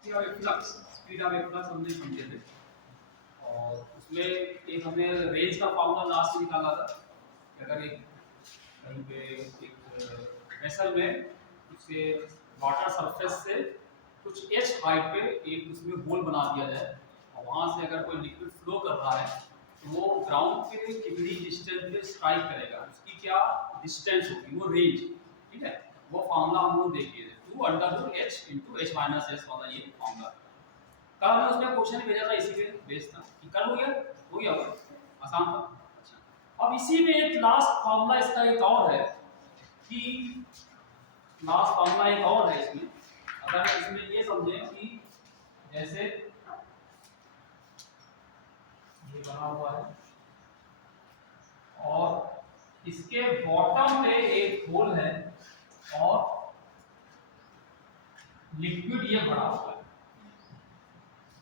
Speed of flux हमने समझे थे और उसमें एक हमने रेंज का फॉर्मूला लास्ट में निकाला था कि अगर एक कहीं पे एक वेसल में उससे वाटर सरफेस से कुछ एच हाइट पे एक उसमें होल बना दिया जाए और वहाँ से अगर कोई लिक्विड फ्लो कर रहा है तो वो ग्राउंड के कितनी डिस्टेंस पे स्ट्राइक करेगा, उसकी क्या डिस्टेंस होगी, वो रेंज, ठीक है। वो फॉर्मूला हम लोग देखिए 2√h × h - s वाला ये फॉर्मूला। कल हमने उसमें क्वेश्चन भेजा था, इसी पे बेस था कि कल हो गया वो आसान था। अच्छा, अब इसी में एक लास्ट फॉर्मूला इसका एक और है कि लास्ट फॉर्मूला एक और है इसमें। अगर इसमें ये समझें कि जैसे ये बना हुआ है और इसके बॉटम पे एक होल है और लिक्विड ये भरा हुआ है,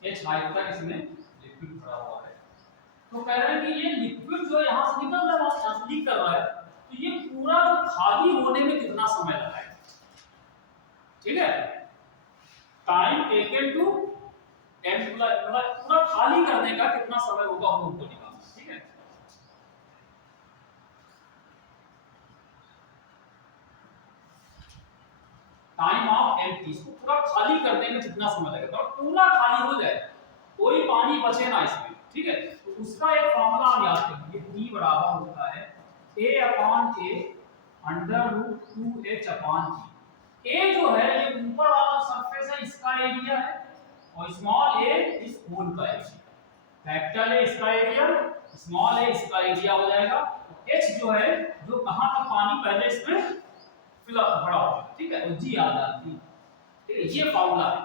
एच हाइट तक इसमें लिक्विड भरा हुआ है। तो कह रहे हैं कि ये लिक्विड जो यहां से निकल रहा है, यहां से लीक कर रहा है, तो ये पूरा जो खाली होने में कितना समय लगा है, ठीक है। टाइम टेकन टू पूरा खाली करने का कितना समय होगा हम उनको निकालना, ठीक है। टाइम ऑफ एम्प्टी, इसको पूरा खाली करने में कितना समय लगेगा, तो पूरा खाली हो जाए, कोई पानी बचे ना इसमें, ठीक है। तो उसका एक फॉर्मूला हम याद करेंगे, P बराबर होता है A/A √2h/g। A जो है ये ऊपर वाला सरफेस है, इसका एरिया है, और स्मॉल a इस होल का एरिया, कैपिटल A इसका एरिया, स्मॉल a इसका एरिया हो जाएगा। h जो है जो कहां तक पानी पहले इसमें फिल अप भरा हुआ, ठीक है, तो g आ जाती है, ठीक है। ये फॉर्मूला है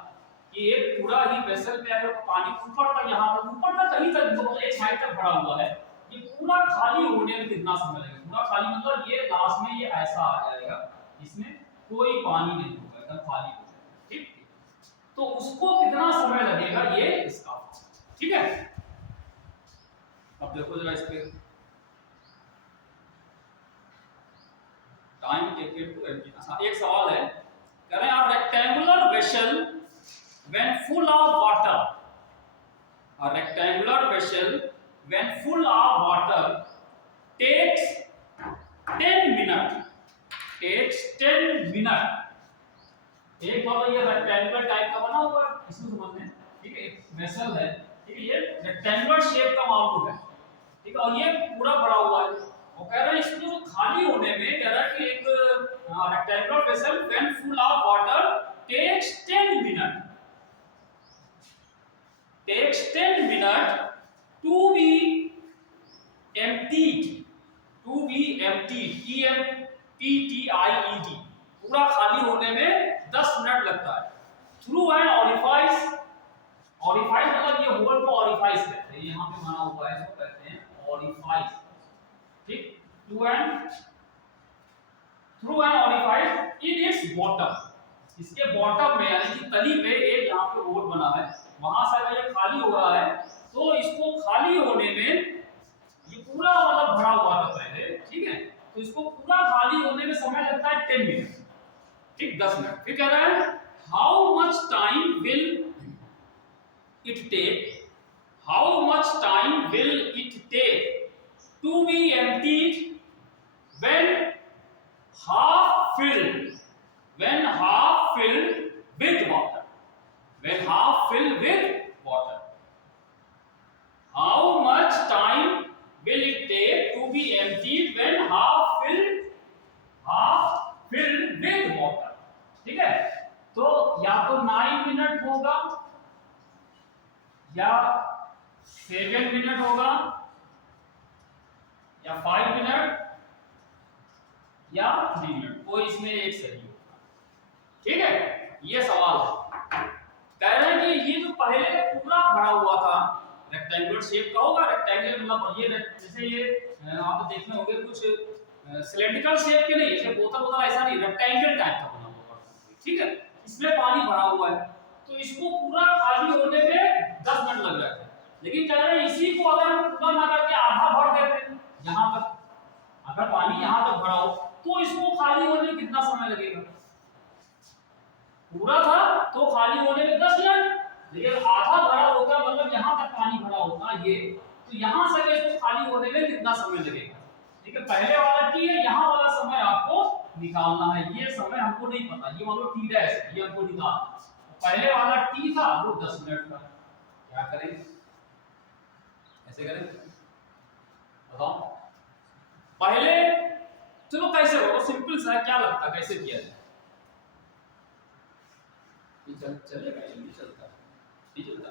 कि एक पूरा ही वेसल में अगर पानी ऊपर तक, यहां तक ऊपर तक कहीं तक जो h हाइट तक भरा हुआ है, ये पूरा खाली होने में कितना समय लगेगा। पूरा खाली मतलब ये लास्ट में ये ऐसा आ जाएगा, इसमें कोई पानी नहीं होगा, एकदम खाली हो जाएगा, ठीक। तो उसको कितना समय लगेगा ये इसका, ठीक है। अब देखो जरा इस पे टाइम टेकन टू एम्प्टी। अच्छा, एक सवाल है, कह रहे हैं a rectangular vessel when full of water, a rectangular vessel when full of water takes 10 minutes। एक बार ये रेक्टेंगुलर टाइप का बना हुआ है, इसको समझने, ठीक है। एक वेसल है, ठीक है, ये रेक्टेंगुलर शेप का मालूम है, ठीक है, और ये पूरा भरा हुआ है। और कह रहा है इसको जो खाली होने में कह रहा है कि एक rectangular vessel when full of water takes 10 minute to be emptied, EMPTIED, पूरा खाली होने में 10 मिनट लगता है। थ्रू एन ऑरिफाइस, ऑरिफाइस मतलब ये होल को ऑरिफाइस कहते हैं, यहां पे बना हुआ है, इसको कहते हैं ऑरिफाइस, ठीक। Through an orifice in its bottom, इसके बॉटम में यानी कि तली पे एक यहां पे होल बना है, वहां से अगर ये खाली हो रहा है तो इसको खाली होने में, ये पूरा मतलब भरा हुआ था पहले, ठीक है, तो इसको पूरा खाली होने में समय लगता है 10 मिनट, ठीक, 10 मिनट। फिर कह रहा है how much time will it take, how much time will it take to be emptied when half filled, when half filled with water, when half filled with water, how much time will it take to be emptied when half filled with water, ठीक है। तो या तो 9 minute होगा या 7 minute होगा या 5 minute या 3 मिनट, कोई इसमें एक सही होगा, ठीक है। ये सवाल है, कह रहे हैं कि ये जो पहले पूरा भरा हुआ था रेक्टेंगुलर शेप का होगा, रेक्टेंगुलर मतलब ये जैसे ये आप देखने होंगे कुछ सिलेंड्रिकल शेप के नहीं, जैसे बोतल ऐसा नहीं, रेक्टेंगुलर टाइप का बना हुआ, ठीक है। इसमें पानी भरा हुआ है, तो इसको पूरा खाली होने में 10 मिनट लग जाते हैं, लेकिन कह रहे हैं इसी को अगर हम पूरा ना करके आधा भर देते हैं यहां तक, अगर पानी यहां तक भरा हो तो इसको खाली होने में कितना समय लगेगा। पूरा था तो खाली होने में 10 मिनट, ये, तो यहाँ से इसको खाली होने में कितना समय लगेगा। ठीक है, पहले वाला t है, यहाँ वाला समय आपको निकालना है। ये समय हमको नहीं पता, ये मान लो t डैश है, ये हमको निकालना है। पहले वाला t था वो 10 मिनट का, क्या करेंगे, ऐसे करें, बताओ पहले। चलो कैसे होगा, सिंपल सा है, क्या लगता है कैसे किया जाए, चलेगा, ये नहीं चलता, नहीं चलता,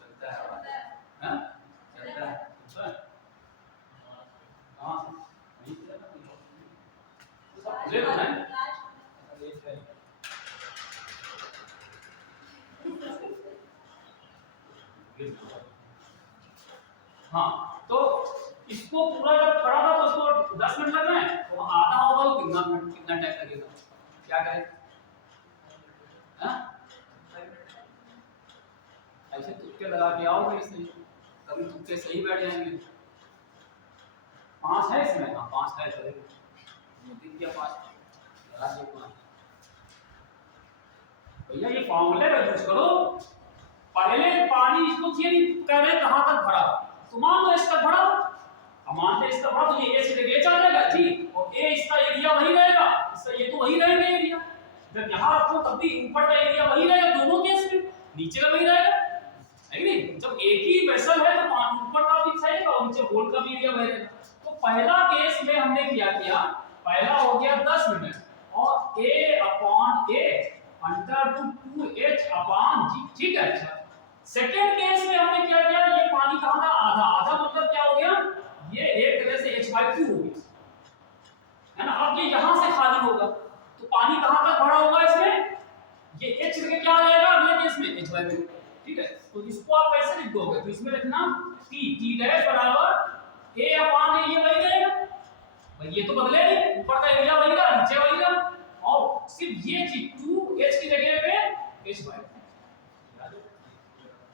चलता है, हाँ चलता है, हाँ नहीं चलता, ले लो ना, हाँ तो इसको पूरा जब पढ़ा था तो उसको 10 मिनट लगना है, तो आधा होगा तो कितना मिनट, कितना टाइम लगेगा, क्या करें, ऐसे तुक्के लगा के आओगे इससे, कभी तुक्के सही बैठ जाएंगे। 5 है इसमें, हाँ 5 है, तो दिन क्या 5 लगा दे 5। भैया ये फॉर्मूले का यूज करो, पहले पानी इसको कह रहे कहां तक भरा, तो मान लो इसका भरा, मान लो इसका भरा, तो ये a से लेके a चला जाएगा, ठीक, और a इसका एरिया वही रहेगा, इसका ये तो वही रहेगा एरिया, जब यहां रखो तब भी ऊपर का एरिया वही रहेगा, दोनों केस में नीचे का वही रहेगा, है कि नहीं। जब एक ही वेसल है तो ऊपर का भी रहेगा और नीचे होल का भी एरिया वही रहेगा। तो पहला केस में हमने क्या किया, पहला हो गया 10 मिनट और a/a under root 2h upon g, ठीक है। अच्छा, सेकंड केस में हमने क्या किया, ये पानी कहां था, आधा, आधा मतलब क्या हो गया, ये एक तरह से h/2 हो गया, है ना। अब ये यहां से खाली होगा तो पानी कहां तक भरा होगा इसमें, ये h जगह क्या आ जाएगा अगले केस में h/2, ठीक है। तो इसको आप कैसे लिख दोगे, तो इसमें लिखना t डैश बराबर a/a, ये वही रहेगा भाई, ये तो बदले नहीं, ऊपर का एरिया वही रहा, नीचे वही रहा, और सिर्फ ये चीज 2h की जगह पे h/2,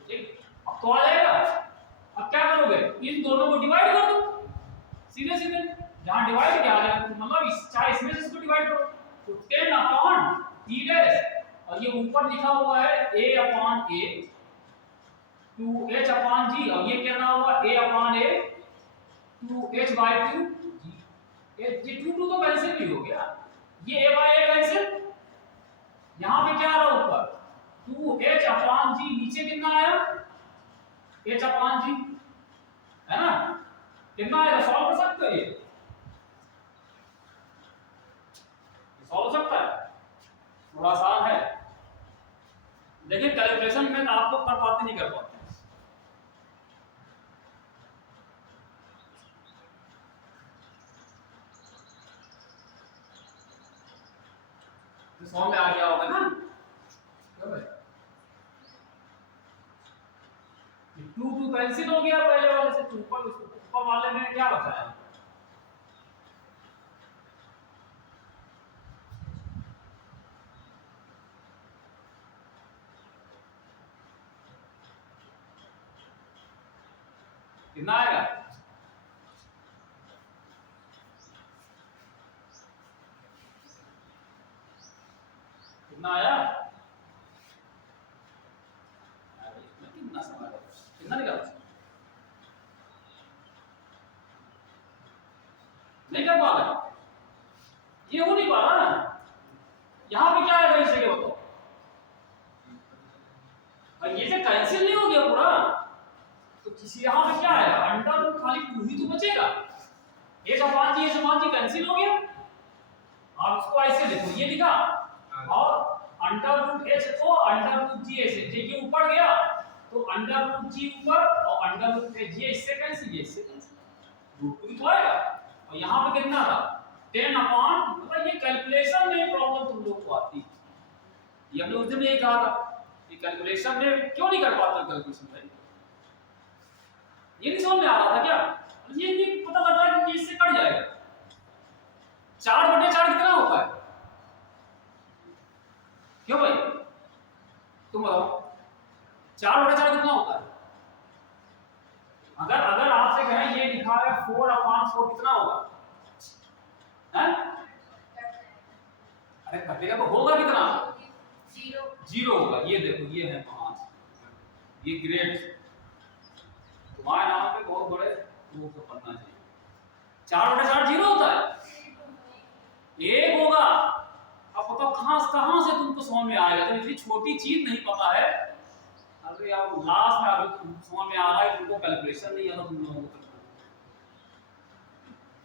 ठीक। अब तो आ जाएगा, अब क्या करोगे, इन दोनों को डिवाइड कर दो सीधे सीधे, जहां डिवाइड किया जाए मतलब चाहे इसमें से इसको डिवाइड करो, तो 10 अपॉन t डैश, और ये ऊपर लिखा हुआ है a/a 2h अपॉन g, और ये क्या नाम हुआ a/a 2h/2 g, ये 2 तो कैंसिल भी हो गया, ये a/a कैंसिल, यहां पे क्या आ रहा ऊपर 2h अपॉन g, नीचे कितना आया h अपॉन g, है ना, कितना आएगा, सॉल्व कर सकते हो, ये सॉल्व हो सकता है, थोड़ा आसान है, देखिए कैलकुलेशन में आप लोग कर पाते नहीं कर पाते, समझ में आ गया होगा ना, टू कैंसिल हो गया पहले वाले से, ऊपर वाले में क्या बचा है, कितना आएगा, कितना आया, कितना समय लगा, कितना निकाला, नहीं कर पा रहा, ये हो नहीं पा रहा ना, यहाँ पे क्या है इसे के बताओ, ये से कैंसिल नहीं हो गया पूरा, तो किसी यहाँ पे क्या है, अंडर रूट खाली 2 ही तो बचेगा, ये समान जी कैंसिल हो गया, आप इसको ऐसे देखो, ये लिखा और अंडर रूट h को अंडर रूट g ऐसे, ये ऊपर गया तो अंडर रूट g ऊपर और अंडर रूट h, ये इससे कैंसिल, ये इससे कैंसिल, रूट 2 तो आएगा, और यहाँ पे कितना था 10 अपॉन, मतलब ये कैलकुलेशन में प्रॉब्लम तुम लोग को आती है, ये हमने उस दिन यही कहा था कि कैलकुलेशन में क्यों नहीं कर पाते कैलकुलेशन में, ये नहीं समझ में आ रहा था क्या, ये नहीं पता लग रहा है कि इससे कट जाएगा, 4/4 कितना होता है, क्यों भाई तुम बताओ 4/4 कितना होता है, अगर आपसे कहें ये लिखा है 4/4 कितना होगा, हैं, अरे कटेगा तो होगा कितना, 0 होगा, ये देखो ये है 5, ये ग्रेड, तुम्हारे नाम पे बहुत बड़े वो तो पढ़ना चाहिए। 4/4 जीरो होता है, एक होगा। अब बताओ कहां से तुमको समझ में आएगा? तो इतनी छोटी चीज नहीं पता है। अरे यार लास्ट में अभी समझ में आ रहा है, तुमको कैलकुलेशन नहीं आता तुम लोगों को।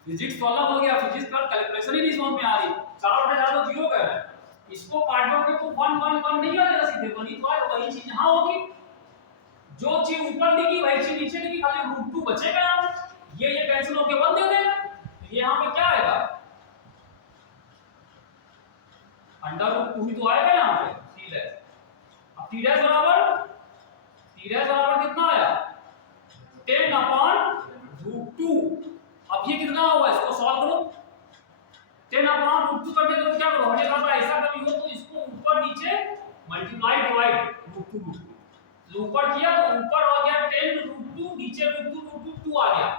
फिजिक्स तो अलग हो गया, फिजिक्स का कैलकुलेशन ही नहीं समझ में आ रही। 4/4 तो जीरो का है, इसको काटोगे तो 1 1 1 नहीं आ जाएगा सीधे, बनी तो आए। वही चीज यहां होगी, जो चीज ऊपर लिखी वही चीज नीचे लिखी, खाली √2 बचेगा यहां। ये कैंसिल होके 1 दे देगा। ये यहां पे क्या आएगा? √2 ही तो आएगा यहां पे, ठीक है। अब t डैश बराबर कितना आया? 10/√2। अब ये कितना हुआ, इसको सॉल्व करो। 10/√2 करने तो क्या करो, हमें खाता ऐसा कभी हो तो इसको ऊपर नीचे मल्टीप्लाई डिवाइड √2 जो ऊपर किया तो ऊपर हो गया 10√2, नीचे √2 आ गया।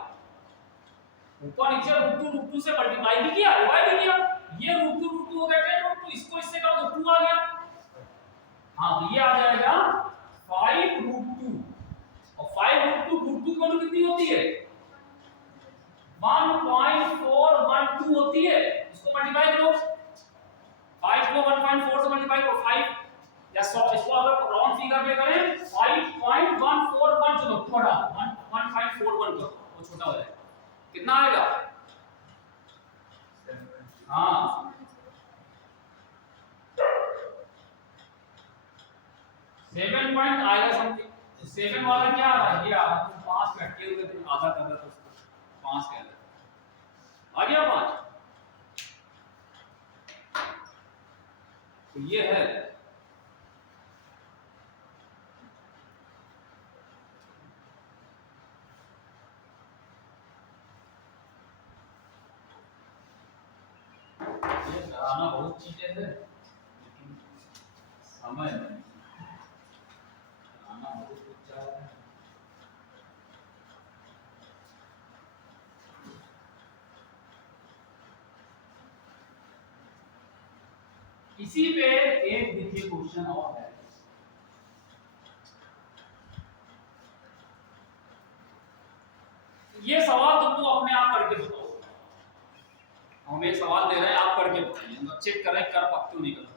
ऊपर नीचे √2 से मल्टीप्लाई भी किया, डिवाइड भी किया। ये √2 हो गया 10√2, इसको इससे करो तो 2 आ गया। हाँ तो ये आ जाएगा 5√2। और 5√2 √2 की वैल्यू कितनी होती है? 1.412 होती है। इसको मल्टीप्लाई करो, 5 को 1.4 से मल्टीप्लाई करो, 5 या 100। इसको अगर राउंड फिगर में करें 5.141, चलो थोड़ा 1.41 करो, वो छोटा हो जाएगा। कितना आएगा? हाँ 7 पॉइंट आएगा समथिंग। 7 वाला क्या आ रहा है? ये आ रहा है। तुम 5 पे अटके हुए थे, आधा कर रहे थे उसको, 5 कह रहे आ गया 5। तो ये है आना बहुत चीजें है, लेकिन समय नहीं आना बहुत कुछ है। इसी पे एक देखिए क्वेश्चन और है। ये सवाल तुमको अपने आप करके बताओ। हम एक सवाल दे रहे हैं, आप करके बताइए, तो चेक करें कर पाते हो नहीं कर पाते।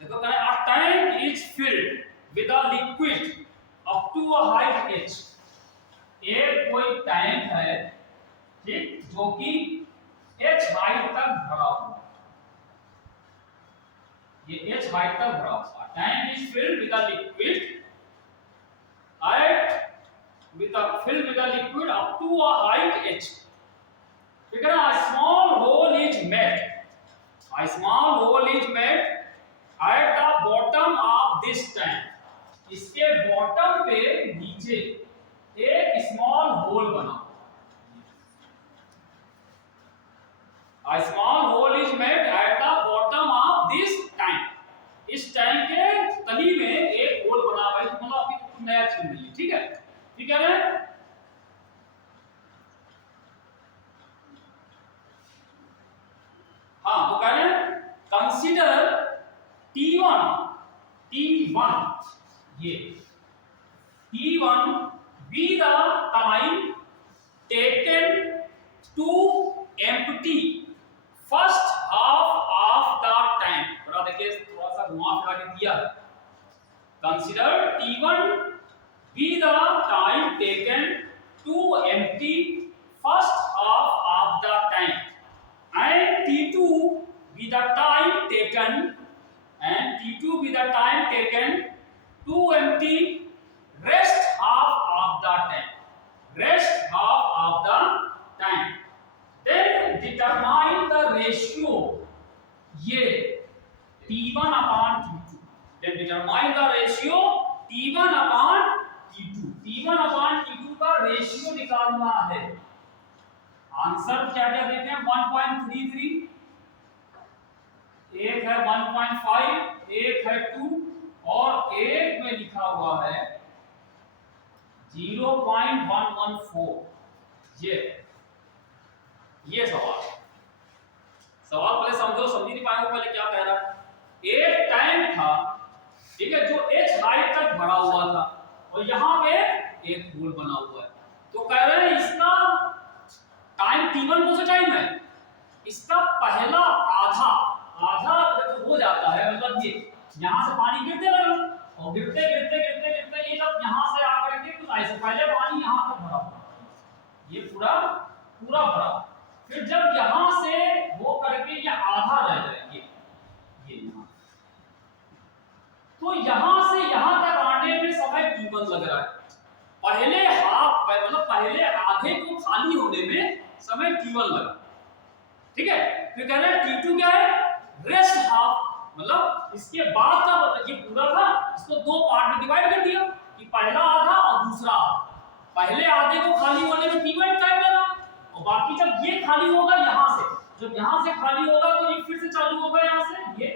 देखो कह रहे हैं, a tank is filled with a liquid up to a height h। एक कोई टैंक है, ठीक, जो कि h हाइट तक भरा हुआ। ये h हाइट तक भरा हुआ। Tank is filled with a liquid filled with a liquid up to a height h। ठीक है ना? A small hole is made at the bottom of this tank। इसके बॉटम पे नीचे एक स्मॉल होल बना। A small hole is made at the bottom of this tank। इस tank के तली में एक होल बना हुआ है। मतलब अभी नया चीज मिली, ठीक है? ठीक है ना? हाँ तो कह रहे हैं कंसीडर T1 ये T1 be the time taken to empty first half of the tank। थोड़ा देखिए, थोड़ा सा घुमा फिरा के दिया है। Consider T1 be the time taken to empty first half of the tank and T2 be the time taken to empty rest half of the tank। Then determine the ratio, ये T1/T2। Then determine the ratio T1/T2 का ratio निकालना है। Answer क्या क्या देते हैं? 1.33, एक है 1.5, एक है 2 और एक में लिखा हुआ है 0.114। ये सवाल पहले समझो, समझ नहीं पाएंगे पहले क्या कह रहा है। एक टैंक था, ठीक है, जो h हाइट तक भरा हुआ था और यहां पे एक होल बना हुआ है। तो कह रहे हैं इसका टाइम t1 कौन सा टाइम है, इसका पहला आधा जब हो जाता है, मतलब ये यहाँ से पानी गिरते रहा और गिरते गिरते गिरते गिरते ये जब यहाँ से आकर के कुछ ऐसे पहले पानी यहाँ तक भरा हुआ, ये पूरा पूरा भरा, फिर जब यहाँ से वो करके ये आधा रह जाए, ये यहाँ, तो यहाँ से यहाँ तक आने में समय t1 लग रहा है। पहले हाफ मतलब पहले आधे को खाली होने में समय t1 लगा, ठीक है। फिर कह रहे हैं t2 क्या है, रेस्ट हाफ, मतलब इसके बाद का ये पूरा था, इसको दो पार्ट में डिवाइड कर दिया कि पहला आधा और दूसरा आधा। पहले आधे को खाली होने में t1 टाइम लगा और बाकी जब ये खाली होगा यहाँ से, जब यहाँ से खाली होगा तो ये फिर से चालू होगा यहाँ से ये,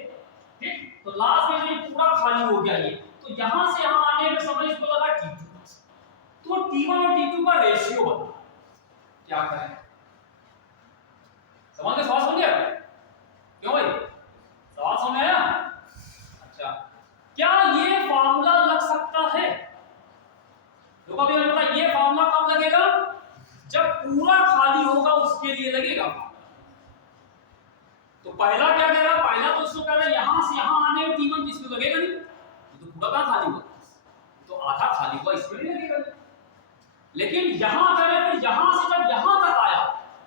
ठीक। तो लास्ट में ये पूरा खाली हो गया ये, तो यहाँ से यहाँ आने में समय इसको लगा t2। तो t1 और t2 का रेशियो बता, क्या करें, सवाल के सवाल समझ गया क्यों भाई, सवाल समझ आया। अच्छा, क्या ये फार्मूला लग सकता है, तो कभी हमें पता ये फार्मूला कब लगेगा, जब पूरा खाली होगा उसके लिए लगेगा। तो पहला क्या कह रहा है, पहला तो इसको कह रहा है यहां से यहां आने में t1 इसमें लगेगा नहीं, तो पूरा का खाली हुआ, तो आधा खाली हुआ इसमें नहीं लगेगा। लेकिन यहां कह रहे हैं फिर यहां से जब यहां तक आया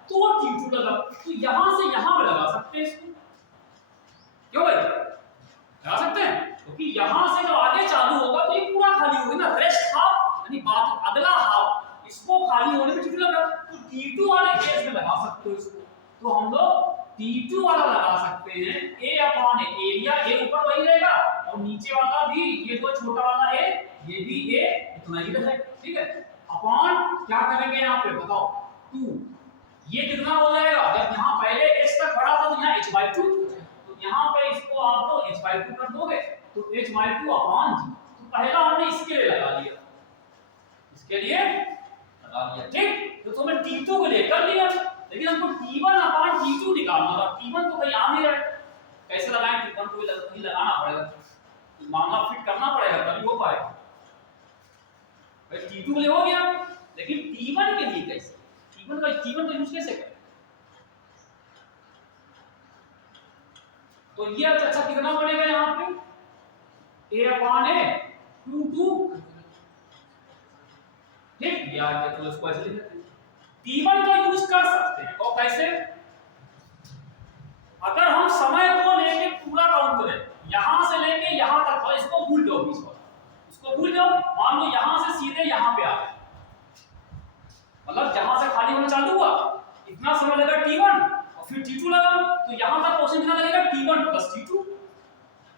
तो t2 लगा, तो यहां से यहां पे लगा सकते हैं इसको, क्यों भाई लगा सकते हैं, क्योंकि यहां से जब आगे चालू होगा तो ये पूरा खाली होगा ना, रेस्ट हाफ यानी बात अगला हाफ इसको खाली होने में t2 लगा, तो t2 वाले केस में लगा सकते हो इसको। तो हम लोग t2 वाला लगा सकते हैं a/a, एरिया a ऊपर वही रहेगा और नीचे वाला भी ये जो छोटा वाला a ये भी a इतना ही रहेगा, ठीक है। अपॉन क्या करेंगे यहाँ पे बताओ 2, ये कितना हो जाएगा, जब यहाँ पहले h तक बढ़ा था तो यहाँ h/2, तो यहाँ पे इसको आप तो h/2 कर दोगे तो h/2 अपॉन g, तो पहला हमने इसके लिए लगा लिया, इसके लिए लगा लिया, ठीक। तो तुमने t2 को लिए कर लिया, लेकिन हमको t1 अपॉन t2 निकालना था, t1 तो कहीं आ नहीं रहा है, कैसे लगाएं, t1 को भी लगाना पड़ेगा, मामला फिट करना पड़ेगा तभी हो पाएगा। भाई t2 के लिए हो गया, लेकिन t1 के लिए कैसे, t1 का यूज कैसे करें, तो ये अच्छा कितना पड़ेगा यहाँ पे a/a 2 ठीक, या तो इसको ऐसे लिख देते हैं। t1 का यूज कर सकते हैं और कैसे, अगर हम समय को लेके पूरा काउंट करें यहां से लेके यहां तक, और इसको भूल जाओ बीच वाला, इसको भूल जाओ, मान लो यहां से सीधे यहां पे आ गए, मतलब जहां से खाली होना चालू हुआ इतना समय लगा t1 और फिर t2 लगा, तो यहां तक पहुंचने कितना लगेगा t1 + t2,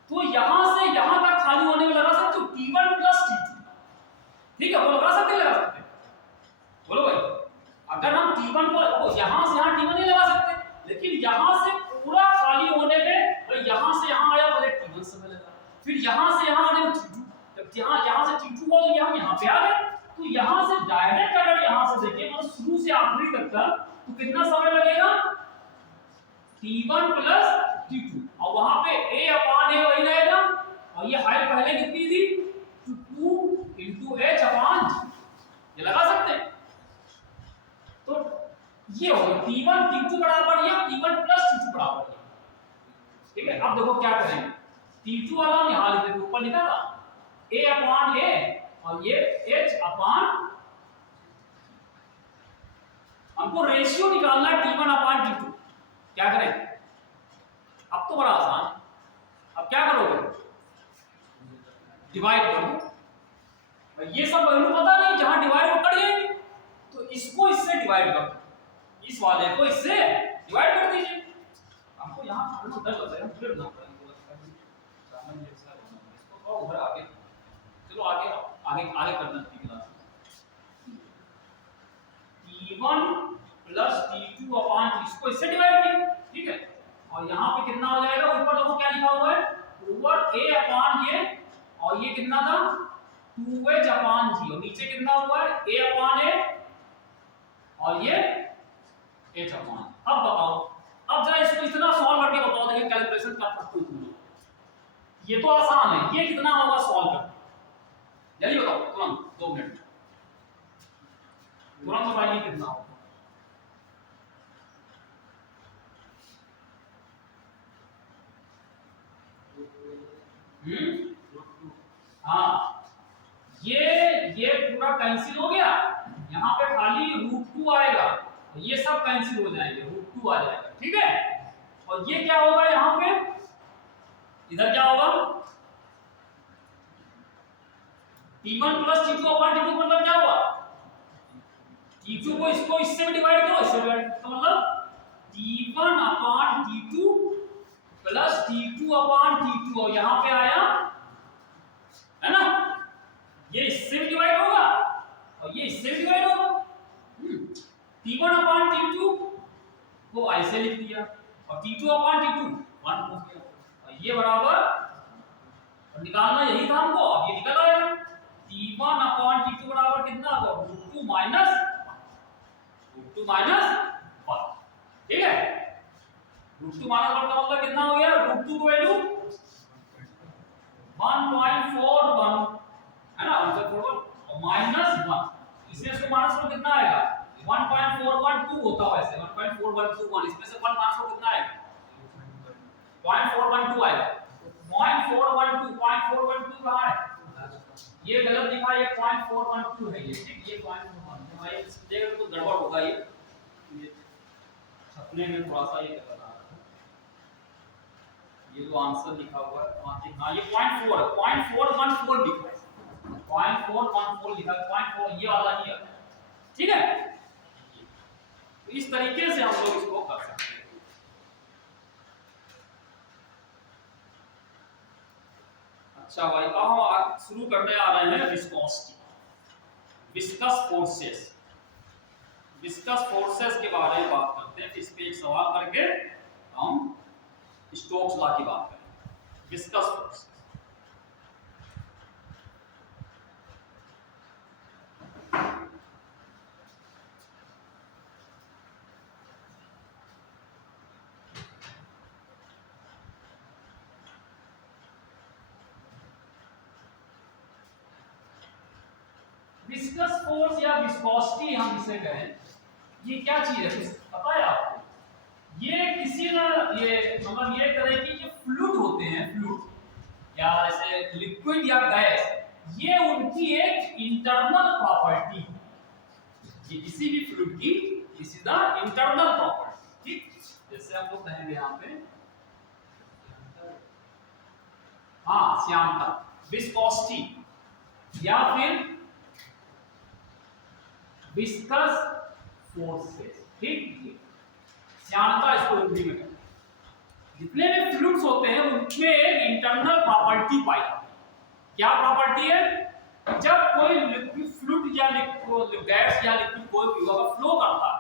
तो यहां से यहां तक खाली होने में लगा सकते हो t1 + t2, ठीक है, वो लगा सकते लगा सकते, बोलो भाई। अगर हम t1 को यहां से यहां t1 नहीं लगा सकते, लेकिन यहां से पूरा खाली होने में भाई यहां से यहां आया पहले t1 समय लगा, फिर यहां से यहां आने में t2, जब यहां से t2 हुआ तो हम यहां पे आ गए, तो यहां से डायरेक्ट अगर यहां से देखें मतलब शुरू से आखिरी तक का तो कितना समय लगेगा t1 + t2, और वहां पे a/a वही रहेगा, और ये हाइट पहले कितनी थी 2 * h/g, ये लगा सकते हैं। तो ये हो गया t1 t2 बराबर या t1 + t2 बराबर, ठीक है। अब देखो क्या करेंगे, t2 वाला हम यहां लिख देते, ऊपर लिखा था a/a और ये h/, हमको रेशियो निकालना है t1/t2, क्या करें, अब तो बड़ा आसान, अब क्या करोगे डिवाइड कर दो, ये सब वैल्यू पता नहीं, जहां डिवाइड वो कर जाएंगे, तो इसको इससे डिवाइड कर दो, इस वाले को इससे डिवाइड कर दीजिए, हमको यहां थोड़ा डर लगता है, फिर ना इसको और उधर आगे, चलो आगे आगे आगे करना है क्लास, t1 + t2/t, इसको इससे डिवाइड किया, ठीक है, और यहां पे कितना हो जाएगा, ऊपर देखो क्या लिखा हुआ है, ओवर a/a, और ये कितना था 2h/g, और नीचे कितना हुआ है a/a और ये h/, अब बताओ, अब जरा इसको इतना सॉल्व करके बताओ, देखिए कैलकुलेशन कर सकते हो तुम लोग, ये तो आसान है, ये कितना होगा सॉल्व कर, जल्दी बताओ तुरंत 2 मिनट, तुरंत बताइए कितना होगा। हाँ, ये पूरा कैंसिल हो गया, यहाँ पे खाली √2 आएगा, ये सब कैंसिल हो जाएंगे, √2 आ जाएगा, ठीक है। और ये क्या होगा यहाँ पे, इधर क्या होगा, T1 plus T2 upon T2 मतलब क्या हुआ, T2 को इसको इससे भी डिवाइड करो, इससे डिवाइड तो मतलब T1 upon T2 plus T2 upon T2, और यहाँ पे आया है ना, ये इससे भी डिवाइड होगा और ये इससे भी डिवाइड होगा। T1 अपॉन T2 को ऐसे लिख दिया और T2 अपॉन T2 1 हो गया, और ये बराबर, और निकालना यही था हमको, अब ये निकल आएगा। T1 अपॉन T2 बराबर कितना होगा, √2 माइनस 1, ठीक है। √2 माइनस 1 का मतलब कितना हो गया, √2 की वैल्यू 1.41 है ना, आंसर 41 और -1, इसमें इसको माइनस को कितना आएगा, 1.412 होता है वैसे 1.4121, इसमें से 1 माइनस को कितना आएगा, 0.412 आएगा, 0.412 कहां है, ये गलत लिखा है, ये 0.412 है, ये ठीक, ये 0.412 भाई, देखो तो गड़बड़ होगा, ये छपने में थोड़ा सा ये गलत आ रहा है, ये जो आंसर लिखा हुआ है हाँ ये 0.4 है, 0.414 लिखा है, 0.414 लिखा है, 0.4 ये वाला ही है, ठीक है। तो इस तरीके से हम लोग इसको कर सकते हैं। अच्छा भाई, अब हम शुरू करने आ रहे हैं viscosity, viscous forces, viscous forces के बारे में बात करते हैं, इस पे एक सवाल करके हम स्टोक्स लॉ की बात करें, विस्कस फोर्सेस। विस्कस फोर्स या विस्कोसिटी हम इसे कहें, ये क्या चीज है कुछ पता है आपको, ये किसी ना ये मतलब ये तरह की जो फ्लूइड होते हैं, फ्लूइड या ऐसे लिक्विड या गैस, ये उनकी एक इंटरनल प्रॉपर्टी है, ये किसी भी फ्लूइड की this is the internal property, ठीक। जैसे हम लोग कहेंगे यहाँ पे हाँ श्यानता, विस्कोसिटी या फिर विस्कस फोर्सेस, ठीक। श्यानता इसको हिंदी में कहते हैं। जितने भी फ्लूइड्स होते हैं उनमें एक इंटरनल प्रॉपर्टी पाई जाती है, क्या प्रॉपर्टी है, जब कोई लिक्विड फ्लूइड या गैस या लिक्विड कोई भी अगर फ्लो करता है,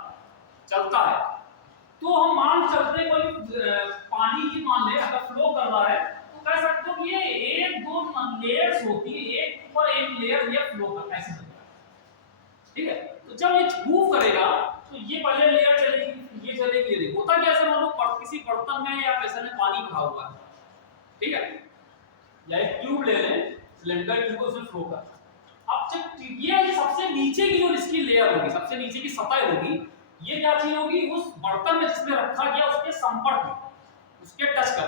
चलता है, तो हम मान चलते हैं कोई पानी की मान ले अगर फ्लो कर रहा है, तो कह सकते हो कि ये एक दो लेयर्स होती है, एक ऊपर एक लेयर ये फ्लो करता है, ऐसे चलता है, ठीक है। तो जब ये मूव करेगा तो ये पहले लेयर चलेगी, ये चलेगी, ये देखो होता क्या है, मान लो किसी बर्तन में या पैसे में पानी भरा हुआ है, ठीक है, या एक ट्यूब ले लें, सिलेंडर ट्यूब उसमें फ्लो कर, अब जब ये सबसे नीचे की जो इसकी लेयर होगी, सबसे नीचे की सतह होगी, ये क्या चीज होगी, उस बर्तन में जिसमें रखा गया उसके संपर्क में, उसके टच कर,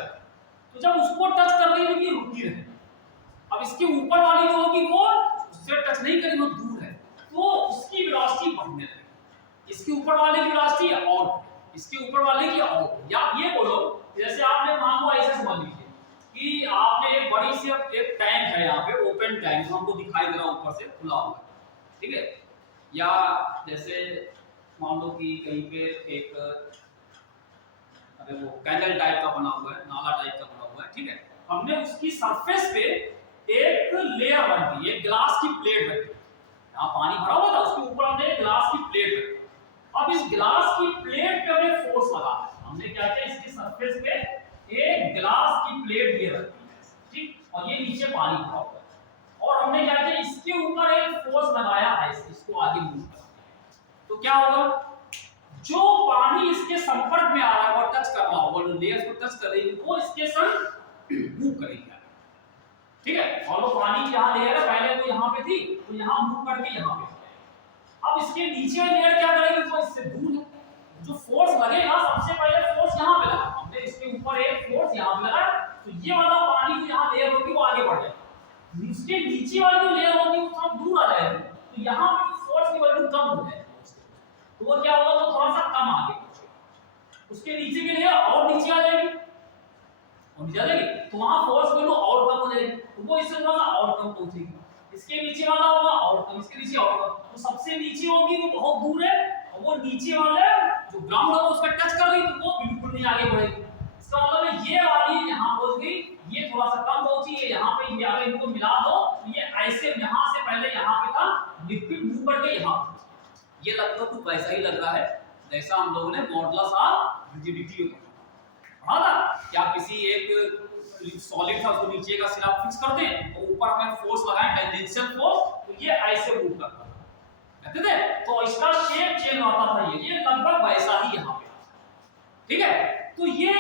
तो जब उसको टच कर रही होगी रुकी रहे, अब इसके ऊपर वाली जो होगी वो उससे टच नहीं करेगी, वो दूर है, तो उसकी वेलोसिटी बढ़ने लगेगी, इसके ऊपर वाले की वेलोसिटी और इसके ऊपर वाले की और, या ये बोलो जैसे आपने मान लो ऐसे समझ लीजिए कि आपने एक बड़ी सी एक टैंक है यहाँ पे, ओपन टैंक जो हमको दिखाई दे रहा है ऊपर से खुला हुआ, ठीक है, या जैसे मान लो कि कहीं पे एक वो कैनल टाइप का बना हुआ है, नाला टाइप का बना हुआ है, ठीक है, हमने उसकी सरफेस पे एक लेयर रख दी, एक ग्लास की प्लेट रख दी, यहाँ पानी भरा हुआ था, उसके ऊपर हमने एक ग्लास की प्लेट रख दी, अब इस ग्लास की प्लेट पे हमें फोर्स लगा है, हमने क्या किया, इसकी सरफेस पे एक ग्लास की प्लेट ये रखी है, ठीक, और ये नीचे पानी भरा हुआ है, और हमने क्या किया, इसके ऊपर एक फोर्स लगाया है, इसको आगे मूव कर, तो क्या होगा, जो पानी इसके संपर्क में आ रहा है और टच कर रहा होगा, जो लेयर्स को टच कर रही है, वो इसके संग मूव करेगी, ठीक है। और वो पानी की यहाँ लेयर है, पहले तो यहाँ पे थी, तो यहाँ मूव करके यहाँ पे, अब इसके नीचे वाली लेयर क्या करेगी, वो इससे दूर है, जो फोर्स लगेगा सबसे पहले फोर्स यहाँ पे लगा, हमने इसके ऊपर एक फोर्स यहाँ पे लगा, तो ये वाला पानी जो यहाँ लेयर होगी वो आगे बढ़ जाएगी, इसके नीचे वाली जो लेयर होगी वो थोड़ा दूर आ जाएगी, तो यहाँ पे फोर्स की वैल्यू कम हो जाएगी, तो वो क्या होगा, वो थोड़ा सा कम आगे, उसके नीचे की लेयर और नीचे आ जाएगी, और नीचे आ जाएगी, तो वहां फोर्स वैल्यू और कम हो जाएगी, तो वो इससे थोड़ा सा और कम पहुंचेगी, इसके नीचे वाला होगा और कम, इसके नीचे और कम, तो सबसे नीचे होगी वो बहुत दूर है, और वो नीचे वाले जो ग्राउंड है उसका टच कर रही, तो वो बिल्कुल नहीं आगे बढ़ेगी, इसका मतलब है ये वाली यहाँ पहुंच गई, ये थोड़ा सा कम पहुंची है यहाँ पे, ये अगर इनको मिला दो तो ये ऐसे यहाँ से पहले यहाँ पे था, लिक्विड मूव करके यहाँ, ये लगभग कुछ वैसा ही लग रहा है जैसा हम लोगों ने मॉडुलस ऑफ रिजिडिटी पढ़ा था, क्या किसी एक सॉलिड था उसको नीचे का सिरा फिक्स कर दें और ऊपर हमें फोर्स लगाएं टेंजेंशियल फोर्स, तो ये ऐसे मूव करता है, कहते थे, तो इसका शेप चेंज होता था, ये लगभग वैसा ही यहाँ पे, ठीक है, तो ये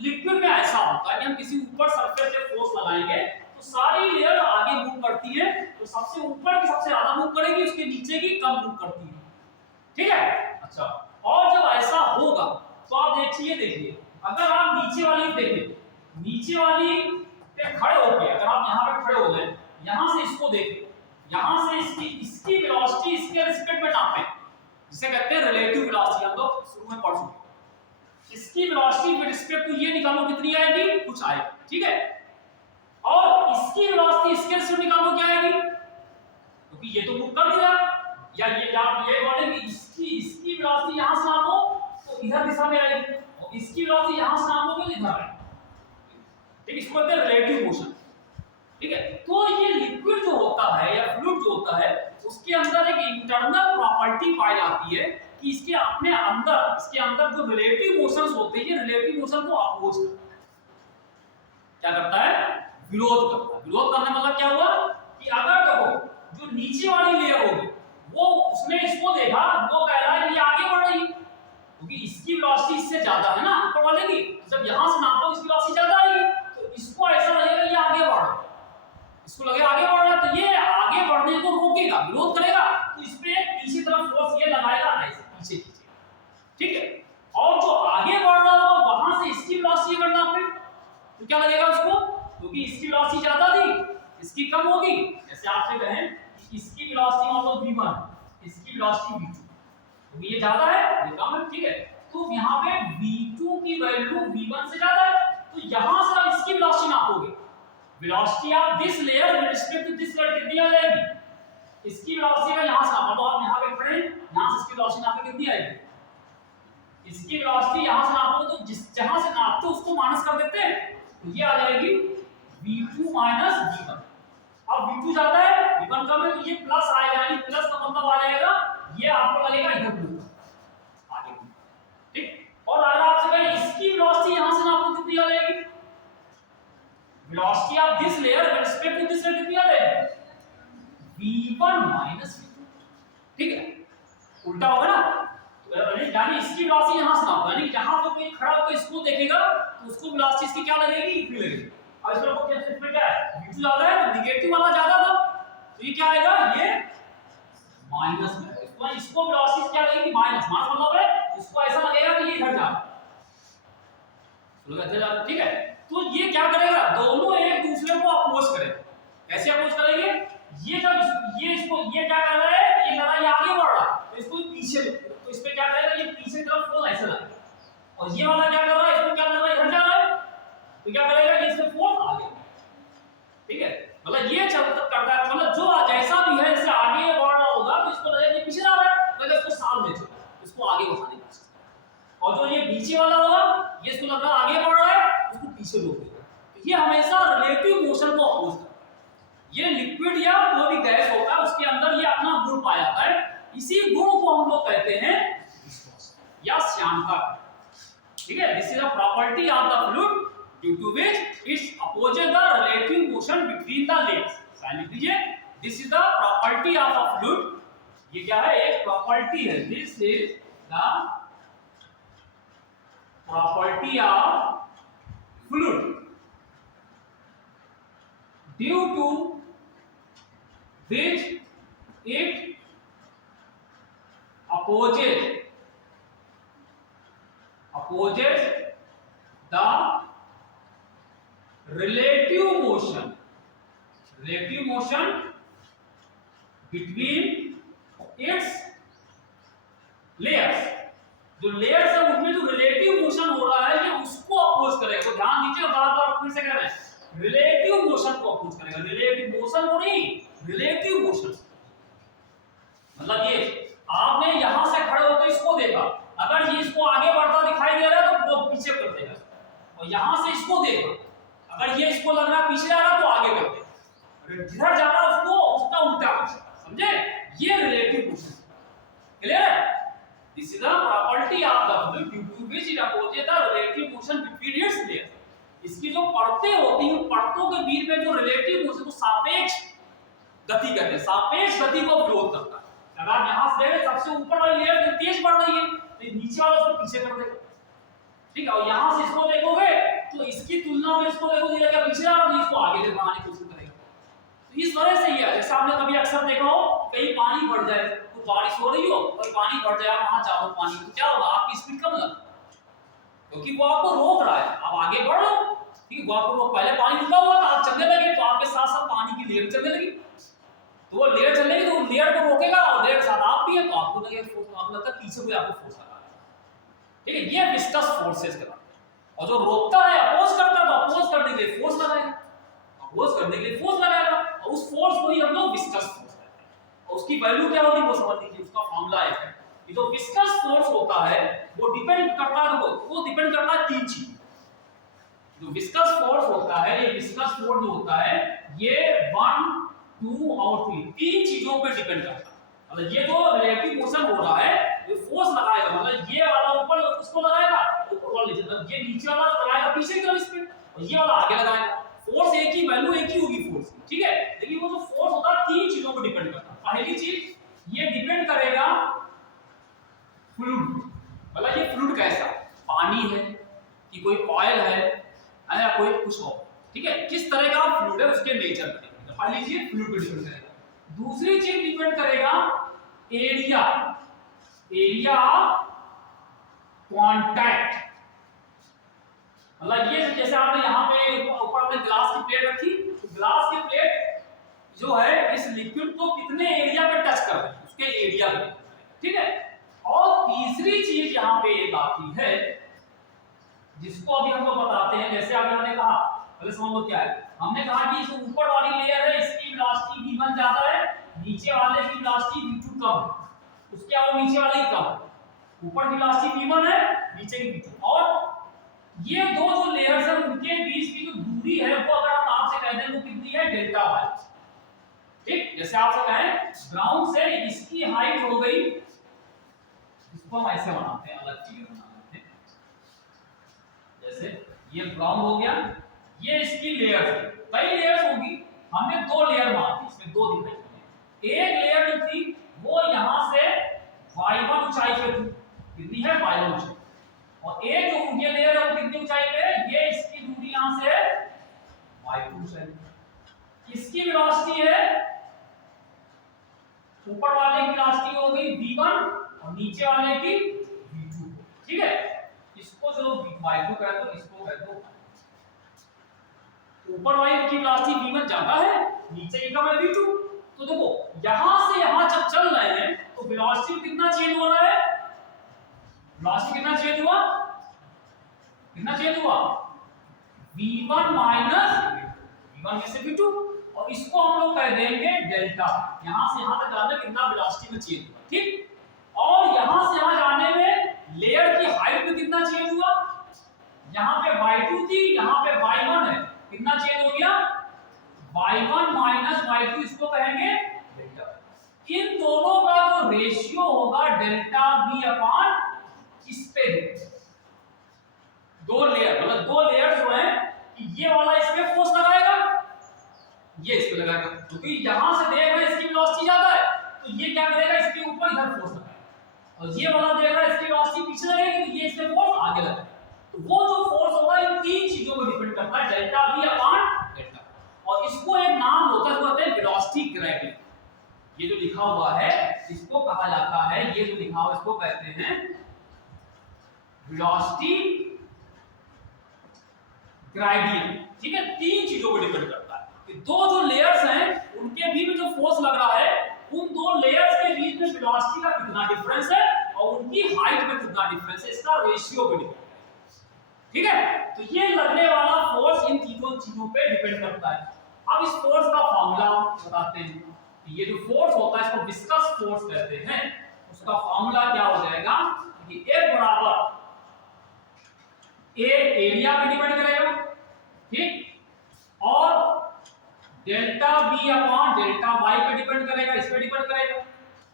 लिक्विड में ऐसा होता है कि हम किसी ऊपर सरफेस पे फोर्स लगाएंगे तो सारी लेयर आगे मूव करती है, तो सबसे ऊपर की सबसे ज्यादा मूव करेगी, उसके नीचे की कम मूव करती है, ठीक है, अच्छा, और जब ऐसा होगा तो आप देखिए अगर आप नीचे वाली देखें, नीचे वाली पे खड़े होके अगर आप यहाँ पे खड़े हो जाए, यहाँ से इसको देखें, यहाँ से इसकी वेलोसिटी इसके रिस्पेक्ट में नापें, जिसे कहते हैं रिलेटिव वेलोसिटी, हम लोग शुरू में पढ़ चुके, इसकी वेलोसिटी विद रिस्पेक्ट टू ये निकालो कितनी आएगी, कुछ आएगी, ठीक है, और इसकी वेलोसिटी इसके रिस्पेक्ट निकालो क्या आएगी, क्योंकि ये तो मूव कर दिया, या ये आप ये बोले कि इसकी वेलोसिटी यहां से नापो तो इधर दिशा में आएगी, और इसकी वेलोसिटी यहां से नापोगे तो इधर आएगी, ठीक, इसको कहते हैं रिलेटिव मोशन, ठीक है, तो ये लिक्विड जो होता है या फ्लूइड जो होता है उसके अंदर एक इंटरनल प्रॉपर्टी पाई जाती है कि इसके अंदर जो रिलेटिव मोशंस होते हैं, ये रिलेटिव मोशन को अपोज करता है, क्या करता है, विरोध करता है, विरोध करने मतलब क्या हुआ कि अगर देखो जो नीचे वाली लेयर होगी वो उसने इसको देखा, वो कह रहा है ये आगे बढ़ रही है क्योंकि इसकी वेलोसिटी इससे ज्यादा है ना ऊपर वाले की, जब यहां से नापो इसकी वेलोसिटी ज्यादा आएगी, तो इसको ऐसा लगेगा ये आगे बढ़ रहा है, इसको लगेगा आगे बढ़ रहा है, तो ये आगे बढ़ने को रोकेगा, विरोध करेगा, तो इस पे पीछे तरफ फोर्स ये लगाएगा ऐसे पीछे खींचे, ठीक है, और जो आगे बढ़ रहा होगा वहां से इसकी वेलोसिटी अगर नापे तो क्या लगेगा उसको, क्योंकि इसकी वेलोसिटी ज्यादा थी इसकी कम होगी, जैसे आपसे कहें इसकी वेलोसिटी मान लो v1, इसकी वेलोसिटी v2, क्योंकि ये ज्यादा है ये कम है, ठीक है, तो यहाँ पे v2 की वैल्यू v1 से ज्यादा है, तो यहाँ से आप इसकी वेलोसिटी नापोगे, velocity of this layer with respect to this layer कितनी आ जाएगी, इसकी वेलोसिटी का यहाँ से नापो, तो आप यहाँ पे खड़े हैं, यहाँ से इसकी वेलोसिटी नापे कितनी आएगी, इसकी वेलोसिटी यहाँ से नापोगे तो जिस जहाँ से नापते हो उसको माइनस कर देते हैं, तो ये आ जाएगी v2 माइनस v1, अब v2 ज्यादा है v1 कम है, तो ये प्लस आएगा, यानी प्लस का मतलब आ जाएगा ये आपको लगेगा इधर बढ़ेगा आगे, ठीक, और अगर आपसे कहें इसकी वेलोसिटी यहां से नापो कितनी आ जाएगी, velocity of this layer with respect to this layer कितनी आ जाएगी, v1 माइनस v2, ठीक है, उल्टा होगा ना, यानी इसकी वेलोसिटी यहां से नापो, यानी जहां पे कोई खड़ा होकर इसको देखेगा तो उसको वेलोसिटी इसकी क्या लगेगी, इतनी लगेगी, और इसमें को क्या इसमें क्या है, v2 ज्यादा है तो नेगेटिव वाला ज्यादा था, तो ये क्या आएगा, ये माइनस में, इसको वेलोसिटी क्या लगेगी, माइनस मतलब है इसको ऐसा लगेगा कि ये इधर जा रहा है, ठीक है, तो ये क्या करेगा, दोनों एक दूसरे को अपोज करेंगे, कैसे अपोज करेंगे, ये जब ये इसको ये क्या कर रहा है, ये लड़ा ये आगे बढ़ रहा है, तो इसको पीछे, तो इस पे क्या करेगा, ये पीछे की तरफ फोर्स ऐसे लगेगा, और ये वाला क्या कर रहा है, इसको क्या कर रहा है, इधर जा रहा है, तो क्या करेगा, ये इसमें फोर्स आगे, ठीक है, मतलब ये चलता करता है, मतलब जो जैसा भी है इससे आगे बढ़ रहा होगा तो इसको लगेगा कि पीछे जा रहा है, तो इसको सामने चलो, इसको आगे बढ़ाने की कोशिश, और जो ये नीचे वाला होगा ये इसको लग रहा है आगे बढ़ रहा है, उसको पीछे रोकेगा, तो ये हमेशा रिलेटिव मोशन को अपोज करता है, ये लिक्विड या कोई भी गैस होता है उसके अंदर ये अपना गुण पाया जाता है, इसी गुण को हम लोग कहते हैं विस्कोसिटी या श्यानता, ठीक है, this is a property of the fluid due to which it opposes the relative motion between the legs, लिख लीजिए, this is the property of a fluid, ये क्या है, एक प्रॉपर्टी है, this is the property of fluid due to which it opposite the relative motion between its layers। जो layers है उनमें जो रिलेटिव मोशन हो रहा है ये उसको अपोज करेगा। तो ध्यान दीजिए, बार बार फिर से कह रहे हैं रिलेटिव मोशन को अपोज करेगा। रिलेटिव मोशन को नहीं, रिलेटिव मोशन। मतलब ये आपने यहां से खड़े होकर इसको देखा, अगर ये इसको आगे बढ़ता दिखाई दे रहा है तो वो पीछे कर देगा, और यहां से इसको देखा, अगर ये इसको लग रहा है पीछे जा रहा है तो आगे कर देगा, अगर जिधर जा रहा है उसको उसका उल्टा कर। समझे? ये रिलेटिव मोशन। क्लियर है? This is the property of the fluid due to which it opposes the relative motion between its layers। इसकी जो परतें होती हैं, परतों के बीच में जो रिलेटिव मोशन को सापेक्ष गति कहते हैं। सापेक्ष गति को विरोध करता है। अगर यहां से देखें सबसे ऊपर वाली लेयर तेज बढ़ रही है तो नीचे वाला उसको पीछे कर देगा। ठीक है? और यहां से इसको देखोगे तो इसकी तुलना में इसको देखोगे ये क्या पीछे जा रहा है, इसको आगे ले बढ़ाने की कोशिश करेगा। तो इस वजह से ही है, जैसे आपने कभी अक्सर देखा हो कहीं पानी बढ़ जाए, तो बारिश हो रही हो और पानी बढ़ जाए, वहां जाओ पानी, तो क्या होगा? आपकी स्पीड कम लगे क्योंकि वो आपको रोक रहा है, आप आगे बढ़ रहे हो। ठीक है? वो आपको पहले पानी रुका हुआ था, आप चलने लगे तो आपके साथ साथ पानी की लेयर चलने लगी, तो वो लेयर चलेगी तो लेयर को रोकेगा, और लेयर के साथ आप भी है तो आपको लगेगा फोर्स, आपको लगता है पीछे कोई आपको फोर्स लगा रहा है। ठीक है? ये विस्कस फोर्सेस कहलाते हैं। और जो रोकता है, अपोज करता है, तो अपोज करने के लिए फोर्स लगाएगा, अपोज करने के लिए फोर्स लगाएगा, और उस फोर्स को ही हम लोग विस्कस फोर्स कहते हैं। और उसकी वैल्यू क्या होगी वो समझ लीजिए, उसका फॉर्मूला है कि जो विस्कस फोर्स होता है वो डिपेंड करता है, वो डिपेंड करता है तीन चीज। जो विस्कस फोर्स होता है, ये विस्कस फोर्स जो होता है ये 1, 2 और 3 चीजों पे डिपेंड करता है। मतलब ये जो रिलेटिव मोशन हो रहा है ये फोर्स लगाएगा, मतलब ये वाला ऊपर उसको लगाएगा, ऊपर वाला नीचे, मतलब ये नीचे वाला लगाएगा पीछे की तरफ स्पीड, और ये वाला आगे लगाएगा। फोर्स एक ही, वैल्यू एक ही होगी फोर्स की। ठीक है? लेकिन वो जो फोर्स होता है तीन चीजों पे डिपेंड करता है। पहली चीज ये डिपेंड करेगा फ्लूइड, मतलब ये फ्लूइड कैसा, पानी है कि कोई ऑयल है या कोई कुछ और। ठीक है? किस तरह का फ्लूइड है उसके नेचर पे डिपेंड। पहली चीज फ्लूइड पे डिपेंड करेगा। दूसरी चीज डिपेंड करेगा एरिया, एरिया ऑफ कांटेक्ट। मतलब ये जैसे आपने यहाँ पे ऊपर आपने ग्लास की प्लेट रखी, तो ग्लास की प्लेट जो है इस लिक्विड को कितने एरिया पे टच कर रही है, उसके एरिया पे। ठीक है? और तीसरी चीज यहाँ पे एक आती है जिसको अभी हम लोग बताते हैं। जैसे अभी हमने कहा, पहले समझ लो क्या है। हमने कहा कि जो ऊपर वाली लेयर है इसकी वेलोसिटी v1 ज्यादा है, नीचे वाले की वेलोसिटी v2 कम है। उसके और नीचे वाले की कम है। ऊपर की वेलोसिटी v1 है, नीचे की v2। और ये दो जो लेयर्स हैं उनके बीच की जो दूरी है वो अगर हम आपसे कह दें वो कितनी है, डेल्टा वाई। ठीक? जैसे आपसे कहें ग्राउंड से इसकी हाइट हो गई, इसको हम ऐसे बनाते हैं, अलग चीज बनाते हैं। जैसे ये ग्राउंड हो गया, ये इसकी लेयर है, कई लेयर्स होगी, हमने दो लेयर मान ली, इसमें दो दिखाई। एक लेयर जो थी वो यहां से y1 ऊंचाई पे थी, कितनी है, y1 ऊंचाई। और एक जो ये लेयर है वो कितनी ऊंचाई पे है, ये इसकी दूरी यहां से y2 ऊंचाई। इसकी वेलोसिटी है, ऊपर वाले की वेलोसिटी हो गई v1 और नीचे वाले की v2। ठीक है? इसको जो y2 कह दो, इसको कह दो। ऊपर वाले की वेलोसिटी v1 ज्यादा है, नीचे की कम है v2। तो देखो यहां से यहां जब चल रहे हैं तो वेलोसिटी कितना चेंज हो रहा है, वेलोसिटी कितना चेंज हुआ, कितना चेंज हुआ, v1 माइनस v1 में से v2। और इसको हम लोग कह देंगे डेल्टा। यहां से यहां तक जाने कितना वेलोसिटी में चेंज हुआ। ठीक? और यहां से यहां जाने में लेयर की हाइट में कितना चेंज हुआ, यहां पे y2 थी, यहां पे y1 है, कितना चेंज हो गया, y1 माइनस y2, इसको कहेंगे डेल्टा। इन दोनों का जो रेशियो होगा डेल्टा v अपॉन इस पे दो लेयर, मतलब दो लेयर जो है कि ये वाला इस पे फोर्स लगाएगा, ये इस पे लगाएगा, क्योंकि यहां से देख रहे हैं इसकी वेलोसिटी ज्यादा है तो ये क्या करेगा, इसके ऊपर इधर फोर्स लगाएगा। और ये वाला देख रहा है इसकी वेलोसिटी पीछे लगेगी तो ये इस पे फोर्स आगे लगाएगा। तो वो जो फोर्स होगा इन तीन चीजों पर डिपेंड करता है, डेल्टा v अपॉन डेल्टा। और इसको एक नाम होता है, वो कहते हैं वेलोसिटी ग्रेडियंट। ये जो लिखा हुआ है इसको कहा जाता है, ये जो लिखा हुआ इसको कहते हैं वेलोसिटी ग्रेडियंट। ठीक है, तीन चीजों पर डिपेंड करता है कि दो जो लेयर्स हैं उनके बीच में जो फोर्स लग रहा है उन दो लेयर्स के बीच में वेलोसिटी का कितना डिफरेंस है और उनकी हाइट में कितना डिफरेंस है, इसका रेशियो पे डिपेंड है। ठीक है, तो ये लगने वाला फोर्स इन तीनों चीजों पे डिपेंड करता है। अब इस फोर्स का फार्मूला बताते हैं कि ये जो फोर्स होता है इसको विस्कस फोर्स कहते हैं। उसका फार्मूला क्या हो जाएगा कि F बराबर A एरिया पे डिपेंड करेगा, ठीक, और delta V upon delta Y पे डिपेंड करेगा, इस पे डिपेंड करेगा।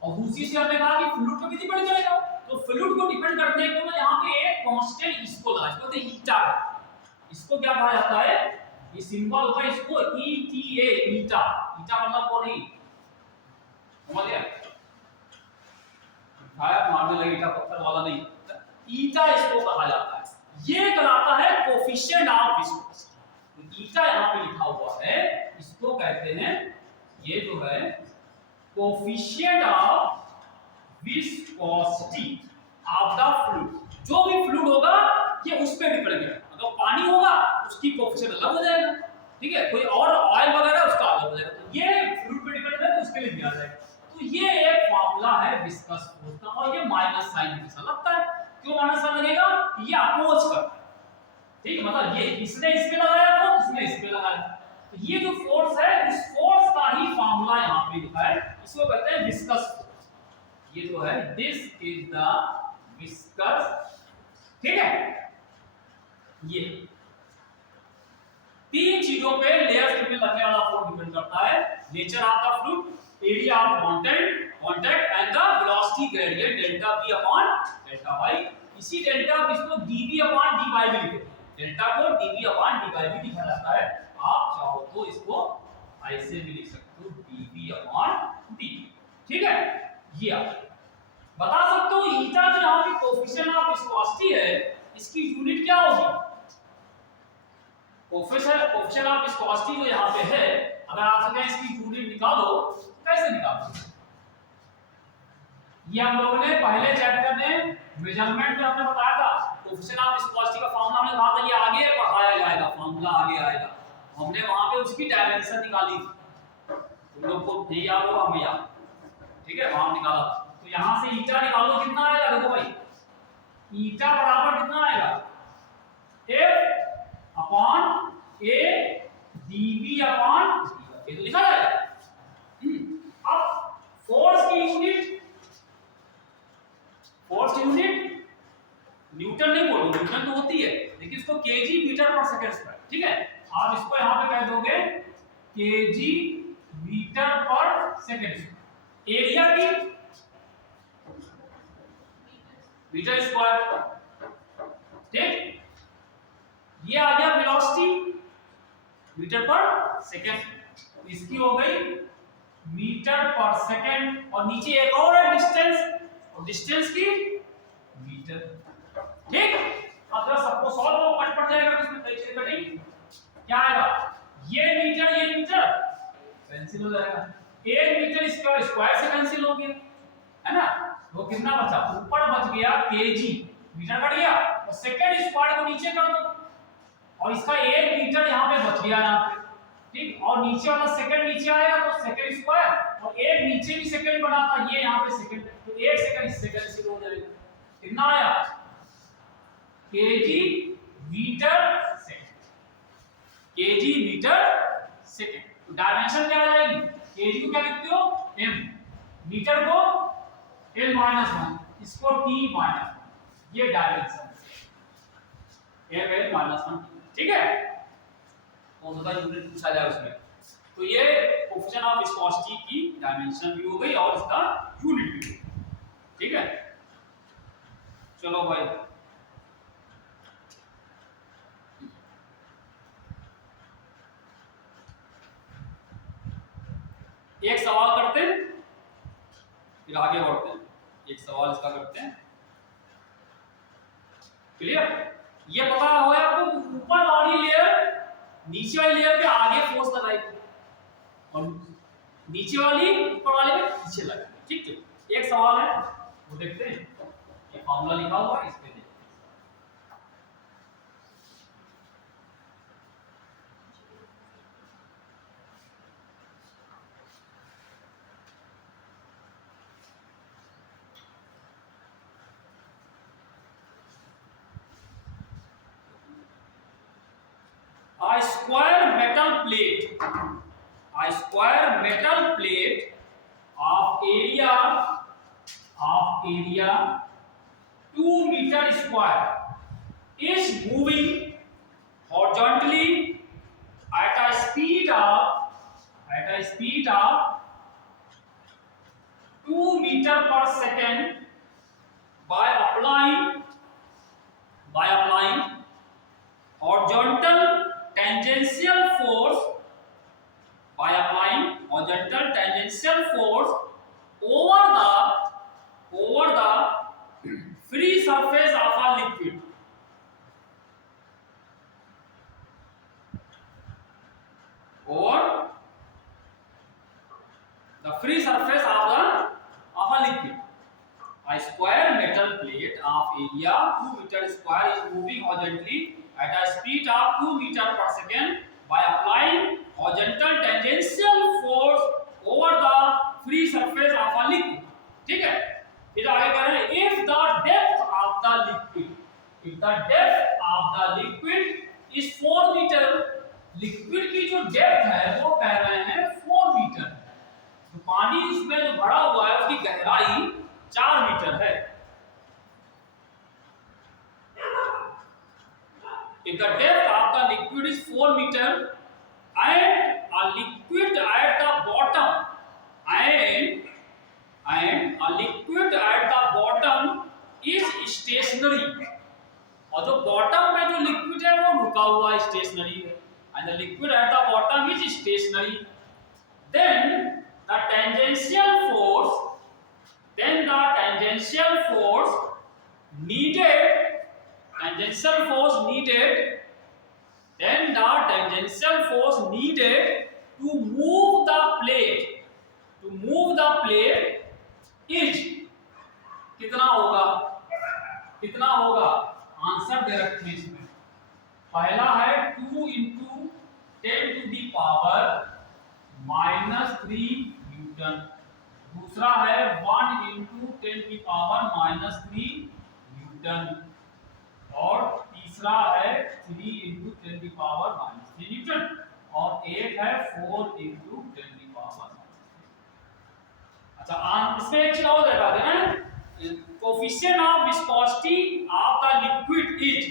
और दूसरी से हमने कहा कि फ्लूइड पे भी डिपेंड करेगा। तो फ्लूइड को डिपेंड करने को ना यहाँ पे एक कांस्टेंट इसको लगा, इसको तो ईटा, इसको क्या कहा जाता है, ये सिंबल होता है इसको ETA, ईटा। ईटा मतलब वो नहीं, समझ गया, फायर मारने लगे ईटा पत्थर वाला नहीं, ईटा इसको कहा जाता है। ये कहलाता है कोफिशिएंट ऑफ विस्कोसिटी। ईटा यहाँ पे लिखा हुआ है, इसको कहते हैं, ये जो है coefficient of viscosity of the fluid. जो भी फ्लूइड होगा ये उस पे डिपेंड करेगा। अगर पानी होगा उसकी कोफिशिएंट अलग हो जाएगा, ठीक है, कोई और ऑयल वगैरह उसका अलग हो जाएगा। तो ये फ्लूइड पे डिपेंड करेगा तो उसके लिए दिया जाएगा। तो ये एक फार्मूला है विस्कस फोर्स का, और ये माइनस साइन जैसा लगता है। क्यों माइनस साइन लगेगा, ये अपोज करता है, ठीक है, मतलब ये इसने इस पे लगाया तो इसने इस पे लगाया। तो ये जो फोर्स है इस फोर्स का ही फार्मूला यहां पे लिखा है, इसको कहते हैं विस्कस फोर्स। ये जो है दिस इज द विस्कस, ठीक है। ये तीन चीजों पे लेयर्स पे लगने वाला फोर्स डिपेंड करता है, nature of the fluid, area of contact and the velocity gradient delta V upon delta Y। इसी डेल्टा इसको dV अपॉन dy भी लिखते हैं, डेल्टा को dV अपॉन dy भी लिखा जाता है। आप चाहो तो इसको ऐसे भी लिख सकते हो, dV अपॉन dy, ठीक है। ये आप बता सकते हो ईटा जो यहाँ पे कोफिशिएंट ऑफ विस्कोसिटी है इसकी यूनिट क्या होगी। कोफिशिएंट ऑफ विस्कोसिटी जो यहाँ पे है, अगर आप कहें इसकी यूनिट निकालो, कैसे निकालोगे। ये हम लोगों ने पहले चैप्टर में मेजरमेंट में हमने बताया था, कोफिशिएंट ऑफ विस्कोसिटी का फार्मूला हमने कहा था ये आगे पढ़ाया जाएगा, फार्मूला आगे आएगा। हमने वहां पे उसकी डायमेंशन निकाली थी, तुम लोग को नहीं याद होगा, हमें याद, ठीक है, वहां निकाला। तो यहां से ईटा निकालो, कितना आएगा, देखो भाई, ईटा बराबर कितना आएगा, F upon A dV upon, ये तो लिखा है। अब फोर्स की यूनिट न्यूटन नहीं बोलो, न्यूटन तो होती है लेकिन इसको केजी मीटर पर सेकंड स्क्वायर, ठीक है। आप इसको यहां पे कह दोगे केजी मीटर पर सेकंड स्क्वायर। एरिया की मीटर स्क्वायर, ठीक। ये आ गया वेलोसिटी मीटर पर सेकंड, इसकी हो गई मीटर पर सेकंड, और नीचे एक और है डिस्टेंस, और डिस्टेंस की मीटर, ठीक। अब जरा सबको सॉल्व करो, कट पड़ जाएगा इसमें, कैसे कटिंग क्या आएगा, ये मीटर कैंसिल हो जाएगा, 1 मीटर स्क्वायर से कैंसिल हो गया, है ना। तो कितना बचा, ऊपर बच गया केजी, मीटर कट गया, और सेकंड स्क्वायर को नीचे कर दो, और इसका 1 मीटर यहाँ पे बच गया यहाँ पे, ठीक। और नीचे वाला सेकंड नीचे आएगा तो सेकंड स्क्वायर, और एक नीचे भी सेकंड बना था, ये यहाँ पे सेकंड, तो 1 सेकंड इस सेकंड से हो जाएगा। कितना आया, KG metre second, KG metre second. तो डायमेंशन क्या आ जाएगी, केजी को क्या लिखते हो m, मीटर को l-1, इसको t-1, ये डायमेंशन m l-1, ठीक है। कौन सा यूनिट पूछा जाए उसमें, तो ये कोफिशिएंट ऑफ विस्कोसिटी की डायमेंशन भी हो गई और इसका यूनिट भी, ठीक है। चलो भाई, एक सवाल करते हैं फिर आगे बढ़ते हैं। एक सवाल इसका करते हैं, क्लियर। ये पता हो आपको, ऊपर वाली लेयर नीचे वाली लेयर पे आगे फोर्स लगाई और नीचे वाली ऊपर वाले में पीछे लगा। ठीक है, एक सवाल है वो देखते हैं, ये फॉर्मूला लिखा हुआ है, इस पे देखते हैं। A square metal plate, a square metal plate of area 2 meter square is moving horizontally at a speed of 2 meter per second by applying horizontal tangential force over the free surface of a liquid. Over the free surface of a liquid. A square metal plate of area 2 meter square is moving horizontally at a speed of 2 meter per second by applying horizontal tangential force over the free surface of a liquid. ठीक है, फिर आगे कह रहे हैं if the depth of the liquid is 4 meter, liquid की जो depth है वो कह रहे हैं 4 मीटर। तो पानी इसमें जो भरा हुआ है उसकी गहराई 4 मीटर है। If the depth of the liquid is 4 meter and a liquid at the bottom is stationary, और जो बॉटम में जो लिक्विड है वो रुका हुआ है, स्टेशनरी है, and the liquid at the bottom is stationary, then the tangential force needed to move the plate is कितना होगा? आंसर दे रखे हैं इसमें। पहला है 2 into 10 to the power -3 Newton, दूसरा है 1 into 10 to the power -3 Newton, और तीसरा है 3 into 10 to the power -3 Newton, और एक है 4 into 10 to the power। अच्छा, इसमें एक चीज और बता देना, coefficient of viscosity of the liquid is,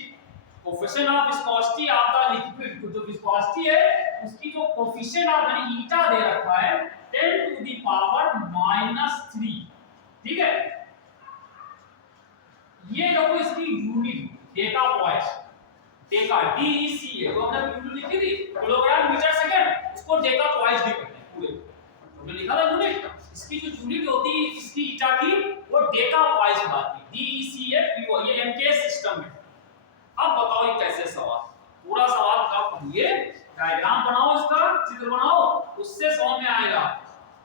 coefficient of viscosity of the liquid, जो विस्कोसिटी है उसकी जो कोफिशिएंट ऑफ यानी ईटा दे रखा है 10 to the power -3। ठीक है, ये देखो इसकी unit Deka point, Deka DEC है, तो हमने यूनिट लिखी थी किलोग्राम मीटर सेकंड, उसको डेका पॉइंट भी कहते हैं पूरे, हमने लिखा था यूनिट। इसकी जो यूनिट होती है इसकी ईटा की वो डेका पॉइंट आती है, DEC है, ये MKS सिस्टम है। अब बताओ ये कैसे सवाल, पूरा सवाल का पढ़िए, डायग्राम बनाओ, इसका चित्र बनाओ, उससे समझ में आएगा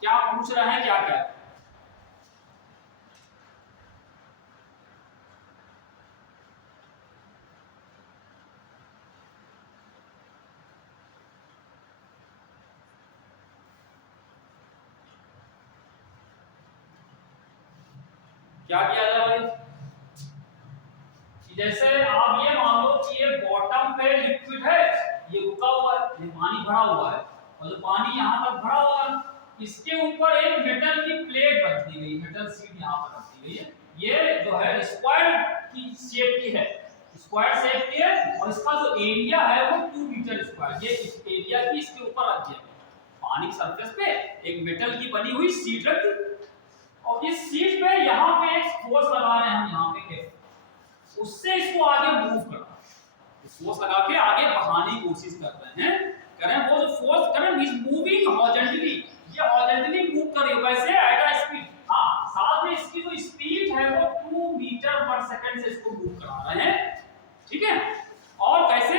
क्या पूछ रहे हैं, क्या क्या। क्या किया जाए, जैसे आप ये मान लो कि ये बॉटम पे लिक्विड है, ये रुका हुआ है, ये पानी भरा हुआ है, और जो पानी यहाँ तक भरा हुआ है इसके ऊपर एक मेटल की प्लेट रख दी गई, मेटल शीट यहाँ पर रख दी गई है, ये जो है स्क्वायर की शेप की है, स्क्वायर शेप की है, और इसका जो एरिया है वो 2 मीटर स्क्वायर, ये इस एरिया की इसके ऊपर रख दिया पानी की सरफेस पे एक मेटल की बनी हुई शीट रख दी, और इस शीट पे यहाँ पे एक फोर्स लगा रहे हैं हम, यहाँ पे उससे इसको आगे मूव करना, फोर्स लगा के आगे बढ़ाने की कोशिश कर रहे हैं, वो जो force current is moving horizontally, ये हॉरिजॉन्टली मूव कर रही है, कैसे एट अ स्पीड, हां साथ में इसकी जो स्पीड है वो 2 मीटर पर सेकंड से इसको मूव करा रहे हैं। ठीक है, और कैसे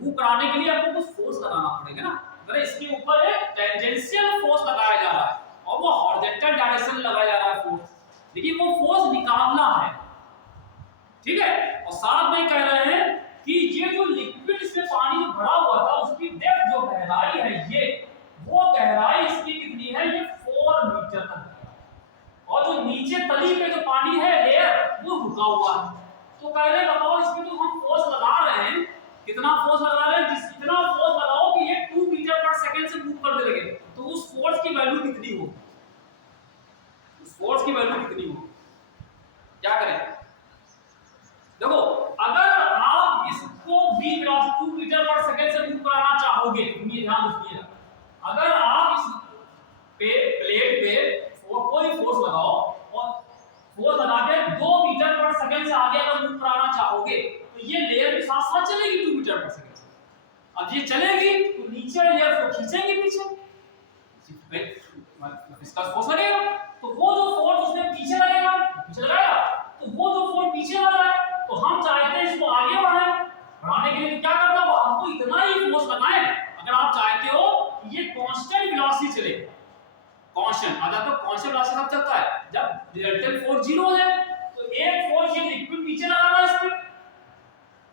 मूव कराने के लिए आपको कुछ फोर्स लगाना पड़ेगा ना, अगर इसके ऊपर एक टेंजेंशियल फोर्स लगाया जा रहा है, लगाया जा रहा है फोर्स, लेकिन वो फोर्स निकालना है, ठीक है। और साथ में कह रहे हैं कि ये जो लिक्विड इसमें पानी जो भरा हुआ था उसकी डेप्थ जो गहराई है ये, वो गहराई इसकी कितनी है, ये 4 मीटर तक है, और जो नीचे तली पे जो पानी है लेयर वो रुका हुआ है। तो कह रहे बताओ इसमें जो हम फोर्स लगा रहे हैं, कितना फोर्स लगा रहे हैं, जितना फोर्स लगाओ कि ये 2 मीटर पर सेकंड से मूव करने लगे, तो उस फोर्स की वैल्यू कितनी हो, उस फोर्स की वैल्यू कितनी हो, क्या करें। देखो अगर आप इसको v वेलोसिटी 2 मीटर पर सेकंड से मूव कराना चाहोगे, ये ध्यान रखिएगा, अगर आप इस पे प्लेट पे कोई फोर्स लगाओ और फोर्स लगा के 2 मीटर पर सेकंड से आगे अगर मूव कराना चाहोगे तो ये लेयर के साथ साथ चलेगी 2 मीटर पर सेकंड से। अब ये चलेगी तो नीचे लेयर को खींचेंगे पीछे, इसका फोर्स लगेगा, तो वो जो फोर्स उसने पीछे लगेगा, पीछे लगाएगा, तो वो जो फोर्स पीछे लगा है तो हम चाहते हैं इसको आगे बढ़ाने के लिए क्या करना होगा, हमको इतना ही फोर्स लगाएं। अगर आप चाहते हो ये कांस्टेंट वेलोसिटी चले, कांस्टेंट अगर तो कांस्टेंट वेलोसिटी कब चलता है, जब रिजल्टेंट फोर्स 0 है, तो एक फोर्स ये लिक्विड पीछे लगा रहा है इस पे,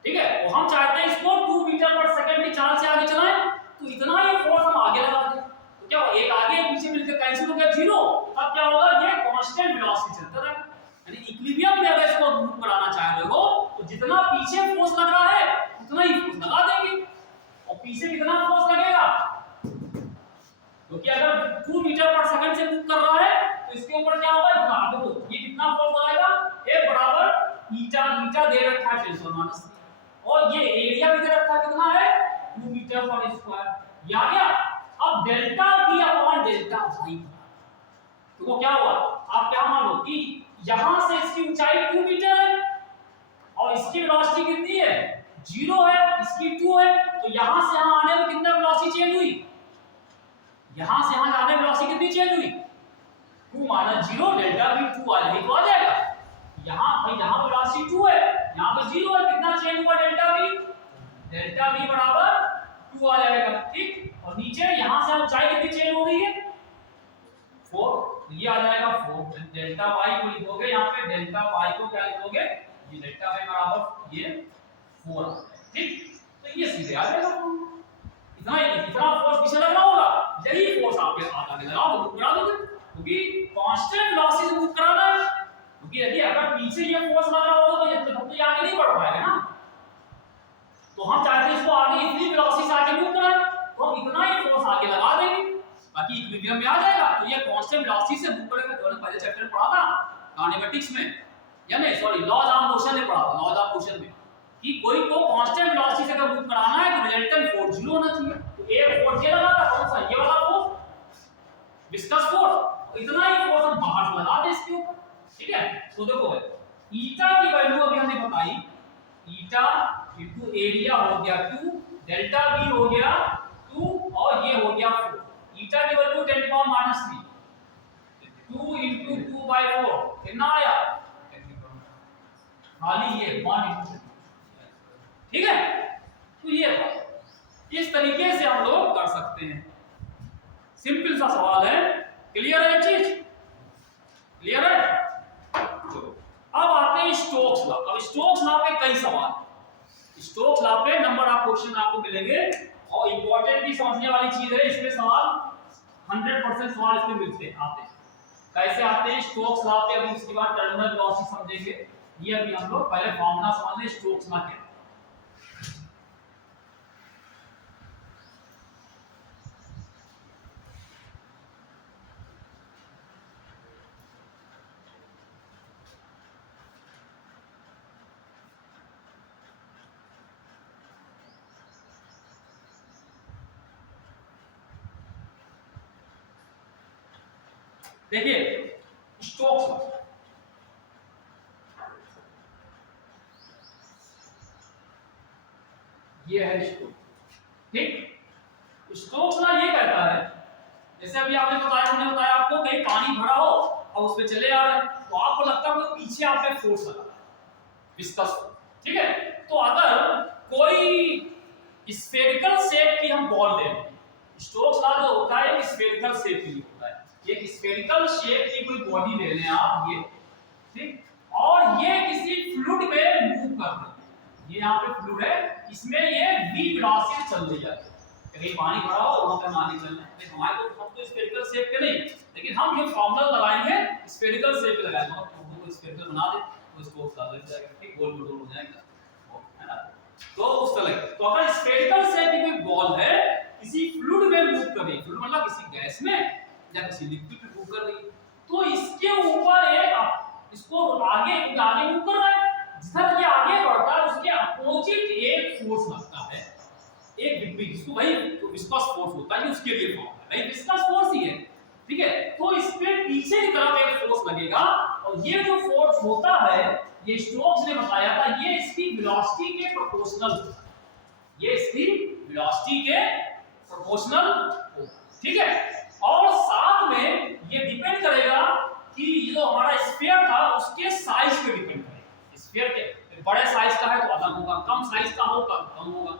ठीक है, और हम चाहते हैं इसको 2 मीटर पर सेकंड की चाल से आगे चलाएं, तो इतना ही फोर्स हम आगे लगा दें, तो क्या एक आगे एक पीछे मिलकर कैंसिल हो गया 0, तब क्या होगा, ये कांस्टेंट वेलोसिटी चलता रहेगा। यानी इक्विलिब्रियम में अगर इसको मूव कराना चाह रहे हो तो जितना पीछे फोर्स लग रहा है उतना ही फोर्स लगा देंगे, और पीछे कितना फोर्स लगेगा, क्योंकि अगर 2 मीटर पर सेकंड से मूव कर रहा है तो इसके ऊपर क्या होगा, इतना देखो ये कितना फोर्स लगाएगा, F बराबर ईटा, ईटा दे रखा है 10 माइनस, और ये एरिया भी दे रखा है कितना है 2 मीटर पर स्क्वायर, ये आ गया। अब delta V upon delta y, तो वो क्या हुआ, आप क्या मान लो कि यहां से इसकी ऊंचाई 2 मीटर है और इसकी वेलोसिटी कितनी है 0 है, इसकी 2 है, तो यहां से यहां आने में कितना वेलोसिटी चेंज हुई, यहां से यहां जाने में वेलोसिटी कितनी चेंज हुई 2 माइनस 0, डेल्टा V 2 आ जाएगी, तो आ जाएगा। यहां भाई यहां वेलोसिटी 2 है, यहां पे 0 है, कितना चेंज हुआ डेल्टा V, डेल्टा V बराबर 2 आ जाएगा, ठीक। और नीचे यहां से ऊंचाई कितनी चेंज हो रही है 4, तो ये आ जाएगा 4, डेल्टा y को लिखोगे यहां पे, डेल्टा y को क्या लिखोगे, ये डेल्टा y बराबर ये 4 आ जाएगा, ठीक। तो ये सीधे आ जाएगा, इतना फोर्स पीछे लग रहा होगा, यही फोर्स आपके आगे लगाओ तो करा दोगे, क्योंकि कांस्टेंट वेलोसिटी से मूव कराना है, क्योंकि यदि अगर पीछे ये फोर्स लग रहा होगा तो ये आगे नहीं बढ़ पाएगा ना, तो हम चाहते हैं इसको आगे इतनी वेलोसिटी से आगे मूव कराएं, तो हम इतना ही फोर्स आगे लगा देंगे, बाकी इक्विलिब्रियम में आ जाएगा। तो ये कांस्टेंट वेलोसिटी से मूव करेगा, जो हमने पहले चैप्टर में पढ़ा था काइनेमेटिक्स में, या नहीं सॉरी लॉज ऑफ मोशन में पढ़ा था, लॉज ऑफ मोशन में, कि कोई को कांस्टेंट वेलोसिटी से अगर मूव कराना है तो रिजल्टेंट फोर्स 0 होना चाहिए, तो एक फोर्स ये लगा था, कौन सा, ये वाला फोर्स, विस्कस फोर्स, तो इतना ही फोर्स हम बाहर से लगा दें इसके ऊपर, ठीक है। तो देखो ईटा की वैल्यू अभी हमने बताई, ईटा इनटू एरिया हो गया 2, डेल्टा V हो गया 2, और ये हो गया 4, ईटा की वैल्यू 10⁻³ 2 into 2/4 कितना आया, खाली ये 1 ठीक है। तो ये इस तरीके से हम लोग कर सकते हैं, सिंपल सा सवाल है, क्लियर है ये चीज, क्लियर है। अब आते हैं स्टोक्स लॉ। अब स्टोक्स लॉ पे कई सवाल, स्टोक्स लॉ पे नंबर ऑफ क्वेश्चन आपको मिलेंगे, और इंपॉर्टेंट भी समझने वाली चीज है, इसमें सवाल 100% सवाल इसमें मिलते आते हैं। कैसे आते हैं स्टोक्स लॉ पे, अभी उसके बाद टर्मिनल वेलोसिटी समझेंगे, ये अभी हम लोग पहले फॉर्मूला समझ लें स्टोक्स लॉ क्या। देखिए स्टोक्स लॉ, ये है स्टोक्स, ठीक। स्टोक्स लॉ ये कहता है, जैसे अभी आपने बताया, हमने बताया आपको कहीं पानी भरा हो और उस पे चले आ रहे हैं, तो आपको लगता है कि पीछे आप पे फोर्स लगा है, विस्कस, ठीक है। तो अगर कोई स्फेरिकल शेप की हम बॉल ले लें, स्टोक्स लॉ जो होता है स्फेरिकल शेप के लिए होता है, एक स्फेरिकल शेप की कोई बॉडी ले लें आप, ये ठीक, और ये किसी फ्लूइड में मूव कर रही है, ये यहाँ पे फ्लूइड है, इसमें ये v वेलोसिटी चल रही है, कहीं पानी भरा हो वहां पे पानी चल रहा है, हमारे तो हम तो स्फेरिकल शेप के नहीं, लेकिन हम जो फॉर्मूला लगाएंगे स्फेरिकल शेप पे लगाएंगे, तो स्फेरिकल बना दे तो इसको उसका लग जाएगा, ठीक, गोल गोल हो जाएगा, है ना। तो उस तरह तो अगर स्फेरिकल शेप की कोई बॉल है किसी फ्लूइड में मूव कर रही है, फ्लूइड मतलब किसी गैस में या किसी लिक्विड में मूव कर रही है, तो इसके ऊपर एक इसको आगे मूव कर रहा है, जिधर ये आगे बढ़ता है उसके अपोजिट एक फोर्स लगता है, एक विपरीत, जिसको भाई तो विस्कस फोर्स होता है, उसके लिए फॉर्म है भाई, विस्कस फोर्स ही है, ठीक है। तो इस पे पीछे की तरफ एक फोर्स लगेगा, और ये जो फोर्स होता है ये स्टोक्स ने बताया था, ये इसकी वेलोसिटी के प्रोपोर्शनल होता है, ये इसकी वेलोसिटी के प्रोपोर्शनल होगा, ठीक है। और साथ में ये डिपेंड करेगा कि ये जो हमारा स्फीयर था उसके साइज पे डिपेंड करेगा, स्फीयर के बड़े साइज का है तो अलग होगा, कम साइज का होगा कम होगा,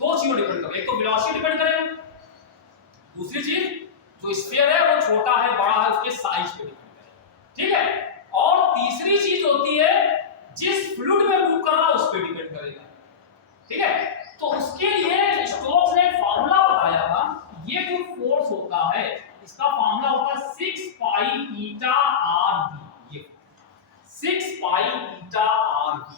दो चीजों डिपेंड करेगा, एक तो वेलोसिटी डिपेंड करेगा, दूसरी चीज जो स्फीयर है वो छोटा है बड़ा है उसके साइज पे डिपेंड करेगा, ठीक है। और तीसरी चीज होती है जिस फ्लूइड में मूव कर रहा है उस पे डिपेंड करेगा, ठीक है। तो उसके लिए स्टोक्स ने फार्मूला बताया था, ये जो फोर्स होता है इसका फार्मूला होता है 6 पाई ईटा आर वी, ये 6 पाई ईटा आर वी,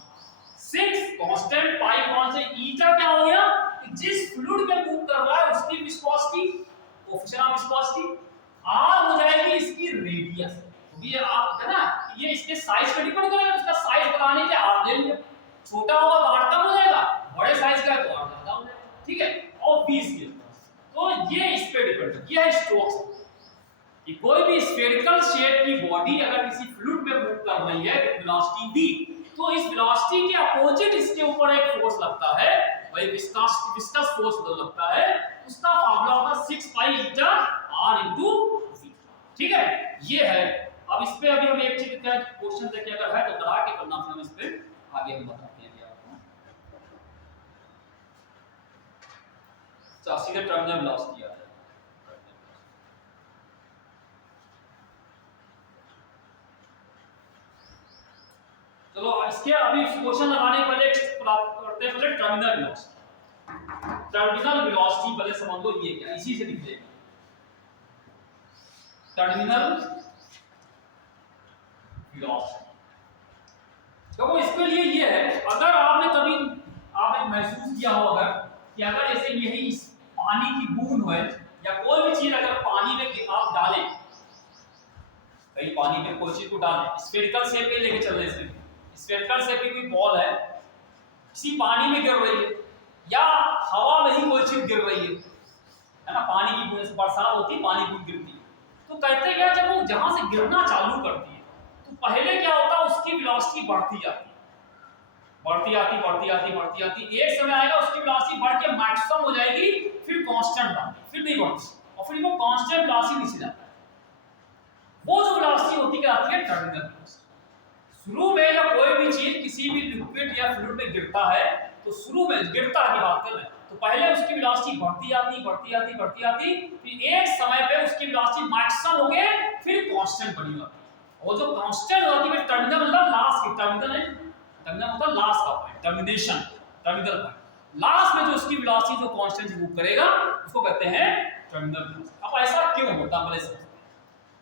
6 कांस्टेंट, पाई कौन से, ईटा क्या हो गया कि जिस फ्लूइड में मूव कर रहा है उसकी viscosity, coefficient of viscosity, R हो जाएगी इसकी रेडियस, ये आप है ना, ये इसके साइज पे डिपेंड करेगा, इसका साइज बताने के लिए आर ले लिया, छोटा होगा तो आर कम हो जाएगा, बड़े साइज का है तो आर ज्यादा हो जाएगा, ठीक है। और 20 के तो ये इस पे डिपेंड है, ये है स्टोक्स कि कोई भी स्फेरिकल शेप की बॉडी अगर किसी फ्लूइड में मूव कर रही है विद वेलोसिटी v, तो इस वेलोसिटी के अपोजिट इसके ऊपर एक फोर्स लगता है, वही विस्कस फोर्स लगता है, उसका फार्मूला होगा 6 पाई ईटा r इनटू v, ठीक है। ये है, अब इस पे अभी हम एक चीज का क्वेश्चन देखिए, अगर है तो करा के करना, फिर हम इस पे आगे हम बताते हैं आपको। तो सीधे टर्मिनल वेलोसिटी आ जाए, चलो इसके अभी क्वेश्चन लगाने पहले करते हैं पहले टर्मिनल वेलोसिटी, टर्मिनल वेलोसिटी पहले समझ लो ये क्या, इसी से लिखेंगे टर्मिनल वेलोसिटी। तो इसके लिए ये है, अगर आपने कभी आपने महसूस किया हो अगर कि अगर जैसे यही पानी की बूंद है या कोई भी चीज अगर पानी में आप डालें, कहीं पानी में कोई चीज को डालें, स्फेरिकल शेप में लेके चल रहे हैं, स्फेरिकल शेप की कोई बॉल है किसी पानी में गिर रही है या हवा में ही कोई चीज गिर रही है ना, पानी की बूंद, बरसात होती है पानी बूंद गिरती है, तो कहते क्या जब वो जहां से गिरना चालू करती है तो पहले क्या होता है उसकी वेलोसिटी बढ़ती जाती है, बढ़ती आती बढ़ती आती बढ़ती आती, एक समय आएगा उसकी वेलोसिटी बढ़ के मैक्सिमम हो जाएगी, फिर कांस्टेंट बनती, फिर नहीं बढ़ती, और फिर वो कांस्टेंट वेलोसिटी नीचे जाता है, वो जो वेलोसिटी होती क्या आती है टर्मिनल वेलोसिटी। शुरू में जब कोई भी चीज किसी भी लिक्विड या फ्लूइड में गिरता है तो शुरू में गिरता की बात कर रहे हैं तो पहले उसकी वेलोसिटी बढ़ती आती बढ़ती आती बढ़ती आती, फिर एक समय पे उसकी वेलोसिटी मैक्सिमम हो गए, फिर कांस्टेंट बनी होती है, और जो कांस्टेंट होती है टर्मिनल मतलब लास्ट की, टर्मिनल टर्मिनल मतलब लास्ट का point, termination, terminal point, last में जो उसकी वेलोसिटी जो कांस्टेंट मूव करेगा उसको कहते हैं टर्मिनल वेलोसिटी। अब ऐसा क्यों होता है पहले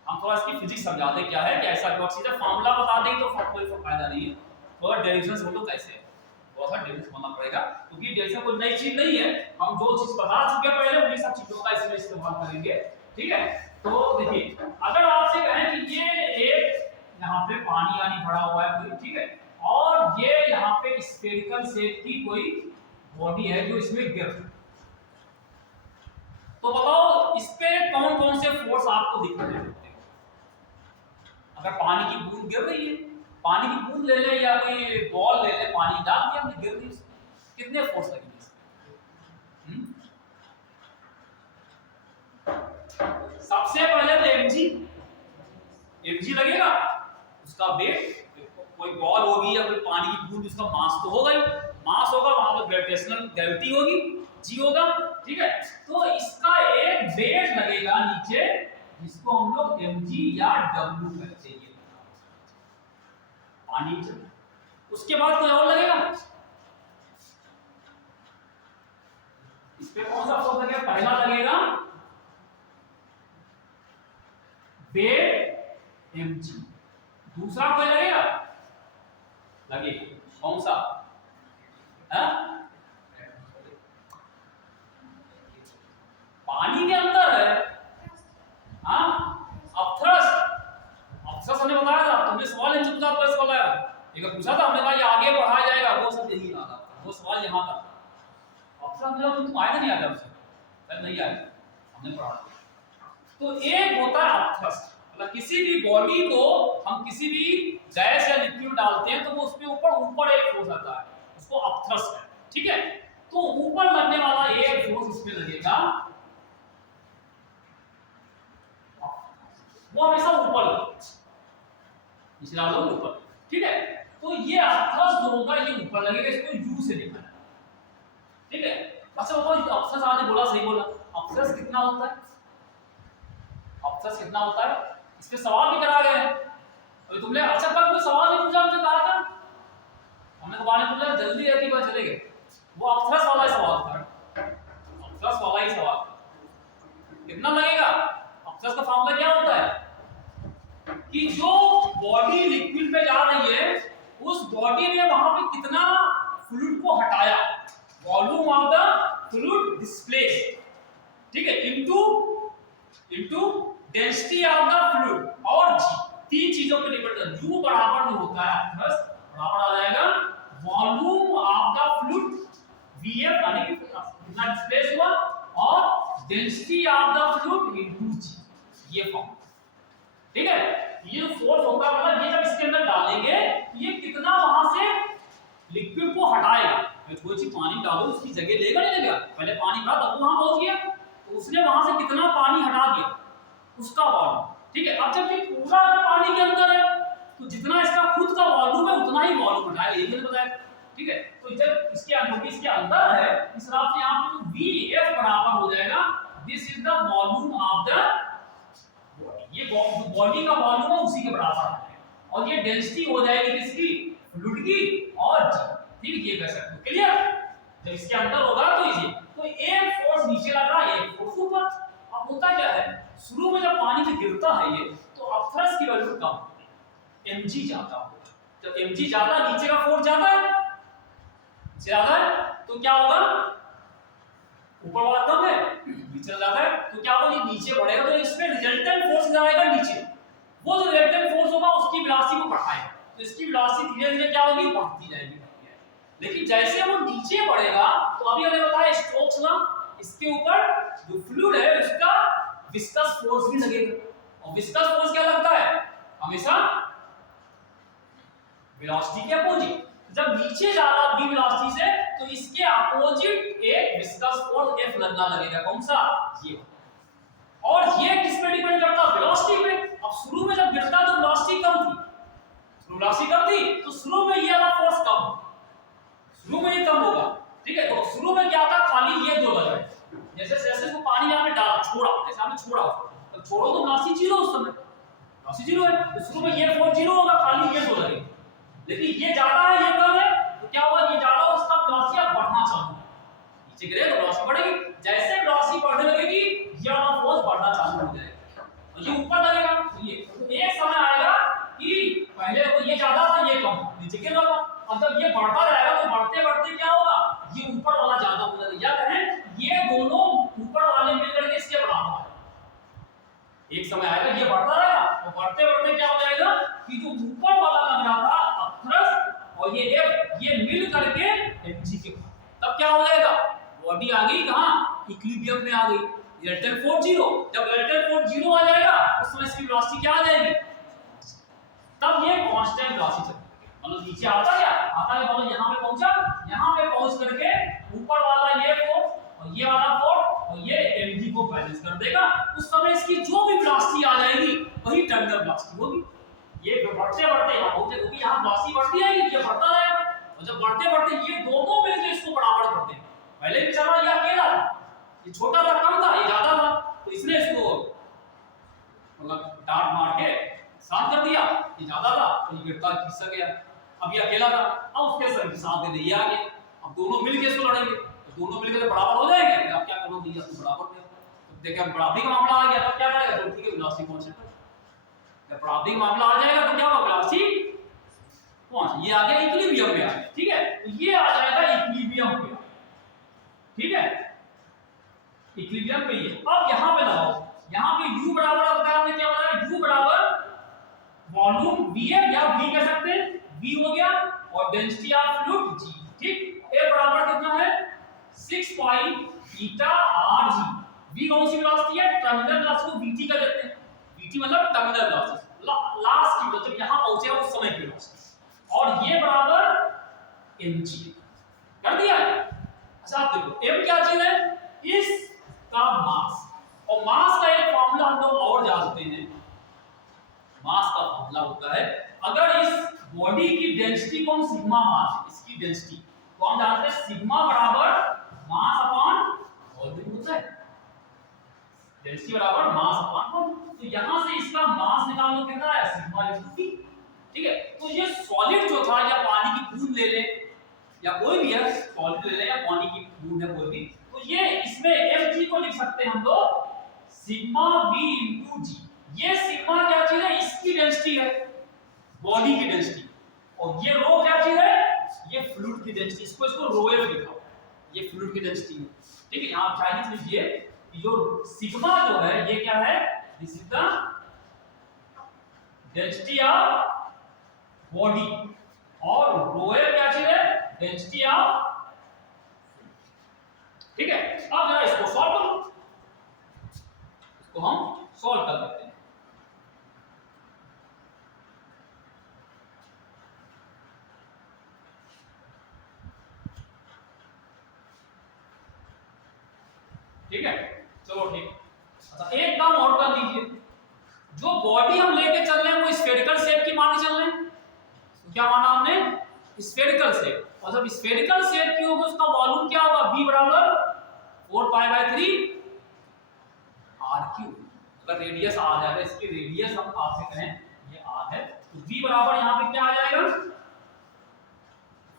हम थोड़ा इसकी फिजिक्स समझा दें क्या है कि ऐसा क्यों, सीधा फार्मूला बता दें तो कोई फायदा नहीं है, थोड़ा डेरिवेशन समझो कैसे है, थोड़ा सा डेरिवेशन समझना पड़ेगा क्योंकि डेरिवेशन कोई नई चीज नहीं है, हम जो चीज बता चुके हैं पहले उन्हीं सब चीजों का इसमें इस्तेमाल करेंगे, ठीक है। तो देखिए अगर आपसे कहें कि ये एक यहाँ पे पानी यानी भरा हुआ है कोई, ठीक है, और ये यहाँ पे स्फेरिकल शेप की कोई बॉडी है जो इसमें गिर, तो बताओ इस पे कौन कौन से फोर्स आपको दिख रहे हैं। अगर पानी की बूंद गिर रही है, पानी की बूंद ले ले या कोई बॉल ले ले, पानी डाल दिया हमने गिर रही, कितने फोर्स लगेंगे? सबसे पहले तो mg लगेगा, उसका वेट, कोई बॉल होगी या कोई पानी की बूंद, उसका मास तो होगा ही, मास होगा वहां पर ग्रेविटेशनल ग्रेविटी होगी, g होगा, ठीक है। तो इसका एक वेट लगेगा नीचे इसको हम लोग mg या w कहते हैं। पानी उसके बाद कोई और लगेगा, इस पे कौन सा फोर्स लगेगा? पहला लगेगा वेट mg, दूसरा कोई लगेगा? लगेगा कौन सा? पानी के अंदर है अपथ्रस्ट हमने बताया था, तुमने सवाल इन चुपचाप प्लस वाला है एक पूछा था हमने कहा ये आगे पढ़ाया जाएगा, वो सब यही आ था, वो सवाल यहाँ था। अपथ्रस्ट में तुम आए नहीं आया उससे शायद नहीं आया, हमने पढ़ा। तो एक होता है अपथ्रस्ट, मतलब किसी भी बॉडी को हम किसी भी गैस या लिक्विड डालते हैं तो वो उसके ऊपर एक फोर्स आता है, उसको अपथ्रस्ट है, ठीक है। तो ऊपर लगने वाला एक फोर्स इसमें लगेगा, वो हमेशा ऊपर निचला वाला ऊपर, ठीक है। तो ये अपथ्रस्ट जो होगा ये ऊपर लगेगा, इसको यू से लिखना है, ठीक है। अच्छा बताओ अपथ्रस्ट आपने बोला सही बोला, अपथ्रस्ट कितना होता है? अपथ्रस्ट कितना होता है? इस पे सवाल भी करा गया है और तुमने अच्छा कल कोई सवाल नहीं पूछा, मुझे कहा था हमने तो बारे पूछा जल्दी रहती बात चले गए, वो अपथ्रस्ट वाला ही सवाल था, अपथ्रस्ट वाला ही सवाल। कितना लगेगा? अपथ्रस्ट का फॉर्मूला क्या होता है कि जो बॉडी लिक्विड में जा रही है उस बॉडी ने वहां पे कितना फ्लूइड को हटाया, volume of the fluid displaced, ठीक है, into density of the fluid और जी, तीन चीजों पे डिपेंड है। u बराबर जो होता है अपथ्रस्ट बराबर आ जाएगा volume of the fluid vf यानी कि कितना डिस्प्लेस हुआ और density of the fluid into g, ये फॉर्म, ठीक है। ये फोर्स होगा मतलब ये जब इसके अंदर डालेंगे ये कितना वहां से लिक्विड को हटाएगा। कोई चीज पानी डालो उसकी जगह लेगा नहीं लेगा, पहले पानी भरा तब वहां पहुंच गया तो उसने वहां से कितना पानी हटा दिया उसका वॉल्यूम, ठीक है। अब जब ये पूरा पानी के अंदर है तो जितना इसका खुद का वॉल्यूम है उतना ही वॉल्यूम हटाएगा, ये मैंने बताया, ठीक है। तो जब इसके अंदर है इस हिसाब से यहां पे जो Vf बराबर हो जाएगा this is the volume of the body, ये बॉडी का वॉल्यूम है उसी के बराबर आ जाएगा और ये डेंसिटी हो जाएगी किसकी? फ्लूइड की और जी, ठीक, ये कह सकते हो, क्लियर। जब इसके अंदर होगा तो इजी, तो एक फोर्स नीचे लग रहा है एक फोर्स ऊपर। अब होता क्या है शुरू में जब पानी में गिरता है ये तो अपथ्रस्ट की वैल्यू कम होती है, mg ज्यादा होगा। जब mg ज्यादा नीचे का फोर्स ज्यादा है ज्यादा है तो क्या होगा ऊपर वाला कम है नीचे ज्यादा है तो क्या होगा ये नीचे बढ़ेगा तो इसमें रिजल्टेंट फोर्स जाएगा नीचे, वो जो रिजल्टेंट फोर्स होगा उसकी वेलोसिटी को बढ़ाएगा तो इसकी वेलोसिटी धीरे-धीरे क्या होगी बढ़ती जाएगी। लेकिन जैसे वो नीचे बढ़ेगा तो अभी हमने बताया स्टोक्स लॉ, इसके ऊपर जो फ्लूइड है उसका विस्कस फोर्स भी लगेगा और विस्कस फोर्स क्या लगता है हमेशा वेलोसिटी के अपोजिट। जब नीचे जा रहा v वेलोसिटी से तो इसके अपोजिट एक विस्कस फोर्स F लगना लगेगा, कौन सा? ये। और ये किस पे डिपेंड करता है? वेलोसिटी पे। अब शुरू में जब गिरता तो वेलोसिटी कम थी, तो शुरू में ये वाला फोर्स कम, शुरू में ये कम होगा, ठीक है। तो शुरू में क्या था खाली ये दो लगा, जैसे जैसे इसको पानी में आपने डाला छोड़ा, जैसे आपने छोड़ा तो छोड़ो तो वेलोसिटी जीरो, उस समय वेलोसिटी जीरो है तो शुरू में ये फोर्स जीरो होगा, खाली ये दो लगे। लेकिन ये ज्यादा है ये कम है तो क्या होगा ये ज्यादा और उसका वेलोसिटी बढ़ना चालू है, नीचे गिरे तो वेलोसिटी बढ़ेगी, जैसे वेलोसिटी बढ़ने लगेगी ये वाला फोर्स बढ़ना चालू हो जाएगा और ये ऊपर लगेगा। तो ये तो एक समय आएगा कि पहले तो ये ज्यादा था ये कम, नीचे गिर रहा था, अब जब ये बढ़ता रहेगा तो बढ़ते बढ़ते क्या होगा ये ऊपर वाला ज्यादा हो जाएगा, या कहें ये दोनों ऊपर वाले मिलकर के इसके बराबर है। एक समय आएगा ये बढ़ता रहेगा तो बढ़ते बढ़ते क्या हो जाएगा कि जो ऊपर वाला लग रहा था अपथ्रस्ट और ये F ये मिल करके mg के तब क्या हो जाएगा बॉडी आ गई कहां इक्विलिब्रियम में आ गई, रिजल्टेंट फोर्स जीरो। जब रिजल्टेंट फोर्स जीरो आ जाएगा उस समय इसकी वेलोसिटी क्या आ जाएगी, तब ये कांस्टेंट वेलोसिटी मतलब नीचे आता क्या आता है, मतलब यहां पे पहुंचा, यहां पे पहुंच करके ऊपर वाला ये फोर्स और ये वाला फोर्स और ये mg को बैलेंस कर देगा, उस समय इसकी जो भी वेलोसिटी आ जाएगी वही टर्मिनल वेलोसिटी होगी। ये बढ़ते बढ़ते यहां पहुंचे क्योंकि यहां वेलोसिटी बढ़ती जाएगी, ये बढ़ता रहेगा और जब बढ़ते बढ़ते ये दोनों मिलकर इसको बराबर करते हैं। पहले भी चला ये अकेला था, ये छोटा था कम था ये ज्यादा था तो इसने इसको मतलब डांट मार के साथ कर दिया, ये ज्यादा था तो ये गिरता खिसक गया, अब ये अकेला था, अब उसके सर के साथ दे दिया आगे, अब दोनों मिलके इसको लड़ेंगे, तो दोनों मिलके तो बराबर हो जाएंगे, अब क्या करो दिया तो बराबर दे, तो देखा बराबरी का मामला आ गया, तब क्या करेगा रोटी के वेलोसिटी कांस्टेंट, जब बराबरी का मामला आ जाएगा तो क्या होगा वेलोसिटी कांस्टेंट, ये आ गया इक्विलिब्रियम पे आ गया, ठीक है, तो ये आ जाएगा इक्विलिब्रियम पे, ठीक है, इक्विलिब्रियम पे ये। अब यहां पे लगाओ, यहां पे u बराबर बताया हमने, क्या बताया, u बराबर वॉल्यूम Vf या V कह सकते हैं, V हो गया, और डेंसिटी ऑफ फ्लूइड G, ठीक, A बराबर कितना है 6 पाई ईटा Rg, V कौन सी वेलोसिटी है, टर्मिनल वेलोसिटी को Vt का देते हैं, Vt मतलब टर्मिनल वेलोसिटी, लास्ट की मतलब यहां पहुंचे उस समय की वेलोसिटी, और ये बराबर mg कर दिया। अच्छा आप देखो m क्या चीज है, इस का मास, और मास का एक फार्मूला हम लोग और जानते हैं, मास का फार्मूला होता है, अगर इस बॉडी की डेंसिटी को हम सिग्मा मान, इसकी डेंसिटी तो हम जानते हैं सिग्मा बराबर मास अपॉन वॉल्यूम होता है, डेंसिटी बराबर मास अपॉन वॉल्यूम, तो यहां से इसका मास निकाल लो, कितना है सिग्मा इनटू, ठीक है, तो ये सॉलिड जो था, या पानी की बूंद ले ले या कोई भी है सॉलिड ले ले या पानी की बूंद है कोई भी, तो ये इसमें mg को लिख सकते हैं हम लोग सिग्मा v इनटू g, ये सिग्मा क्या चीज है, इसकी डेंसिटी है, बॉडी की डेंसिटी, और ये रो क्या चीज है, ये फ्लूइड की डेंसिटी, इसको रो एफ लिखा, ये फ्लूइड की डेंसिटी है, ठीक है, यहां आप चाइनीज लीजिए, जो सिग्मा जो है ये क्या है, this is the density of body, और रो एफ क्या चीज है, डेंसिटी ऑफ, ठीक है, अब जरा इसको सॉल्व करो, इसको हम सॉल्व कर लेते हैं, ठीक है, चलो ठीक, अच्छा एक काम और कर लीजिए, जो बॉडी हम लेके चल रहे हैं वो स्फेरिकल शेप की मान के चल रहे हैं, तो क्या माना हमने स्फेरिकल शेप, और जब स्फेरिकल शेप की होगी उसका वॉल्यूम क्या होगा, v बराबर 4 पाई बाय 3 r क्यूब, अगर रेडियस r है, इसकी रेडियस हम आपसे कहें ये r है, तो v बराबर यहां पे क्या आ जाएगा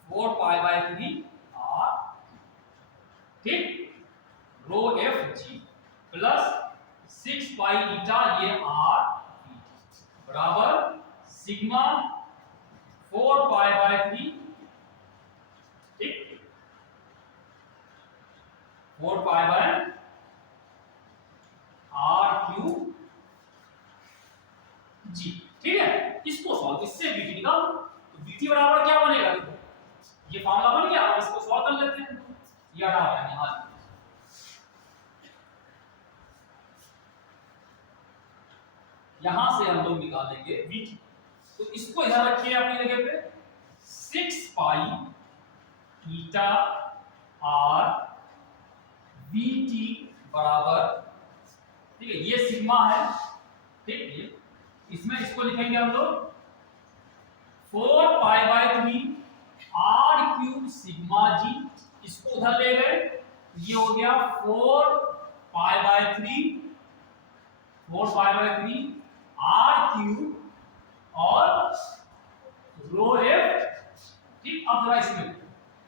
4 पाई बाय 3 r, ठीक, रो एफ जी प्लस 6 पाई ईटा ये r बराबर सिग्मा 4 पाई बाय 3, ठीक, 4 पाई बाय r क्यूब जी, ठीक है, इसको सॉल्व, इससे vt निकालो, तो vt बराबर क्या बनेगा, ये फार्मूला बन गया, अब इसको सॉल्व कर लेते हैं, ये हटा है यहां, यहां से हम लोग निकालेंगे vt, तो इसको इधर रखिए अपनी जगह पे, 6 पाई ईटा r vt बराबर, ठीक है, ये सिग्मा है, ठीक, ये इसमें इसको लिखेंगे हम लोग 4 pi by 3 r cube sigma g, इसको उधर ले गए, ये हो गया 4 पाई बाय 3 r क्यूब और रो एफ, ठीक, अब जरा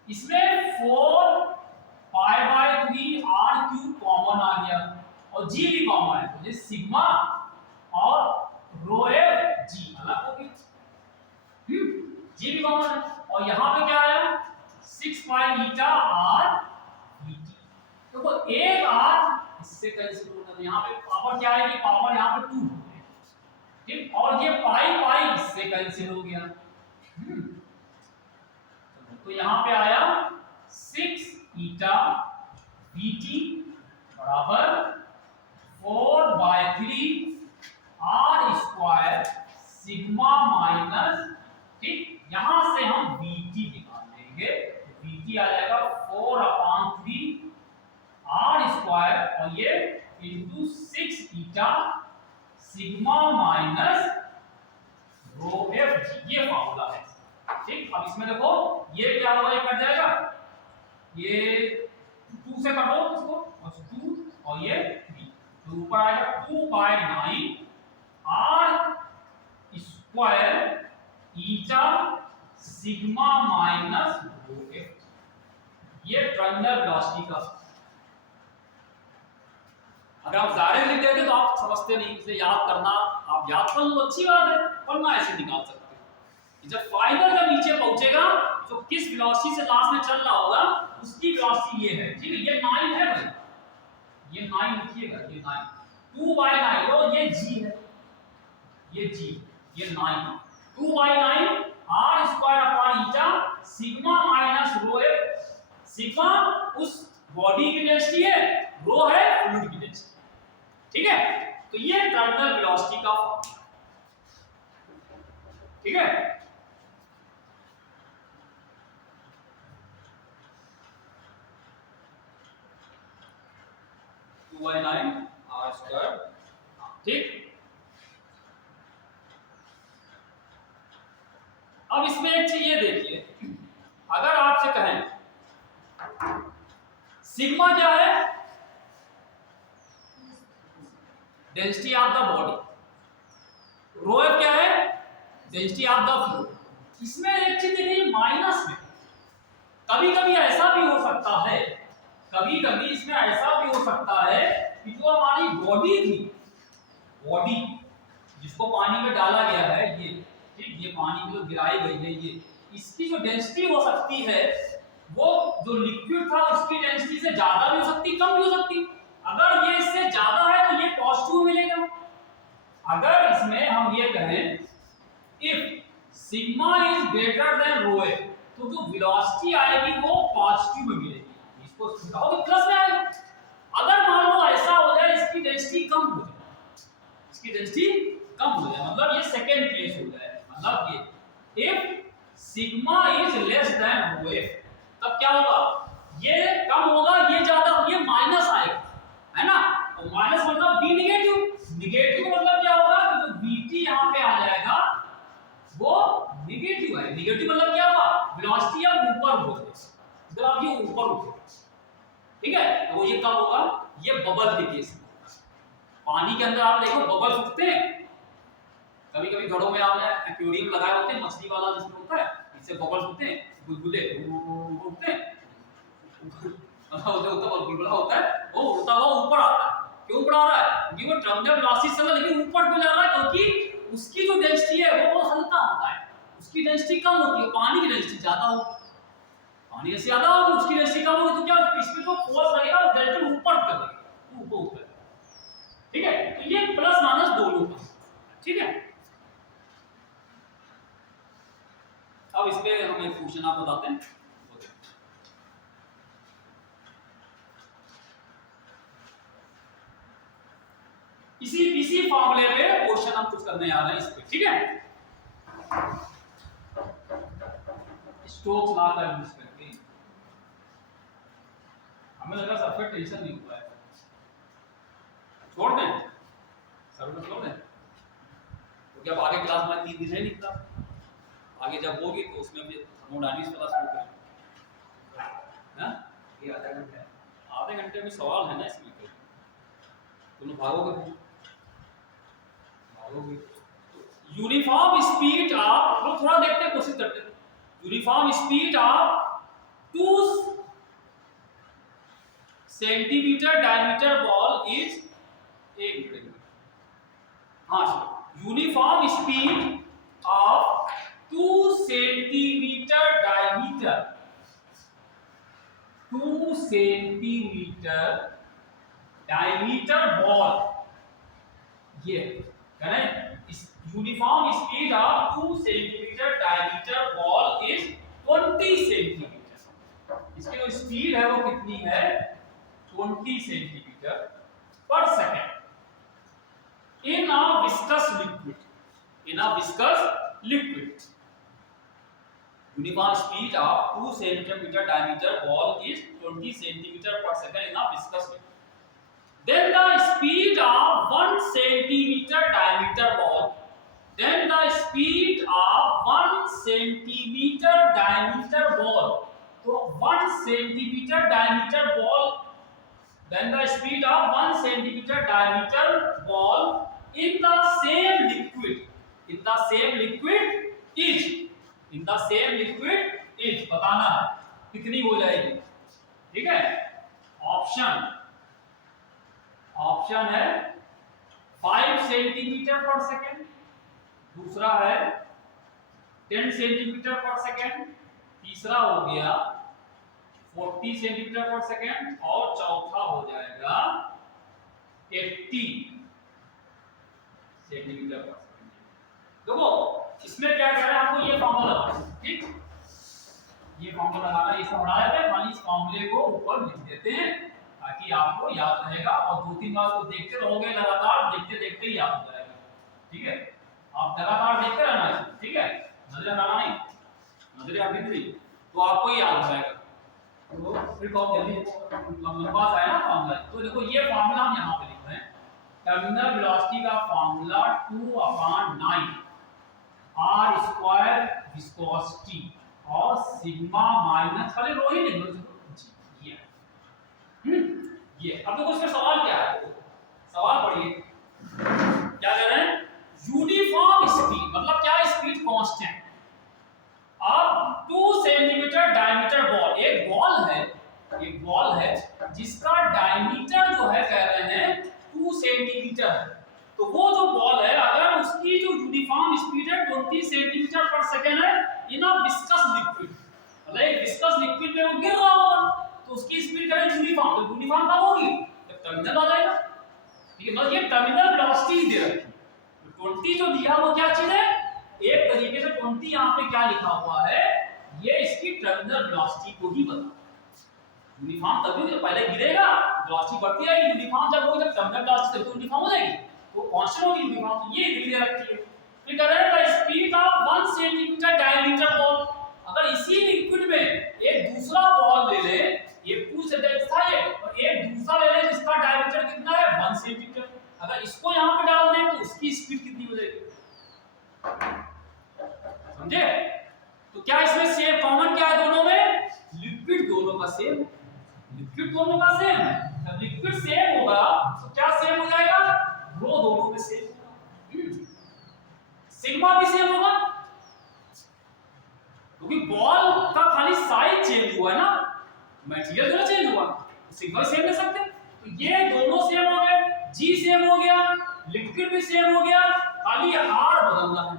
इसमें 4 pi by 3 r cube common आ गया, और g भी कॉमन है, तो ये सिग्मा और रो एफ जी अलग हो गई, जी भी कॉमन है, और यहां पे क्या आया 6 पाई ईटा r vt, देखो एक r इससे कैंसिल होगा, यहां पे पावर क्या आएगी, पावर यहां पे 2, ठीक, और ये पाई पाई इससे कैंसिल हो गया, तो यहां पे आया 6 ईटा vt बराबर 4 by 3 r square sigma minus, ठीक, यहां से हम vt निकाल लेंगे, तो vt आ जाएगा 4/3 r स्क्वायर और ये इंटू 6 ईटा sigma minus rho F G, ये फार्मूला है, ठीक, अब इसमें देखो ये क्या होगा, ये कट जाएगा, ये 2 से काटो इसको, और 2 और ये 3, तो ऊपर आएगा 2/9 R square eta sigma minus rho F. ये टर्मिनल वेलोसिटी का, अगर आप डायरेक्ट लिख देते तो आप समझते नहीं, इसे याद करना, आप याद कर लो अच्छी बात है, वरना ऐसे निकाल सकते हो। जब फाइबर जब नीचे पहुंचेगा तो किस वेलोसिटी से लास्ट में चल रहा होगा उसकी वेलोसिटी ये है, ठीक है। ये 9 है भाई, ये 9 लिखिएगा, ये 9 2/9 लो, ये g है, ये g, ये 9 2/9 r स्क्वायर अपॉन ईटा sigma minus rho F. Sigma उस बॉडी की डेंसिटी है, रो है फ्लूइड की डेंसिटी, ठीक है। तो ये टर्मिनल वेलोसिटी का फॉर्मूला, ठीक है। r स्क्वायर, ठीक। अब इसमें एक चीज ये देखिए, अगर आपसे कहें सिग्मा क्या है, density of the body, rho F क्या है, डेंसिटी ऑफ द फ्लूइड। इसमें एक चीज देखिए माइनस में कभी कभी ऐसा भी हो सकता है, कभी कभी इसमें ऐसा भी हो सकता है कि जो हमारी बॉडी थी, बॉडी जिसको पानी में डाला गया है, ये ठीक, ये पानी में जो गिराई गई है, ये इसकी जो डेंसिटी हो सकती है वो जो लिक्विड था उसकी डेंसिटी से ज्यादा भी हो सकती, कम भी हो सकती। अगर ये इससे ज्यादा है तो ये पॉजिटिव मिलेगा। अगर इसमें हम ये कहें if sigma is greater than rho F, तो जो वेलोसिटी आएगी वो पॉजिटिव में मिलेगी, इसको समझाओ तो प्लस में आएगी। अगर मान लो ऐसा हो जाए इसकी डेंसिटी कम हो जाए, इसकी डेंसिटी कम हो जाए, मतलब ये सेकंड केस हो जाए, मतलब ये if sigma is less than rho F, तब क्या होगा, ये कम होगा, ये ज्यादा, ये माइनस आएगा, है ना। तो माइनस मतलब बी नेगेटिव, नेगेटिव मतलब क्या होगा कि जो बीटी यहां पे आ जाएगा वो नेगेटिव है। नेगेटिव मतलब क्या होगा, वेलोसिटी अब ऊपर होगी, जब आप ये ऊपर उठेगा, ठीक है। तो ये कब होगा, ये बबल के केस में। पानी के अंदर आप देखो बबल उठते हैं, कभी कभी घड़ों में आपने एक्वेरियम लगाए होते हैं, मछली वाला जिसमें होता है, इससे बबल उठते हैं, बुलबुले उठते हैं, मतलब जो होता है बुलबुला होता है वो उड़ता हुआ ऊपर आता है। क्यों ऊपर आ रहा है, क्योंकि वो टर्मिनल वेलोसिटी से लेकिन ऊपर क्यों जा रहा है, क्योंकि उसकी जो डेंसिटी है वो हल्का होता है, उसकी डेंसिटी कम होती है, पानी की डेंसिटी ज्यादा होती है, पानी से ज्यादा होगी, उसकी डेंसिटी कम होगी, तो क्या इसमें जो फोर्स लगेगा वो डेल्टा ऊपर कर देगा, ऊपर ऊपर, ठीक है। तो ये प्लस माइनस दोनों का, ठीक है। अब इस पे हम एक क्वेश्चन आप बताते हैं, इसी फॉर्मूले पे क्वेश्चन हम कुछ करने आ रहे हैं इस पे, ठीक है। स्टोक्स लॉ का यूज करके हमें लगा सब पे टेंशन नहीं हुआ है, छोड़ दें सर को, छोड़ दें। तो क्या आगे क्लास में 3 दिन है निकला, आगे जब होगी तो उसमें भी थर्मोडायनामिक्स वाला शुरू करें, हां ये आधे घंटे में सवाल है ना इसमें, तुम भागोगे यूनिफॉर्म स्पीड ऑफ, तो थोड़ा देखते हैं, कोशिश करते हैं। Uniform speed of 2 centimetre diameter ball is, एक मिनट, हाँ uniform speed of 2 centimetre diameter, 2 centimetre diameter ball, ये uniform speed of 2 centimetre diameter ball is 20 centimetre. इसकी जो स्पीड है वो कितनी है, 20 centimetre per second in a viscous liquid, in a viscous liquid. Uniform speed of 2 centimetre diameter ball is 20 centimetre per second in a viscous liquid. Then the speed of 1 centimeter diameter ball, then the speed of 1 centimeter diameter ball, so 1 centimeter diameter ball, then the speed of 1 centimeter diameter ball in the same the same liquid is, in the same liquid is बताना है कितनी हो जाएगी। ठीक है, option है 5 centimetre पर second, दूसरा है 10 सेंटीमीटर पर सेकेंड, तीसरा हो गया 40 सेंटीमीटर पर सेकेंड और चौथा हो जाएगा 80 सेंटीमीटर पर सेकेंड। देखो इसमें क्या कह रहा है आपको, ये फॉर्मूला लगाना, ठीक, ये फॉर्मूला लगाना, ये सब हटा देते हैं, खाली इस फॉर्मूले को ऊपर लिख देते हैं ताकि आपको याद रहेगा और 2-3 बार को देखते रहोगे, लगातार देखते देखते ही याद हो जाएगा। ठीक है, आप लगातार देखते रहना है, ठीक है, नजर हटाना नहीं, नजर आपकी नहीं तो आपको ही याद हो जाएगा। तो फिर कौन जल्दी मेरे पास आया ना फॉर्मूला, तो देखो ये फॉर्मूला हम यहाँ पे लिख रहे हैं, टर्मिनल वेलोसिटी का फॉर्मूला 2/9 r स्क्वायर विस्कोसिटी और सिग्मा माइनस, खाली रो ही लिख लो ये। अब देखो इसमें सवाल क्या है, सवाल पढ़िए क्या कह रहे हैं, यूनिफॉर्म स्पीड मतलब क्या, स्पीड कांस्टेंट। अब 2 सेंटीमीटर डायमीटर बॉल, एक बॉल है जिसका डायमीटर जो है कह रहे हैं 2 सेंटीमीटर है, तो वो जो बॉल है अगर उसकी जो यूनिफॉर्म स्पीड है 20 सेंटीमीटर पर सेकेंड है इन अ विस्कस लिक्विड, मतलब एक विस्कस लिक्विड में वो गिर रहा होगा तो उसकी स्पीड करें यूनिफॉर्म, तो यूनिफॉर्म कब होगी जब टर्मिनल आ जाएगा। ठीक है, मतलब ये टर्मिनल वेलोसिटी दे रखी है, तो 20 जो दिया वो क्या चीज है, एक तरीके से 20 यहाँ पे क्या लिखा हुआ है, ये इसकी टर्मिनल वेलोसिटी को ही बता, यूनिफॉर्म तभी जब पहले गिरेगा वेलोसिटी बढ़ती जाएगी, यूनिफॉर्म जब होगी जब टर्मिनल वेलोसिटी तब यूनिफॉर्म हो जाएगी, तो कांस्टेंट होगी यूनिफॉर्म, तो ये दे रखी है। फिर कह रहे हैं the speed of 1 centimetre diameter ball, अगर इसी लिक्विड में एक दूसरा बॉल ले ले, ये 2 सेंटीमीटर था ये, और एक दूसरा ले ले जिसका डायमीटर कितना है 1 सेंटीमीटर, अगर इसको यहाँ पे डाल दें तो उसकी स्पीड कितनी हो जाएगी, समझे। तो क्या इसमें सेम कॉमन क्या है दोनों में, लिक्विड दोनों का सेम, लिक्विड दोनों का सेम है, जब लिक्विड सेम होगा तो क्या सेम हो जाएगा, रो दोनों में सेम होगा, सिग्मा भी सेम होगा, क्योंकि बॉल का खाली साइज चेंज हुआ है ना, मटेरियल जो चेंज हुआ, सिग्मा सेम ले सकते, तो ये दोनों सेम हो गए, जी सेम हो गया, लिक्विड भी सेम हो गया, खाली आर बदलना है,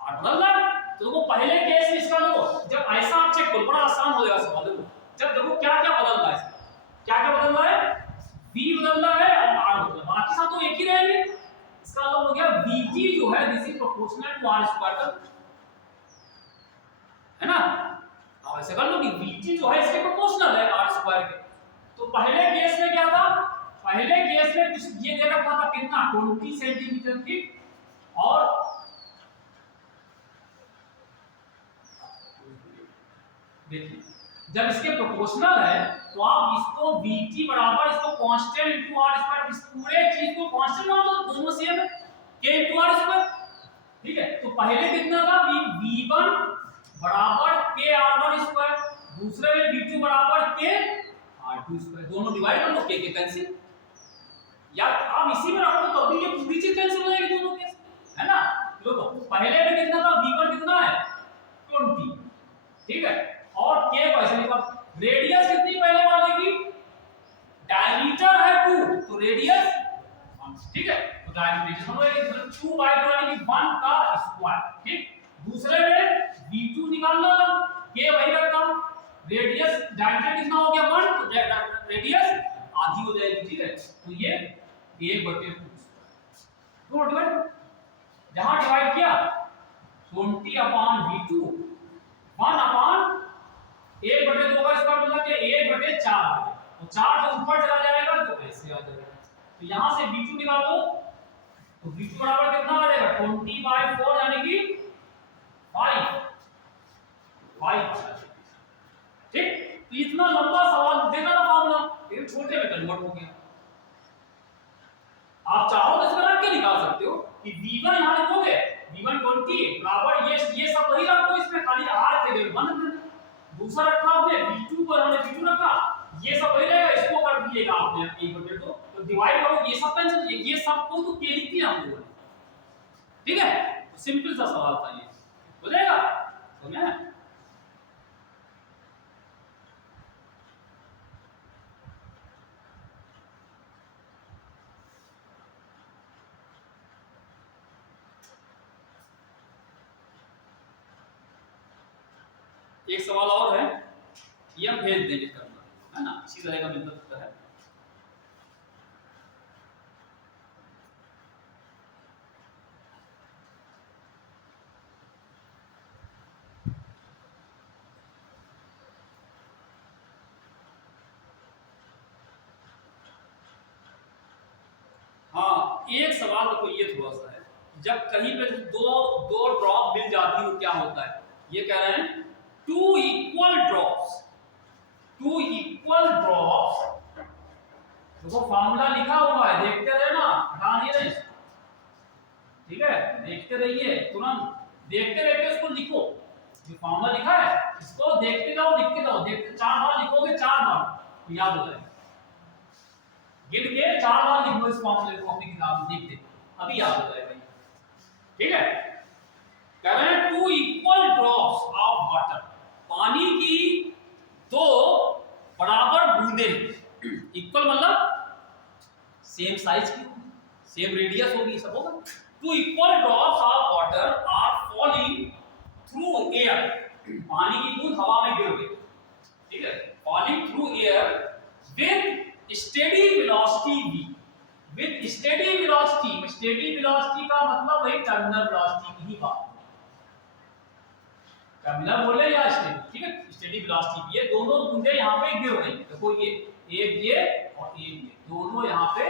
आर बदलना है। तो वो पहले केस में इसका देखो, जब ऐसा आप चेक करो बड़ा आसान हो जाएगा सवाल, देखो जब देखो क्या क्या बदल रहा है, क्या क्या बदल रहा है, v बदल रहा है और r बदल रहा है, बाकी सब तो एक ही रहेंगे, इसका मतलब हो गया vt जो है this is proportional to r square, है ना, अब ऐसे कर लो कि vt जो है इसके प्रोपोर्शनल है r स्क्वायर के, तो पहले केस में क्या था, पहले केस में कुछ ये दे रखा था कितना 20 सेंटीमीटर की, और देखिए जब इसके प्रोपोर्शनल है तो आप इसको vt बराबर इसको कांस्टेंट इनटू r स्क्वायर, इस पूरे चीज को कांस्टेंट मान लो, दोनों सेम है k इनटू r स्क्वायर, ठीक है। तो पहले कितना था v1 बराबर k r1 स्क्वायर, दूसरे में v2 बराबर k r2 स्क्वायर, दोनों डिवाइड कर लो, k कैंसिल, या आप इसी में रखो तो अभी ये पूरी चीज कैंसिल हो जाएगी दोनों केस, है ना। देखो पहले में कितना था, v1 कितना है 20, ठीक है, और k को ऐसे लिखा, रेडियस कितनी पहले वाले की, डायमीटर है 2 तो रेडियस 1, ठीक है, तो डायमीटर हो जाएगी 2/2 यानी कि 1 का स्क्वायर, ठीक। दूसरे में v2 निकालना था, k वही रखा, रेडियस डायमीटर कितना हो गया 1 तो रेडियस आधी हो जाएगी, ठीक है, तो ये 1/2 तो डिवाइड, जहां डिवाइड किया 20/v2 1/1/2 का स्क्वायर मिला के 1/4, तो 4 जो ऊपर चला जाएगा तो ऐसे आ जाएगा, तो यहां से v2 निकालो तो v2 बराबर कितना आ जाएगा 20/4 यानी कि 5, ठीक। तो इतना लंबा सवाल देना ना फॉर्मूला, ये छोटे में कन्वर्ट हो गया, आप चाहो तो इसमें रख के निकाल सकते हो कि v1 यहां लिखोगे v1 20 बराबर ये सब वही रखो, इसमें खाली r के लिए 1, दूसरा रखा आपने v2 को, हमने v2 रखा, ये सब वही रहेगा, इसको कर दिएगा आपने 1/2 तो डिवाइड करो, ये सब कैंसिल, ये सब को तो k लिख दिया हम लोगों ने, ठीक है, तो सिंपल सा सवाल था ये, हो जाएगा तो मैं एक सवाल और है, ये हम भेज देंगे करना, है ना, इसी तरह का मिलता जुलता है। हाँ, एक सवाल देखो ये थोड़ा सा है, जब कहीं पे दो दो ड्रॉप मिल जाती है क्या होता है, ये कह रहे हैं two equal drops, two equal drops, देखो फॉर्मूला लिखा हुआ है, देखते रहे ना, हटा नहीं रहे, ठीक है, देखते रहिए, तुरंत देखते रहते उसको लिखो, जो फॉर्मूला लिखा है इसको देखते जाओ, लिखते जाओ, देखते 4 बार लिखोगे, 4 बार तो याद हो जाएगा, गिन के 4 बार लिखो इस फॉर्मूले को अपनी किताब में, देखते अभी याद हो जाएगा, ठीक है। कह रहे हैं two equal drops of water, पानी की दो बराबर बूंदें, इक्वल मतलब सेम साइज की होगी, सेम रेडियस होगी, सब होगा। Two equal drops of water are falling through air, पानी की बूंद हवा में गिर गई, ठीक है, falling through air with steady velocity v, with steady velocity, steady velocity का मतलब वही टर्मिनल वेलोसिटी की ही बात, टर्मिनल बोले या स्टेडी, ठीक है, स्टेडी वेलोसिटी, ये दोनों बूंदें यहाँ पे गिर रही, देखो ये एक ये और एक ये, दोनों यहाँ पे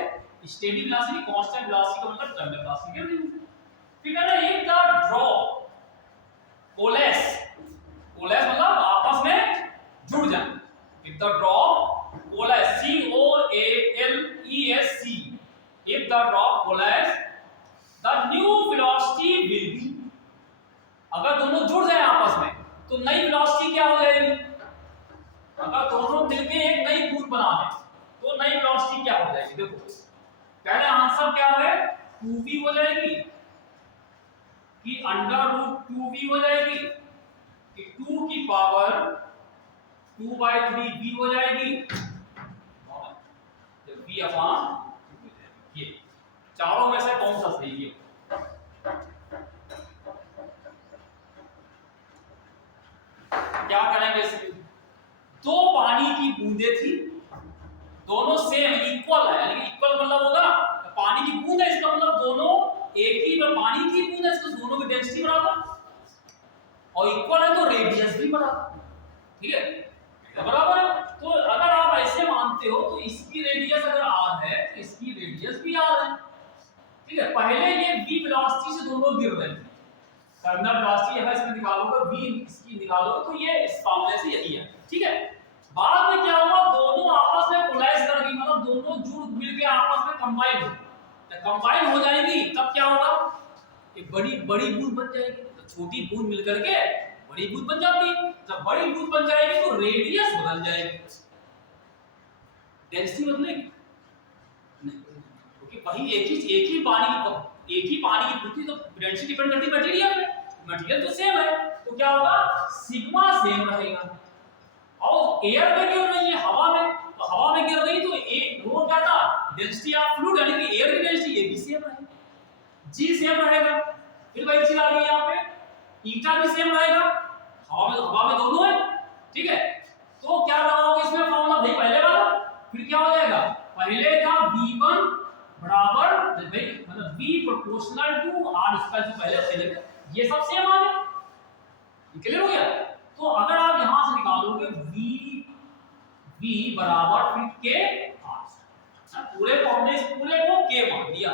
स्टेडी वेलोसिटी, कांस्टेंट वेलोसिटी का मतलब टर्मिनल वेलोसिटी गिर रही है। ठीक है ना, एक द ड्रॉप कोलेस, कोलेस मतलब आपस में जुड़ जाए, if the drop coalesce, C O A L E S C, if the drop coalesce the new velocity will be, अगर दोनों जुड़ जाए आपस में तो नई वेलोसिटी क्या हो जाएगी, अगर दोनों मिलके एक नई बूंद बना लें तो नई वेलोसिटी क्या हो जाएगी, देखो कह रहे आंसर क्या है, 2v हो जाएगी कि √2v हो जाएगी कि 2 की पावर 2/3v हो जाएगी, v अपॉन, ये चारों में से कौन सा सही है, क्या करेंगे इसमें, दो पानी की बूंदें थी, दोनों सेम इक्वल है, यानी इक्वल मतलब होगा पानी की बूंद है, इसका मतलब दोनों एक ही पानी की बूंद है, इसको दोनों की डेंसिटी बराबर, और इक्वल है तो रेडियस भी बराबर, ठीक है, बराबर है, तो अगर आप ऐसे मानते हो तो इसकी रेडियस अगर r है तो इसकी रेडियस भी r है, ठीक है, पहले ये v वेलोसिटी से दोनों गिर रहे हैं, टर्मिनल वेलोसिटी है, इसमें निकालोगे v इसकी निकालोगे तो ये इस फॉर्मूले से यही है, ठीक है। बाद में क्या हुआ, दोनों आपस में कोलाइज कर गई, मतलब दोनों जुड़ मिल के आपस में कंबाइन हो, जब कंबाइन हो जाएगी तब क्या होगा, एक बड़ी बड़ी बूंद बन जाएगी, तो छोटी बूंद मिलकर के बड़ी बूंद बन जाती है, जब बड़ी बूंद बन जाएगी तो रेडियस बदल जाएगी, डेंसिटी बदलेगी नहीं, क्योंकि वही एक ही पानी की बूंद तो डेंसिटी डिपेंड करती है मटेरियल पे, मटेरियल तो सेम है, तो क्या होगा, सिग्मा सेम रहेगा, और एयर में गिर रही है हवा में, तो हवा में गिर रही तो एक वो क्या था, डेंसिटी ऑफ फ्लूइड यानी कि एयर की डेंसिटी ये भी सेम रहेगी, जी सेम रहेगा, फिर वही चीज आ गई यहाँ पे, ईटा भी सेम रहेगा, हवा में दोनों है, ठीक है, तो क्या लगाओगे इसमें फॉर्मूला भाई पहले वाला, फिर क्या हो जाएगा, पहले था v1 बराबर भाई मतलब v proportional to r square, से पहले ये सब सेम आ गया, क्लियर हो गया, तो अगर आप यहां से निकालोगे v बराबर फिर k r, पूरे फॉर्मूले पूरे को k मान दिया।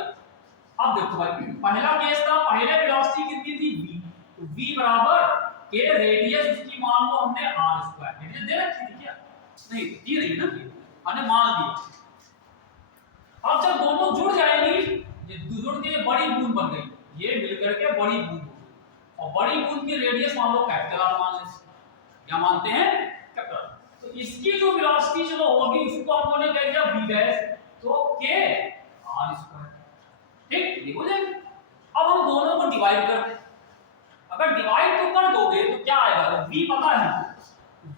अब देखो भाई पहला केस था, पहले वेलोसिटी कितनी थी v, तो v बराबर k, रेडियस उसकी मान लो हमने r स्क्वायर, रेडियस दे रखी थी क्या, नहीं दी रही ना, हमने मान दिया। अब जब दोनों जुड़ जाएंगी, ये जुड़ के बड़ी बूंद बन गई, ये मिलकर के बड़ी बूंद, और बड़ी बूंद की रेडियस मान लो कैपिटल R मान लेते हैं, क्या मानते हैं, कैपिटल, तो इसकी जो वेलोसिटी चलो होगी उसको हम लोगों ने कह दिया v डैश, तो k r स्क्वायर, ठीक, ये हो जाएगा। अब हम दोनों को डिवाइड कर दें। अगर डिवाइड तो कर दोगे तो क्या आएगा, v पता है,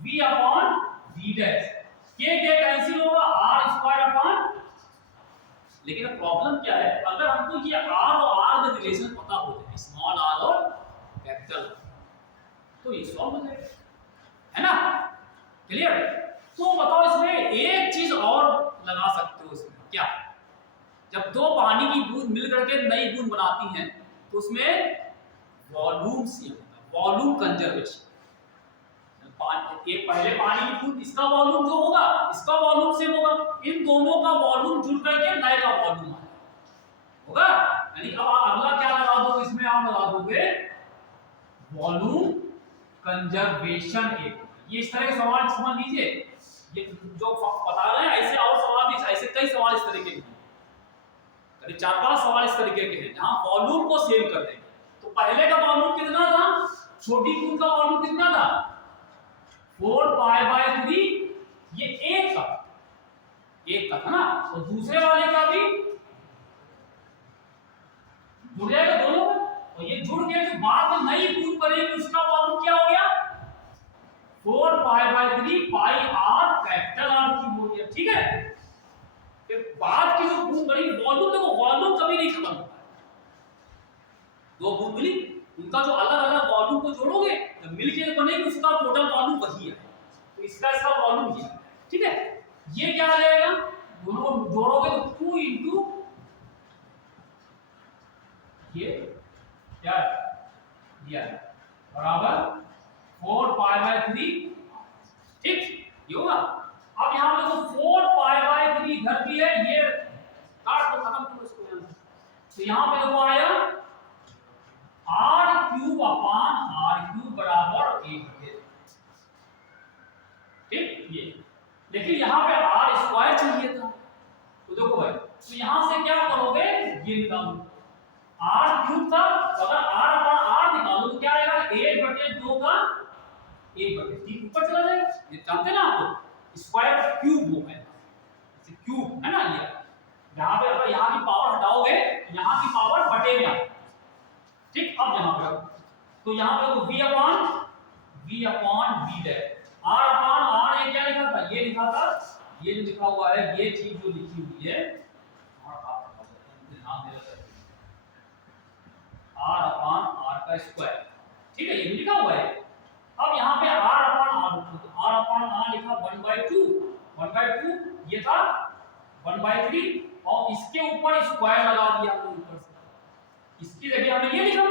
v अपॉन v डैश, के कैंसिल होगा, r स्क्वायर अपॉन। लेकिन प्रॉब्लम क्या है, अगर हमको ये r और r का रिलेशन पता हो जाए, स्मॉल r और कैपिटल, तो ये सॉल्व हो जाएगा, है ना, क्लियर। तो बताओ इसमें एक चीज और लगा सकते हो इसमें, क्या, जब दो पानी की बूंद मिल करके नई बूंद बनाती हैं तो उसमें वॉल्यूम सेम होता है, वॉल्यूम कंजर्वेशन। एक पहले पानी की बूंद, इसका वॉल्यूम जो होगा इसका वॉल्यूम सेम होगा, इन दोनों का वॉल्यूम जुड़ करके नए का वॉल्यूम होगा। यानी अब अगला क्या लगा दोगे इसमें, आप लगा दोगे वॉल्यूम कंजर्वेशन। एक ये इस तरह के सवाल समझ लीजिए, ये जो बता रहे हैं ऐसे और सवाल भी, ऐसे कई सवाल इस तरीके के, करीब 4-5 सवाल इस तरीके के हैं जहां वॉल्यूम को सेव कर देंगे। तो पहले का वॉल्यूम कितना था, छोटी बूंद का वॉल्यूम कितना था, 4π/3, ये एक का था ना, और दूसरे वाले का भी जुड़ जाएगा दोनों में, और ये जुड़ गए तो बाद में नई बूंद बनेगी, उसका वॉल्यूम क्या हो गया, 4π/3 πr कैपिटल R क्यूब हो गया, ठीक है। फिर बाद की जो बूंद बनी, वॉल्यूम देखो, वॉल्यूम कभी नहीं खत्म होता है, दो बूंद मिली, उनका जो अलग अलग वॉल्यूम को जोड़ोगे तो मिलके बनेगी, उसका टोटल वॉल्यूम वही है, तो इसका वॉल्यूम ये है, ठीक है। ये क्या आ जाएगा, दोनों को जोड़ोगे तो 2 इंटू ये क्या दिया है बराबर 4π/3, ठीक, ये होगा। अब यहां पे देखो 4π/3 इधर भी है, ये काट दो, खत्म करो इसको यहां, तो यहां पे देखो आया r³ अपॉन r³ बराबर 1/3, ठीक, ये। लेकिन यहां पे r स्क्वायर चाहिए था, तो देखो भाई, तो यहां से क्या करोगे, ये निकालो, r³ था, अगर r अपॉन r निकालो तो क्या आएगा, 1/2 का 1/3 ऊपर चला जाएगा, ये जानते ना आप, स्क्वायर का क्यूब हो गया, क्यूब है ना ये। यहां पे अगर यहां की पावर हटाओगे तो यहां की पावर बटे में आ, ठीक। अब यहां पे तो यहां पे v upon v dash, r upon r, ये क्या लिखा था, ये लिखा था, ये जो लिखा हुआ है, ये चीज जो लिखी हुई है, और आप नाम दे रहे r अपॉन r का स्क्वायर, ठीक है, ये लिखा हुआ है। अब यहां पे r अपॉन r लिखा 1/2, ये था 1/3, और इसके ऊपर स्क्वायर लगा दिया हमने ऊपर से, इसकी जगह हमने ये लिखा,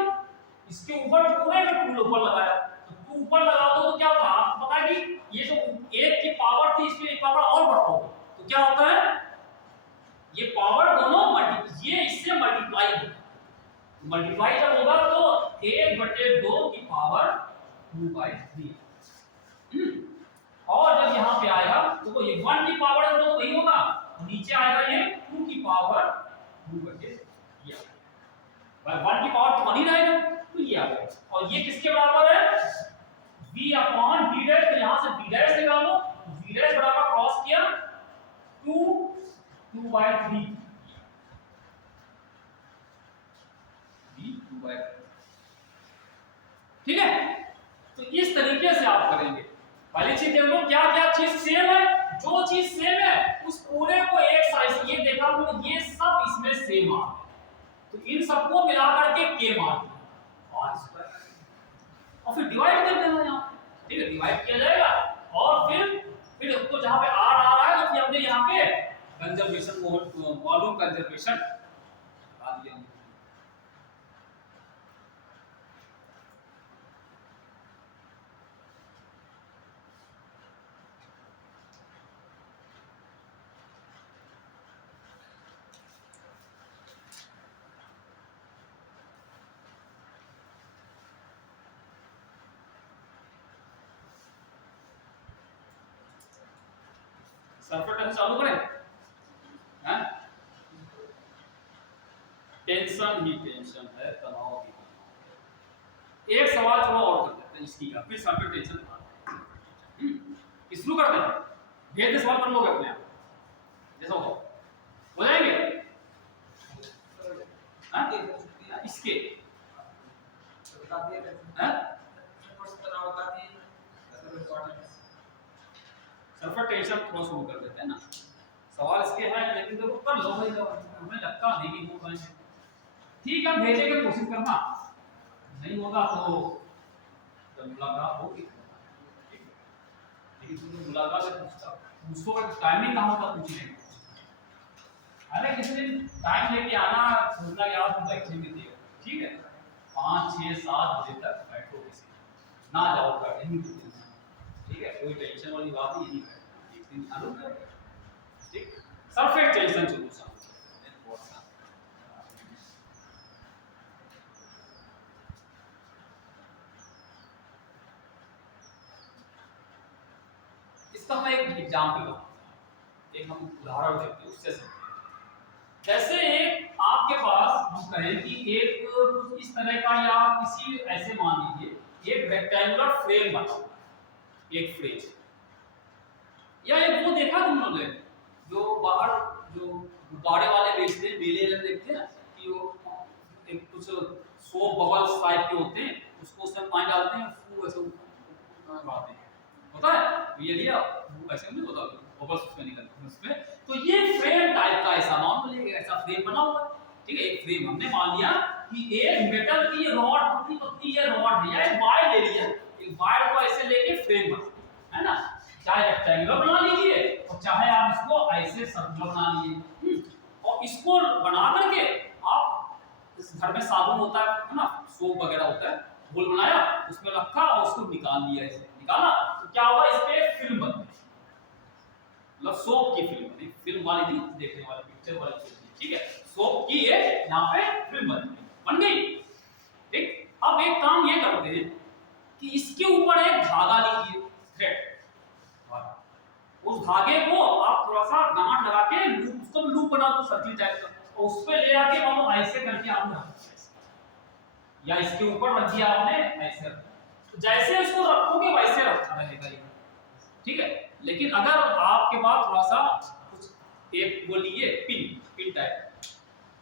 इसके ऊपर पूरे का 2 ऊपर लगाया, तो 2 ऊपर लगा दो तो क्या होता है, आपको पता है कि ये जो 1 की पावर थी, इसकी एक पावर और बढ़ाओगे तो क्या होता है, ये पावर दोनों ये इससे मल्टीप्लाई होगा, मल्टीप्लाई जब होगा तो 1/2 की पावर 2/3, और जब यहां पे आएगा तो ये 1 की पावर है तो वही होगा, नीचे आएगा ये 2 की पावर 2/3, ये 1 की पावर तो 1 ही रहेगा, तो ये आ गया। और ये किसके बराबर है, v अपॉन v डैश, तो यहां से v डैश निकालो, v डैश बराबर क्रॉस किया 2/3, ठीक है। तो इस तरीके से आप करेंगे। पहली चीज देखो क्या क्या चीज सेम है, जो चीज सेम है उस पूरे को एक साइज, ये देखा तो ये सब इसमें सेम आ गए, तो इन सबको मिला करके k मान दिया r स्क्वायर, और फिर डिवाइड कर देना यहां, ठीक है, डिवाइड किया जाएगा, और फिर उसको जहां पे r आ रहा है तो फिर हमने यहां पे कंजर्वेशन, वॉल्यूम कंजर्वेशन लगा दिया। सरफेस टेंशन चालू करें, हैं, टेंशन ही टेंशन है, तनाव ही तनाव। एक सवाल थोड़ा और कर लेते हैं इसकी का, फिर सरफेस टेंशन शुरू करते हैं, भेज दे सवाल कर लोगे अपने आप, जैसा हो जाएंगे, हाँ? इसके सरफेस टेंशन थोड़ा शुरू कर देते हैं ना, सवाल इसके हैं लेकिन देखो कर लो भाई, हमें लगता नहीं कि हो पाएंगे। ठीक है, भेजे की कोशिश करना, नहीं होगा तो जब मुलाकात होगी, लेकिन तुम मुलाकात से पूछता उसको टाइमिंग कहाँ होता पूछने का। अरे किसी दिन टाइम लेके आना, सोचना यार तुम बैठे भी थे, ठीक है 5 6 7 बजे तक बैठो, किसी ना जाओ बैठे नहीं, ठीक है कोई टेंशन वाली बात नहीं है, एक दिन आलो ठीक, सरफेस टेंशन सोल्यूशन। इसका मैं एक एग्जांपल बताऊंगा, एक हम उदाहरण देते हैं उससे समझें। जैसे एक आपके पास हम कहें कि एक कुछ इस तरह का या किसी ऐसे मान लीजिए एक रेक्टेंगुलर फ्रेम बना हुआ, एक फ्रेम या एक वो देखा तुम लोगों ने जो बाहर जो गुब्बारे वाले बेचते हैं, मेले में देखते हैं ना कि वो एक कुछ सोप बबल्स टाइप के होते हैं, उसको उसमें पानी डालते हैं, वो ऐसे उड़ाते हैं, होता है ये लिया वो ऐसे नहीं होता, बबल्स उसमें निकलते हैं उसमें। तो ये फ्रेम टाइप का ऐसा मान लीजिए, ऐसा फ्रेम बना हुआ, ठीक है एक फ्रेम हमने मान लिया कि एक मेटल की रॉड पतली पतली ये रॉड है या एक वायर ले लिया, एक वायर को ऐसे लेके फ्रेम बना, है ना, चाहे रेक्टेंगुलर बना लीजिए और चाहे आप इसको ऐसे सर्कुलर बना लीजिए, और इसको बना करके आप इस घर में साबुन होता है ना, सोप वगैरह होता है, घोल बनाया उसमें रखा और उसको निकाल लिया, ऐसे निकाला तो क्या होगा, इस पे फिल्म बनती है, मतलब सोप की फिल्म बनी, फिल्म वाली नहीं देखने वाली पिक्चर वाली फिल्म, ठीक है सोप की है यहाँ पे फिल्म बन गई, ठीक। अब एक काम ये करते हैं कि इसके ऊपर एक धागा लीजिए, थ्रेड, उस धागे को आप थोड़ा सा गांठ लगा के उसको लूप बना दो सर्किल टाइप का, और उस पे ले आके मानो ऐसे करके आपने या इसके ऊपर रख दिया आपने ऐसे, तो जैसे इसको रखोगे वैसे रखा रहेगा ये, ठीक है। लेकिन अगर आपके पास थोड़ा सा कुछ एक वो लिए पिन टाइप,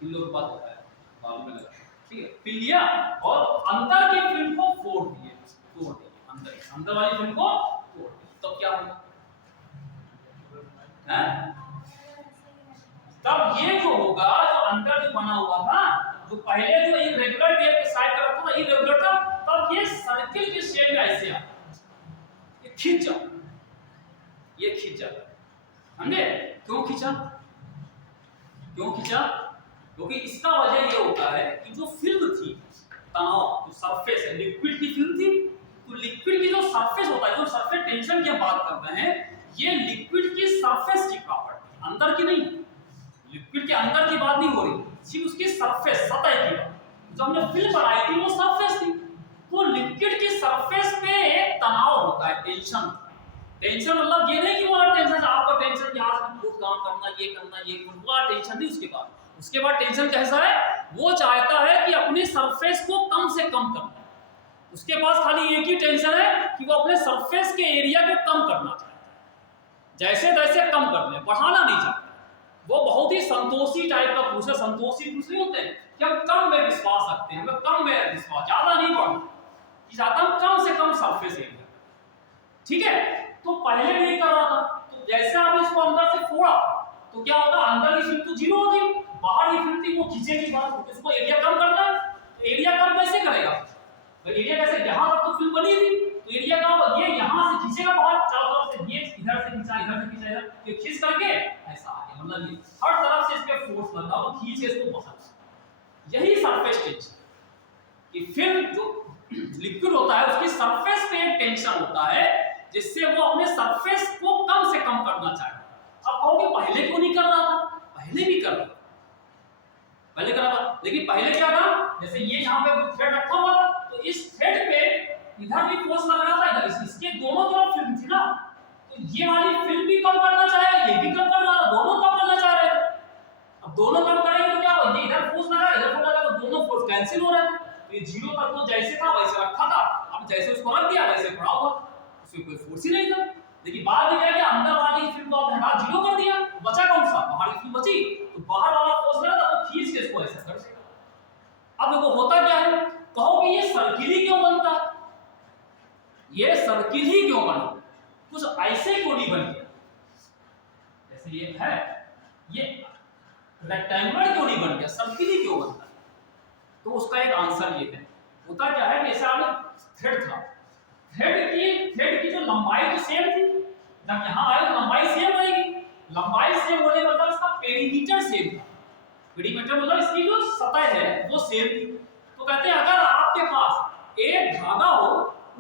इन लोगों के पास होता है बालों में लगा, ठीक है पिन लिया और अंदर की पिन को तोड़ दिए, अंदर वाली पिन को तोड़ दिए, तो क्या होगा, तब ये जो होगा जो अंदर जो बना हुआ था, जो पहले जो इरेगुलर टेप के साइड का रखा था इरेगुलर था, तब ये सर्किल के शेप में ऐसे आ, ये खींच जाता, ये खींच जाता, समझे क्यों खींचा, क्योंकि इसका वजह ये होता है कि जो फिल्म थी तनाव, जो सरफेस है लिक्विड की फिल्म थी, तो लिक्विड की जो सरफेस होता है, जो सरफेस टेंशन की हम बात कर रहे हैं, ये लिक्विड की सरफेस की प्रॉपर्टी, अंदर की नहीं, लिक्विड के अंदर की बात नहीं हो रही, सिर्फ उसकी सरफेस सतह की बात, जो हमने फिल्म बनाई थी वो सरफेस थी, तो लिक्विड की सरफेस पे एक तनाव होता है, टेंशन मतलब ये नहीं कि वो टेंशन आपका टेंशन यार बहुत काम करना ये वो टेंशन नहीं, उसके बाद टेंशन कैसा है, वो चाहता है कि अपनी सरफेस को कम से कम करना, उसके पास खाली एक ही टेंशन है कि वो अपने सरफेस के एरिया को कम करना चाहता है, जैसे तैसे कम कर ले, बढ़ाना नहीं चाहता, वो बहुत ही संतोषी टाइप का पुरुष है, संतोषी पुरुष नहीं होते हैं कि हम कम में विश्वास रखते हैं, हमें कम में विश्वास, ज्यादा नहीं बढ़ना चाहता, हम कम से कम सरफेस एरिया, ठीक है। तो पहले नहीं कर रहा था, तो जैसे आप इसको अंदर से फोड़ा तो क्या होगा, अंदर की फिल्म तो जीरो हो गई, बाहर की फिल्म थी वो खींचेगी बाहर, इसको एरिया कम करना है, तो एरिया कम कैसे करेगा, तो एरिया कैसे, यहाँ तक तो फिल्म बनी थी, तो एरिया कम, ये यहाँ से खींचेगा बाहर, चारों तरफ से ये इधर से खींचा, ये खींच करके ऐसा आ गया, मतलब ये हर तरफ से इस पे फोर्स लग रहा है, खींच के इसको बाहर, यही सरफेस टेंशन कि फिल्म जो लिक्विड होता है उसकी सरफेस पे एक टेंशन होता है, जिससे वो अपने सरफेस को कम से कम करना चाहता है। अब कहोगे पहले क्यों नहीं कर रहा था, पहले भी कर रहा था, पहले कर रहा था, लेकिन पहले क्या था, जैसे ये यहाँ पे थ्रेड रखा हुआ था, तो इस थ्रेड पे इधर भी फोर्स लग रहा था, इधर इसके दोनों तरफ फिल्म थी ना, तो ये वाली फिल्म भी कम करना चाहेगा, ये भी कम कर रहा था, दोनों कम करना चाह रहे थे। अब दोनों कम करेंगे तो क्या होगा, ये इधर फोर्स लगा, इधर फोर्स लगा, तो दोनों फोर्स कैंसिल हो रहे थे, तो ये जीरो तक तो जैसे था वैसे रखा था, अब जैसे उसको रख दिया वैसे खड़ा हुआ, उसमें कोई फोर्स ही नहीं था। लेकिन बाद में क्या किया, अंदर वाली फिल्म को आपने हटा जीरो कर दिया, बचा कौन सा, बाहर की फिल्म बची, तो बाहर वाला फोर्स लगा था वो खींच के इसको ऐसा कर दिया। अब देखो होता क्या है, कहो कि ये सर्किल ही क्यों बनता है, ये सर्किल ही क्यों बना, कुछ ऐसे क्यों नहीं बन गया, जैसे ये है ये रेक्टेंगुलर क्यों नहीं बन गया, सर्किल ही क्यों बनता है। तो उसका एक आंसर ये है, होता क्या है कि जैसे आपने थ्रेड था, थ्रेड की जो लंबाई तो सेम थी, जब यहां आए तो लंबाई सेम रहेगी, लंबाई सेम होने का मतलब इसका पेरीमीटर सेम था, पेरीमीटर मतलब इसकी जो सतह है वो सेम थी। तो कहते हैं अगर आपके पास एक धागा हो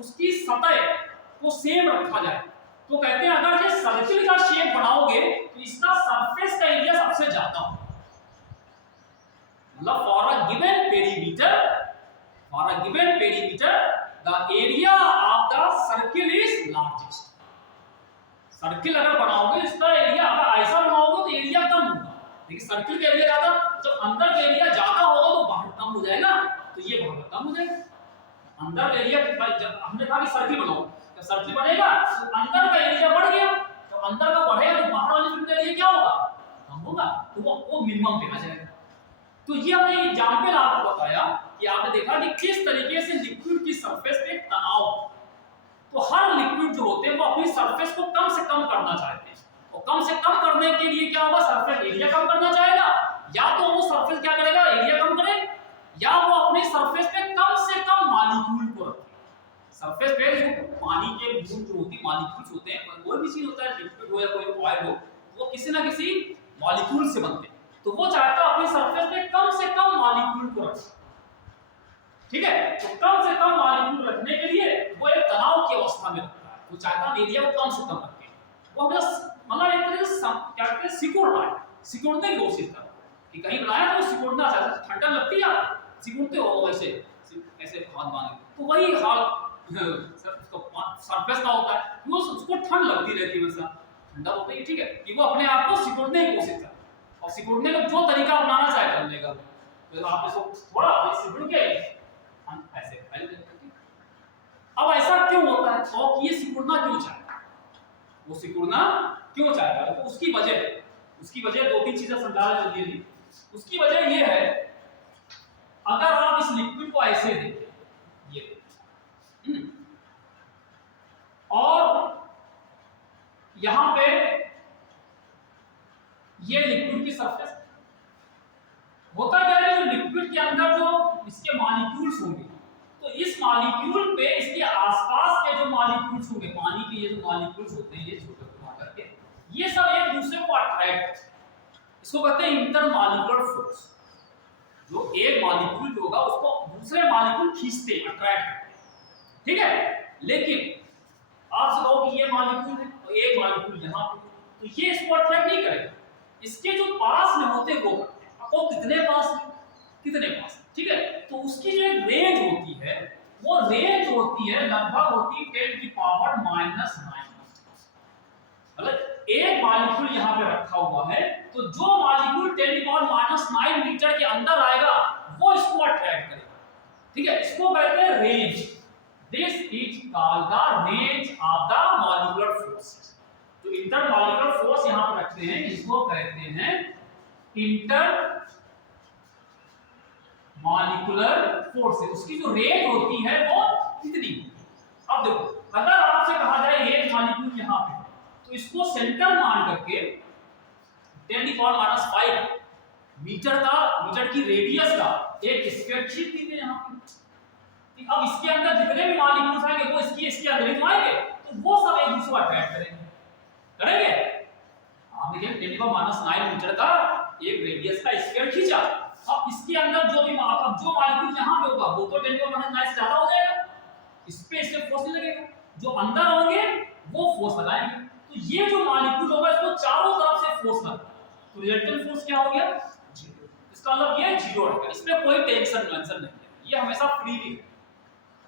उसकी सतह को सेम रखा जाए, तो कहते हैं अगर ये सर्किल का शेप बनाओगे तो इसका सरफेस का एरिया सबसे ज्यादा हो, मतलब for a given perimeter the area of the circle is largest. Circle अगर बनाओगे इसका एरिया, अगर ऐसा बनाओगे तो एरिया कम होगा, लेकिन सर्किल का एरिया ज्यादा, जब अंदर का एरिया ज्यादा होगा तो बाहर कम हो जाएगा, तो ये बाहर कम हो जाएगा। अंदर एरिया, जब हमने कहा कि सर्किल बनाओ, जब सर्किल बनेगा तो अंदर का एरिया बढ़ गया, तो अंदर का बढ़ेगा तो बाहर वाले सर्किल का एरिया क्या होगा, कम होगा, तो वो मिनिमम पे आ जाएगा। तो ये हमने एग्जांपल आपको बताया कि आपने देखा कि किस तरीके से लिक्विड की सरफेस पे तनाव, तो हर लिक्विड जो होते हैं वो अपनी सरफेस को कम से कम करना चाहते हैं, और कम से कम करने के लिए क्या होगा, सरफेस एरिया कम करना चाहेगा, या तो वो सरफेस क्या करेगा, एरिया कम करे, या वो अपने सरफेस पे कम से कम मॉलिक्यूल को रखे। सरफेस पे जो पानी के बूंद जो होती है, मॉलिक्यूल्स होते हैं, कोई भी चीज होता है, लिक्विड हो या कोई ऑयल हो, वो किसी ना किसी मॉलिक्यूल से बनते हैं, तो वो चाहता है अपने सरफेस पे कम से कम मॉलिक्यूल को रखे, ठीक है। तो कम से कम मॉलिक्यूल रखने के लिए वो एक तनाव की अवस्था में रखता है, वो चाहता है एरिया को कम से कम रखे, वो मतलब एक तरह से क्या कहते हैं, सिकुड़ रहा है, सिकुड़ने की कोशिश कर रहा है कि कहीं बनाया तो सिकुड़ना चाहता है, ठंडा लगती है सिकुड़ते हो वैसे ऐसे हाथ बांधे, तो वही हाल सरफेस का होता है, वो उसको ठंड लगती रहती है, वैसा ठंडा होता है, ठीक है, कि वो अपने आप को सिकुड़ने की कोशिश कर, और सिकुड़ने का जो तरीका अपनाना चाहे कर लेगा, तो आप इसको थोड़ा सिकुड़ के ऐसे फैल देते। अब ऐसा क्यों होता है, और ये सिकुड़ना क्यों चाहता है, वो सिकुड़ना क्यों चाहता है, तो उसकी वजह दो तीन चीजें समझा जल्दी। उसकी वजह ये है, अगर आप इस लिक्विड को ऐसे देखें, ये और यहां पे ये लिक्विड की सरफेस, होता क्या है, जो लिक्विड के अंदर जो इसके मॉलिक्यूल्स होंगे, तो इस मॉलिक्यूल पे इसके आसपास के जो मॉलिक्यूल्स होंगे, पानी के ये जो मॉलिक्यूल्स होते हैं, ये छोटे करके ये सब एक दूसरे को अट्रैक्ट, इसको कहते हैं इंटरमॉलिक्यूलर फोर्स। जो एक मॉलिक्यूल जो होगा उसको दूसरे मॉलिक्यूल खींचते हैं, अट्रैक्ट करते हैं, ठीक है। लेकिन आप कहो कि ये मॉलिक्यूल है और एक मॉलिक्यूल यहां पे, तो ये इसको अट्रैक्ट नहीं करेगा, इसके जो पास में होते हैं वो करते हैं। अब वो कितने पास, ठीक है। तो उसकी जो एक रेंज होती है, वो रेंज होती है लगभग होती है 10 की पावर -9, मतलब एक मॉलिक्यूल यहां पे रखा हुआ है, तो जो मॉलिक्यूल 10 की पावर -9 मीटर के अंदर आएगा वो इसको अट्रैक्ट करेगा, ठीक है। इसको कहते हैं range, this is called the range of the molecular force. जो इंटरमॉलिक्यूलर फोर्स यहां पर रखते हैं इसको कहते हैं इंटर मॉलिक्यूलर फोर्स, उसकी जो रेंज होती है वो कितनी। अब देखो, अगर आपसे कहा जाए एक मॉलिक्यूल यहां पे, तो इसको सेंटर मान करके 10⁻⁵ मीटर की रेडियस का एक स्प्रेडशीट दीजिए यहां पे। अब इसके अंदर जितने भी मॉलिक्यूल्स आएंगे वो इसके अंदर ही आएंगे, तो वो सब एक दूसरे को अट्रैक्ट करेंगे। आपने क्या 10⁻⁹ मीटर का एक रेडियस का स्फीयर खींचा, अब इसके अंदर जो भी जो मॉलिक्यूल यहां पे होगा वो तो 10⁻⁹ से ज्यादा हो जाएगा, इस पे फोर्स नहीं लगेगा, जो अंदर होंगे वो फोर्स लगाएंगे, तो ये जो मॉलिक्यूल होगा इसको चारों तरफ से फोर्स लगेगा, तो रिजल्टेंट फोर्स क्या हो गया, 0। इसका मतलब ये 0 रहेगा, इसमें कोई टेंशन नहीं है, ये हमेशा फ्री है,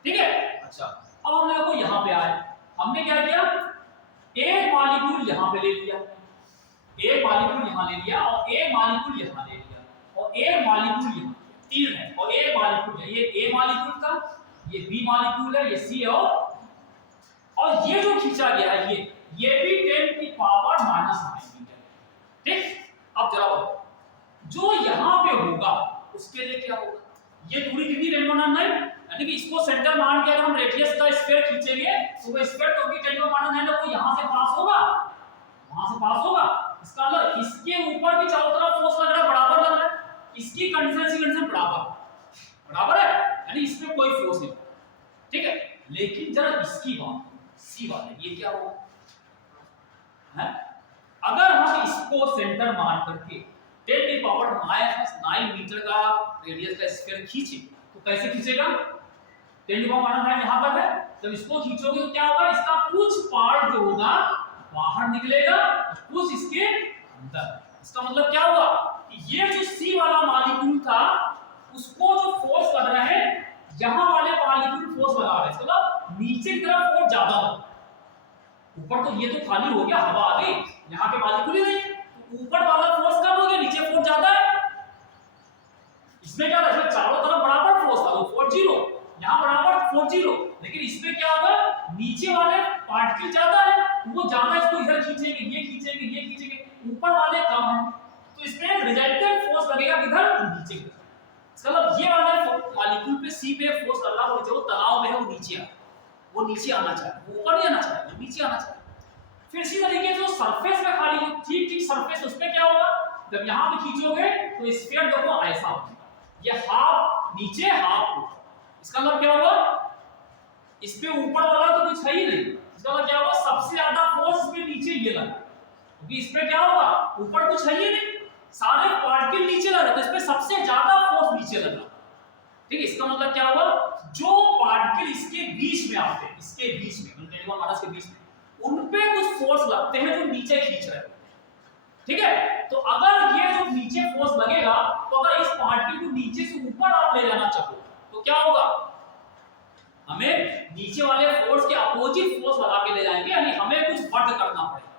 ठीक है। अच्छा, अब हम लोग यहां पे आए, हमने क्या किया, एक मॉलिक्यूल यहां पे ले लिया, एक मॉलिक्यूल यहां ले लिया, और एक मॉलिक्यूल यहां ले लिया, और एक मॉलिक्यूल यहां, 3 है, और एक मॉलिक्यूल है, ये ए मॉलिक्यूल था, ये बी मॉलिक्यूल है, ये सी है, और ये जो खींचा गया है ये भी 10 की पावर -9 मीटर, ठीक। अब जरा जो यहां पे होगा उसके लिए क्या होगा, ये दूरी कितनी 10⁻⁹, यानी कि इसको सेंटर मान के अगर हम रेडियस का स्फीयर खींचेंगे तो वो स्फीयर तो कि 10⁻⁹ वो यहां से पास होगा, वहां से पास होगा। इसका मतलब इसके ऊपर भी चारों तरफ फोर्स लग रहा है, बराबर लग रहा है, इसकी कंडीशन सी कंडीशन बराबर है, यानी इसमें कोई फोर्स नहीं, ठीक है। लेकिन जरा इसकी बात सी वाले ये क्या होगा है, अगर हम इसको सेंटर मान करके 10⁻⁹ मीटर का रेडियस का स्फीयर खींचे तो कैसे खींचेगा, 10⁻⁹ यहां पर है, जब इसको खींचोगे तो क्या होगा, इसका कुछ पार्ट जो होगा बाहर निकलेगा, कुछ इसके अंदर। इसका मतलब क्या हुआ कि ये जो सी वाला मॉलिक्यूल था उसको जो फोर्स लग रहा है, यहां वाले मॉलिक्यूल फोर्स लगा रहे हैं, मतलब नीचे की तरफ फोर्स ज्यादा है। ऊपर तो ये तो खाली हो गया, हवा आ गई, यहाँ पे मॉलिक्यूल ही नहीं है, तो ऊपर वाला फोर्स कम हो गया, नीचे फोर्स ज्यादा है। इसमें क्या था, चारों तरफ बराबर फोर्स था, वो फोर्स 0, यहाँ बराबर फोर्स 0, लेकिन इसमें क्या होगा, नीचे वाले पार्टिकल ज्यादा है, वो ज्यादा इसको इधर खींचेंगे, ये खींचेंगे, ये खींचेंगे, ऊपर वाले कम है, तो इसमें रिजल्टेंट फोर्स लगेगा किधर, नीचे की तरफ। मतलब ये वाला मॉलिक्यूल पे सी पे फोर्स लग रहा है, जो तनाव में है वो नीचे आ, वो नीचे आना चाहिए, वो ऊपर नहीं आना चाहिए, वो नीचे आना चाहिए। फिर इसी तरीके से जो सरफेस में खाली जो ठीक सरफेस, उस पे क्या होगा, जब यहां पे खींचोगे तो स्फीयर देखो ऐसा होगा, ये हाफ नीचे हाफ ऊपर। इसका मतलब क्या होगा, इस पे ऊपर वाला तो कुछ है ही नहीं, इसका मतलब क्या होगा, सबसे ज्यादा फोर्स पे नीचे ये लगा, क्योंकि इस पे क्या होगा, ऊपर कुछ है ही नहीं, सारे पार्टिकल नीचे लग रहे, तो इस पे सबसे ज्यादा फोर्स नीचे लग रहा, ठीक है। इसका मतलब क्या होगा, जो पार्टिकल इसके बीच में आते हैं, इसके बीच में 10⁻⁷ के बीच में, उन पे कुछ फोर्स लगते हैं जो नीचे खींच रहे हैं, ठीक है। तो अगर ये जो नीचे फोर्स लगेगा, तो अगर इस पार्टिकल को नीचे से ऊपर आप ले जाना चाहो तो क्या होगा, हमें नीचे वाले फोर्स के अपोजिट फोर्स लगा के ले जाएंगे, यानी हमें कुछ वर्क करना पड़ेगा,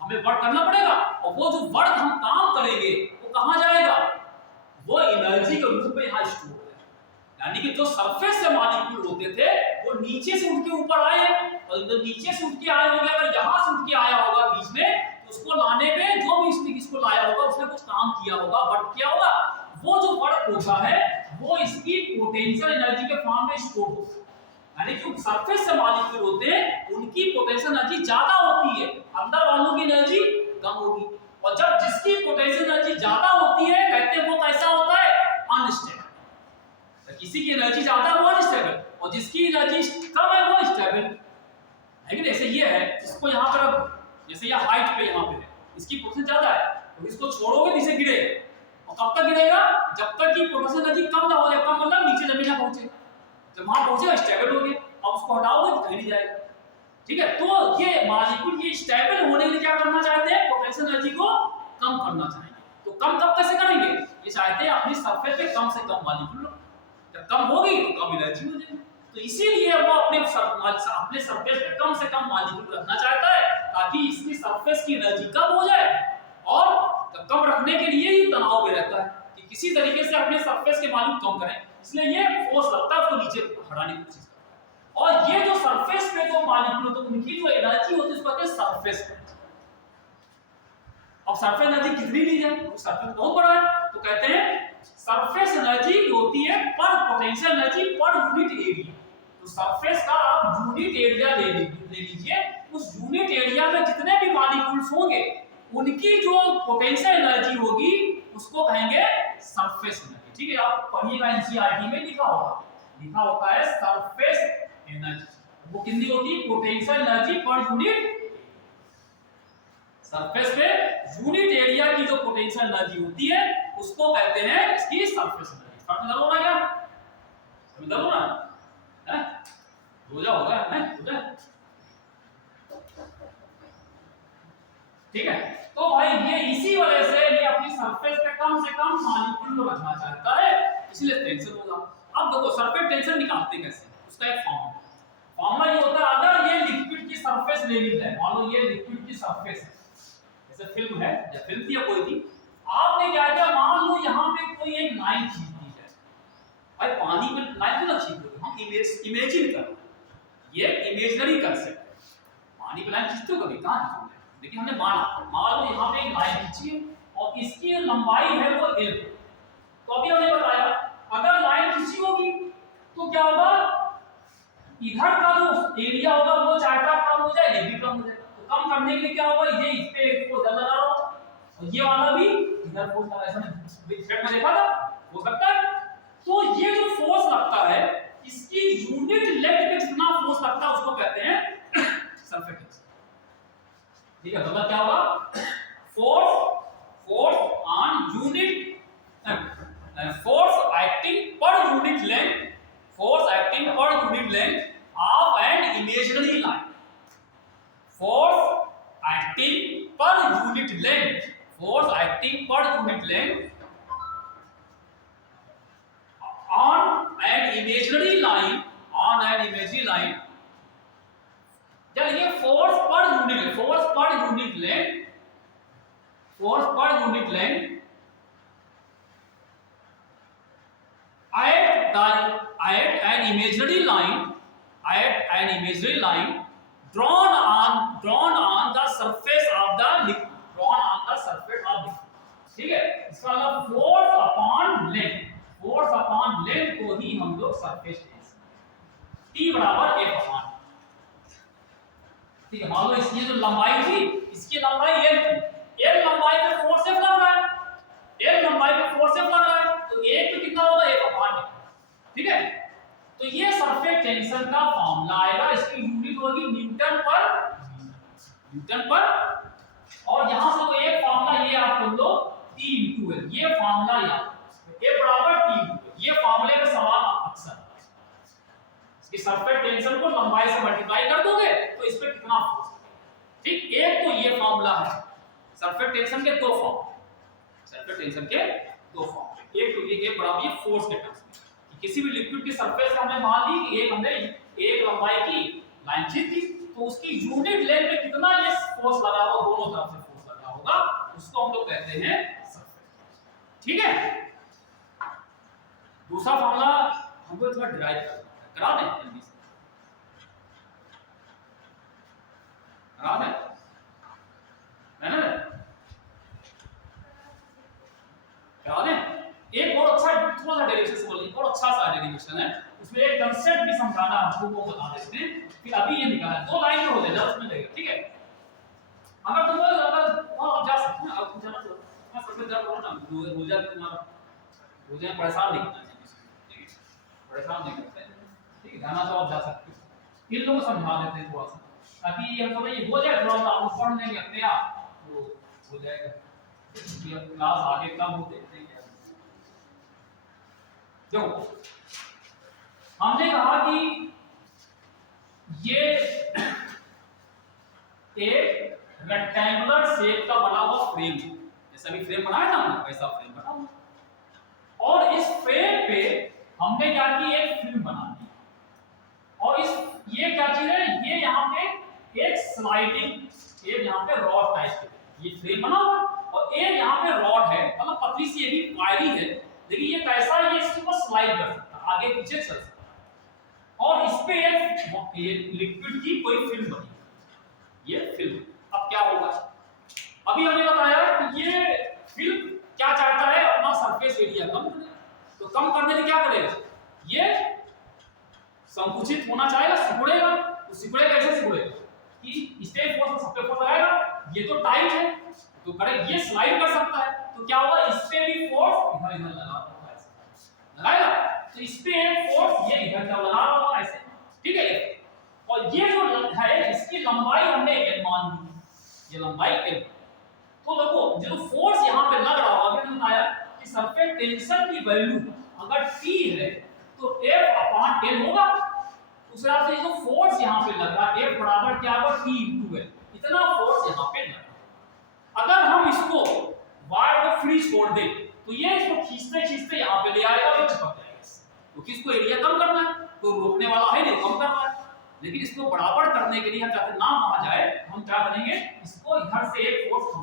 हमें वर्क करना पड़ेगा, और वो जो वर्क हम काम करेंगे वो कहां जाएगा, वो एनर्जी के रूप में यहां स्टोर है। यानी कि जो सरफेस से मॉलिक्यूल होते थे वो नीचे से उठ के ऊपर आए, और जब नीचे से उठ के आए होंगे, अगर यहां से उठ के आया होगा बीच में, तो उसको लाने पे जो भी इसने इसको लाया होगा उसने कुछ काम किया होगा, वर्क किया होगा, वो जो वर्क होता है वो इसकी पोटेंशियल एनर्जी के फॉर्म में स्टोर होता है। यानी कि सरफेस से मॉलिक्यूल होते हैं उनकी पोटेंशियल एनर्जी ज्यादा होती है, अंदर वालों की एनर्जी कम होगी, और जब जिसकी पोटेंशियल एनर्जी ज्यादा होती है कहते हैं वो कैसा होता है, अनस्टेबल। किसी की एनर्जी ज्यादा है वो अनस्टेबल, और जिसकी एनर्जी कम है वो स्टेबल है। लेकिन ऐसे ये है, इसको यहां पर जैसे ये हाइट पे यहां पे है, इसकी पोटेंशियल ज्यादा है, तो इसको छोड़ोगे तो इसे गिरेगा, और कब तक गिरेगा, जब तक कि पोटेंशियल एनर्जी कम ना हो जाए, कम मतलब नीचे जमीन ना पहुंचे, जब वहां पहुंचेगा स्टेबल हो गया, अब उसको हटाओगे तो कहीं नहीं जाएगा, ठीक है। तो ये मॉलिक्यूल ये स्टेबल होने के लिए क्या करना चाहते हैं, पोटेंशियल एनर्जी को कम करना चाहेंगे। तो कम कब कैसे करेंगे, ये चाहते हैं अपनी सरफेस पे कम से कम मॉलिक्यूल, जब कम होगी तो कम एनर्जी हो जाएगी, तो इसीलिए वो अपने सरफेस पे कम से कम मॉलिक्यूल रखना चाहता है, ताकि इसकी सरफेस की एनर्जी कम हो जाए, और कम रखने के लिए ही तनाव में रहता है कि किसी तरीके से अपने सरफेस के मॉलिक्यूल कम करें, इसलिए ये फोर्स लगता है उसको नीचे हटाने की कोशिश करता है। और ये जो सरफेस पे जो मॉलिक्यूल होते हैं उनकी जो एनर्जी होती है उसको कहते हैं सरफेस एनर्जी। अब सरफेस एनर्जी कितनी ली जाए, सरफेस बहुत बड़ा है, तो कहते हैं सरफेस एनर्जी होती है पर potential energy per unit area. तो सरफेस का आप यूनिट एरिया ले लीजिए, उस यूनिट एरिया में जितने भी मॉलिक्यूल्स होंगे उनकी जो पोटेंशियल एनर्जी होगी उसको कहेंगे सरफेस एनर्जी, ठीक है। आप पढ़िएगा एनसीईआरटी में लिखा होता है सरफेस एनर्जी, वो कितनी होती है, potential energy per unit, surface पे यूनिट एरिया की जो पोटेंशियल एनर्जी होती है उसको कहते हैं इसकी सरफेस एनर्जी। समझ लो ना, क्या समझ लो ना, है रोजा होगा है रोजा, ठीक है। तो भाई ये इसी वजह से ये अपनी सरफेस पे कम से कम मॉलिक्यूल को रखना चाहता है, इसलिए टेंशन होगा। अब देखो सरफेस टेंशन निकालते कैसे, उसका एक फॉर्मूला ये होता है, अगर ये लिक्विड की सरफेस ले ली जाए, मान लो ये लिक्विड की सरफेस है, जैसे फिल्म है या फिल्म थी या कोई थी, आपने क्या किया, मान लो यहाँ पे कोई एक लाइन खींच दी जाए, भाई पानी में लाइन तो ना खींच दो, हम इमेजिन करो, ये इमेजिनरी कर सकते, पानी में लाइन खींचते हो कभी, कहाँ खींचोगे, लेकिन हमने मान लो यहाँ पे एक लाइन खींची है और इसकी लंबाई है वो l, तो अभी हमने बताया अगर लाइन खींची होगी तो क्या होगा, इधर का जो एरिया होगा वो चाहता कम हो जाए, ये भी कम हो जाए। तो कम करने के लिए क्या होगा, ये इस पे एक फोर्स लगा रहा हो और ये वाला भी इधर फोर्स लगा, ऐसा थ्रेड में देखा था हो सकता है। तो ये जो फोर्स लगता है इसकी यूनिट लेंथ पे जितना फोर्स लगता है उसको कहते हैं सरफेस टेंशन। ठीक है, मतलब क्या होगा, force on unit force acting per unit length of an imaginary line. Force acting per unit length on an imaginary line चलिए force per unit length at an imaginary line drawn on the surface of the liquid। ठीक है, इसका मतलब force upon length को ही हम लोग surface tension T बराबर F upon. ठीक है, मान लो इसकी जो लंबाई थी, इसकी लंबाई L थी, L लंबाई पे फोर्स F लग रहा है, तो एक पे कितना होगा, F अपॉन। ठीक है, तो ये सरफेस टेंशन का फार्मूला आएगा, इसकी यूनिट होगी न्यूटन पर, और यहां से तो एक फार्मूला ये आप कर लो T * L, ये फार्मूला याद, A बराबर T * L। ये फार्मूले में सवाल अक्सर इसकी सरफेस टेंशन को लंबाई से मल्टीप्लाई कर दोगे तो इस पे कितना फोर्स। ठीक, एक तो ये फार्मूला है, सरफेस टेंशन के दो फॉर्म, एक तो ये बराबर ये फोर्स के टर्म्स में, किसी भी लिक्विड की सरफेस पे हमने मान ली कि हमने एक लंबाई की लाइन खींची, तो उसकी यूनिट लेंथ पे कितना ये फोर्स लगा होगा, दोनों तरफ से फोर्स लगा होगा, उसको हम लोग कहते हैं सरफेस। ठीक है, दूसरा फार्मूला हमको थोड़ा डिराइव करा दें, जल्दी से करा दें, है ना, करा दें। एक बहुत अच्छा, थोड़ा सा डेरिवेशन से बोलिए, बहुत अच्छा सा डेरिवेशन है, उसमें एक कंसेप्ट भी समझाना आपको, वो बता देते हैं। फिर अभी ये निकाला, दो लाइन में हो जाएगा उसमें देगा। ठीक है, अगर तुम वहां जा सकते हैं, अब तुम जाना तो मैं सबसे ज्यादा बोलो ना, हो जाए तुम्हारा, हो जाए परेशान नहीं करना चाहिए। ठीक है, परेशान नहीं करते, ठीक है, जाना तो आप जा सकते हो। इन लोगों को समझा देते हैं थोड़ा सा, ताकि ये थोड़ा ये हो जाए, थोड़ा सा आप पढ़ लेंगे अपने आप, तो हो जाएगा। ये क्लास आगे कब हो देखते हैं। जो हमने कहा कि ये एक रेक्टेंगुलर शेप का बना हुआ फ्रेम, जैसा भी फ्रेम बनाया था हमने वैसा फ्रेम बना हुआ, और इस फ्रेम पे हमने क्या की, एक फिल्म बना दी, और ये क्या चीज है, ये यहाँ पे एक स्लाइडिंग, एक यहाँ पे रॉड टाइप की, ये फ्रेम बना हुआ, और एक यहाँ पे रॉड है, मतलब पतली सी ये भी वायरी है, लेकिन ये कैसा, ये इसके ऊपर स्लाइड कर सकता है, आगे पीछे चल सकता है, और इस पे ये लिक्विड की कोई फिल्म बनी, ये फिल्म। अब क्या होगा, अभी हमने बताया कि ये फिल्म क्या चाहता है, अपना सरफेस एरिया कम करे, तो कम करने के लिए क्या करेगा, ये संकुचित होना चाहेगा, सिकुड़ेगा, तो सिकुड़ेगा, कैसे सिकुड़ेगा कि स्टेट फोर्स सब पे फोर्स लगाएगा, ये तो टाइट है, तो करे ये स्लाइड कर सकता है, तो क्या होगा, इस पे भी फोर्स इधर लगाएगा, तो इस पे एक फोर्स ये इधर का लगा रहा होगा ऐसे। ठीक है, और ये जो है इसकी लंबाई हमने L मान ली, ये लंबाई L। तो देखो जो फोर्स यहाँ पे लग रहा होगा, अभी हमने बताया कि सरफेस टेंशन की वैल्यू अगर T है तो F अपॉन L होगा, उस हिसाब से जो फोर्स यहाँ पे लग रहा है F बराबर क्या होगा, T * L, इतना फोर्स यहाँ पे लग रहा है। अगर हम इसको वायर को फ्री छोड़ दें तो ये इसको खींचते यहाँ पे ले आएगा और चिपक जाएगा, क्योंकि इसको एरिया कम करना है, तो रोकने वाला है नहीं, कम करना है, लेकिन इसको बराबर करने के लिए हम चाहते ना वहां जाए, हम क्या करेंगे, इसको इधर से एक फोर्स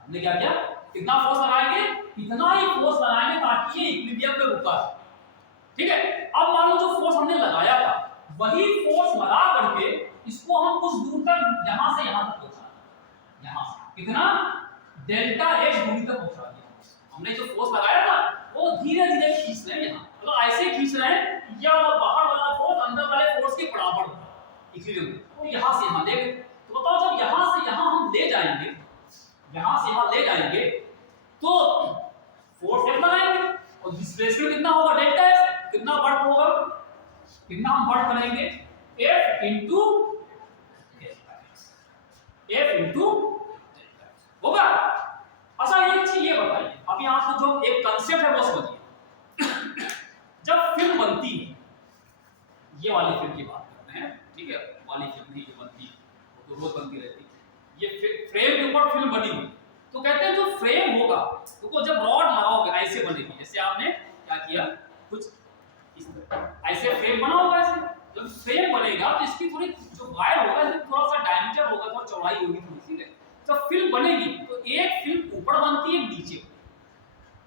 हमने क्या किया, कितना फोर्स लगाएंगे, इतना ही फोर्स लगाएंगे ताकि ये इक्विलिब्रियम पे रुका है। ठीक है, अब मान लो जो फोर्स हमने लगाया था वही फोर्स लगा करके इसको हम कुछ दूर तक, यहां से यहां तक पहुंचा, यहां से कितना, डेल्टा H दूरी तक पहुंचा दिया। हमने जो फोर्स लगाया था वो वो धीरे धीरे खींच रहे हैं यहाँ, मतलब ऐसे खींच रहे हैं या बाहर वाला फोर्स अंदर वाले फोर्स के बराबर होगा इक्विलिब्रियम में। तो यहाँ से यहाँ ले गए, तो बताओ जब यहाँ से यहाँ हम ले जाएंगे, यहाँ से यहाँ ले जाएंगे तो फोर्स F लगाएंगे और डिस्प्लेसमेंट कितना होगा डेल्टा S, कितना वर्क होगा, कितना हम वर्क करेंगे F इंटू होगा। अच्छा एक चीज ये बताइए, अभी आपको जो एक कंसेप्ट है वो समझिए। जब फिल्म बनती है, ये वाली फिल्म की बात करते हैं, ठीक है, वाली फिल्म नहीं जो बनती है वो तो रोज बनती रहती है, ये फ्रेम के ऊपर फिल्म बनी हुई, तो कहते हैं जो फ्रेम होगा उसको जब रॉड लगाओगे ऐसे बनेगी, जैसे आपने क्या किया कुछ इस तरह ऐसे फ्रेम बना होगा, ऐसे जब फ्रेम बनेगा तो इसकी थोड़ी जो वायर होगा इसमें थोड़ा सा डायमीटर होगा, थोड़ा चौड़ाई होगी थोड़ी, ठीक है। जब फिल्म बनेगी तो एक फिल्म ऊपर बनती है नीचे,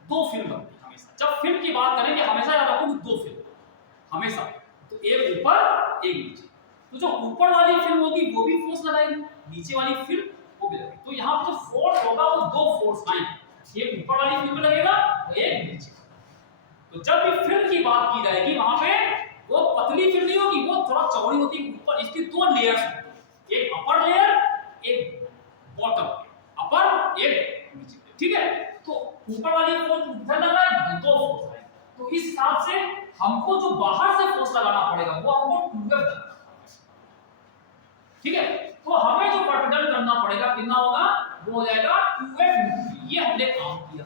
दो फिल्म बनती है हमेशा। जब फिल्म की बात करेंगे हमेशा याद रखो दो फिल्म हमेशा, तो एक ऊपर एक नीचे, तो जो ऊपर वाली फिल्म होगी वो भी फोर्स लगाएगी, नीचे वाली फिल्म वो भी लगेगी। तो यहाँ पे जो फोर्स होगा वो दो फोर्स आएंगे, एक ऊपर वाली फिल्म में लगेगा और एक नीचे। तो जब भी फिल्म की बात की जाएगी वहां पे वो पतली फिल्म नहीं होगी, वो थोड़ा चौड़ी होती है, ऊपर इसकी दो लेयर्स होती है, एक अपर लेयर एक बॉटम, अपर एक नीचे, ठीक है। तो ऊपर वाली फोर्स इधर लगा है, दो फोर्स आएंगे, तो इस हिसाब से हमको जो बाहर से फोर्स लगाना पड़ेगा वो हमको 2F लगाना पड़ेगा, ठीक है। तो हमें जो वर्क डन करना पड़ेगा कितना होगा, वो हो जाएगा 2F। ये हमने काम किया,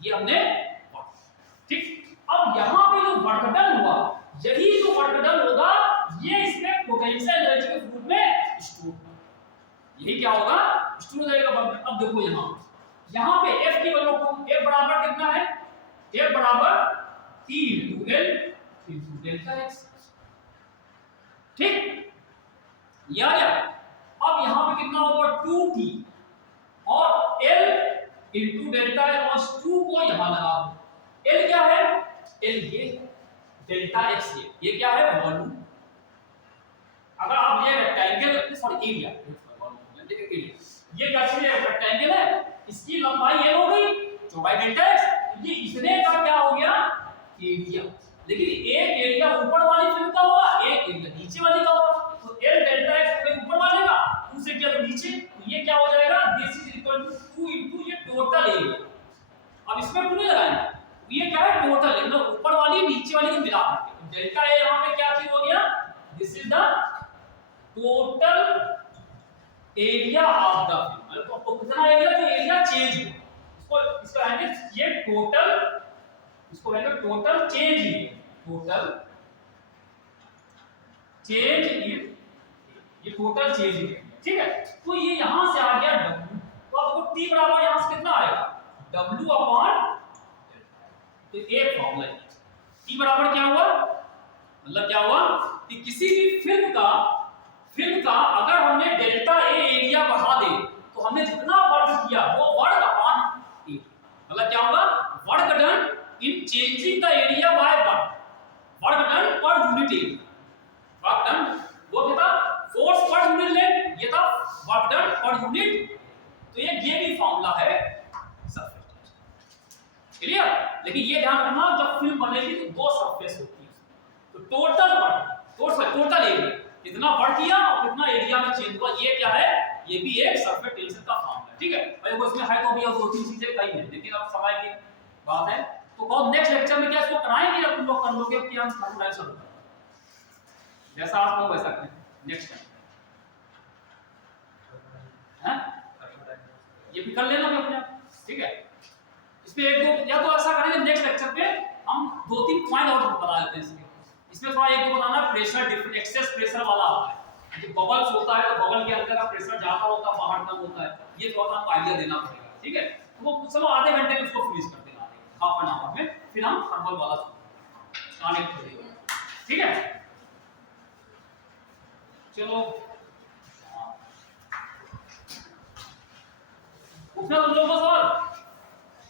ये हमने, ठीक। अब यहाँ पे जो वर्क डन हुआ, यही जो वर्क डन होगा ये इसमें पोटेंशियल एनर्जी के रूप में स्टोर, यही क्या होगा स्टोर हो जाएगा। अब देखो यहाँ पे F की वैल्यू F बराबर कितना है, F बराबर T into L into delta X, ठीक, ये आ गया। अब यहाँ पे कितना होगा 2T और L इंटू डेल्टा X, और 2 को यहाँ लगा दो। L क्या है, L ये डेल्टा X ये क्या है वॉल्यूम। अगर आप ये रेक्टेंगल सॉरी एरिया, ये क्या चीज है रेक्टेंगल है, इसकी लंबाई ये हो गई, चौड़ाई डेल्टा X, ये इतने का क्या हो गया एरिया। लेकिन एक एरिया ऊपर वाली फिल्म का होगा, एक एरिया नीचे वाली का होगा, तो L डेल्टा X पे ऊपर वाले का, 2 से क्या तो नीचे, तो ये क्या हो जाएगा this is equal to 2 into ये टोटल एरिया। अब इसमें 2 नहीं लगाएंगे, ये क्या है टोटल, मतलब ऊपर वाली नीचे वाली को मिला करके डेल्टा ए यहाँ पे क्या चीज हो गया, this is the total area of the film. तो कितना एरिया, जो एरिया चेंज हुआ इसको इसका है ये टोटल, इसको है total change in, total change in, ये टोटल चेंज इन, ठीक है। तो ये यहां से आ गया W, तो आपको T बराबर यहां से कितना आएगा W अपॉन, तो एक फॉर्मूला है T बराबर क्या हुआ, मतलब क्या हुआ कि किसी भी फिल्म का अगर हमने डेल्टा ए एरिया बढ़ा दे तो हमने जितना वर्क किया वो वर्क अपॉन ए, मतलब क्या होगा work done in changing the area by work done per unit area, work done वो क्या था फोर्स पर यूनिट लेंथ, ये था वर्क डन पर यूनिट, तो ये भी फॉर्मूला है सरफेस, क्लियर। लेकिन ये ध्यान रखना जब फिल्म बनेगी तो दो सरफेस होती है, तो टोटल वर्क, टोटल एरिया कितना वर्क किया और कितना एरिया में चेंज हुआ, ये क्या है, ये भी एक सरफेस टेंशन का फॉर्मूला है, ठीक है। भाई वो इसमें है तो भी और दो तीन चीजें कई हैं, लेकिन अब समय की बात है, तो बहुत नेक्स्ट लेक्चर में क्या इसको कराएंगे या तुम लोग कर लोगे कि हम थर्मोडायनामिक्स होगा, जैसा आप लोग वैसा करें नेक्स्ट टाइम, हैं ये भी कर लेना अपने, ठीक है। इसमें एक दो या तो ऐसा करेंगे नेक्स्ट लेक्चर पे हम दो तीन पॉइंट और बता देते हैं इसमें थोड़ा एक दो बताना, प्रेशर डिफरेंट एक्सेस प्रेशर वाला होता है, जो बबल्स होता है तो बबल के अंदर का प्रेशर ज्यादा होता है बाहर कम होता है, ये थोड़ा आपको आइडिया देना पड़ेगा, ठीक है। तो वो चलो आधे घंटे में उसको फिनिश कर देना, हाफ एन आवर में, फिर हम थर्मल वाला कनेक्ट कर देंगे, ठीक है। चलो उठना तुम लोगों को सवाल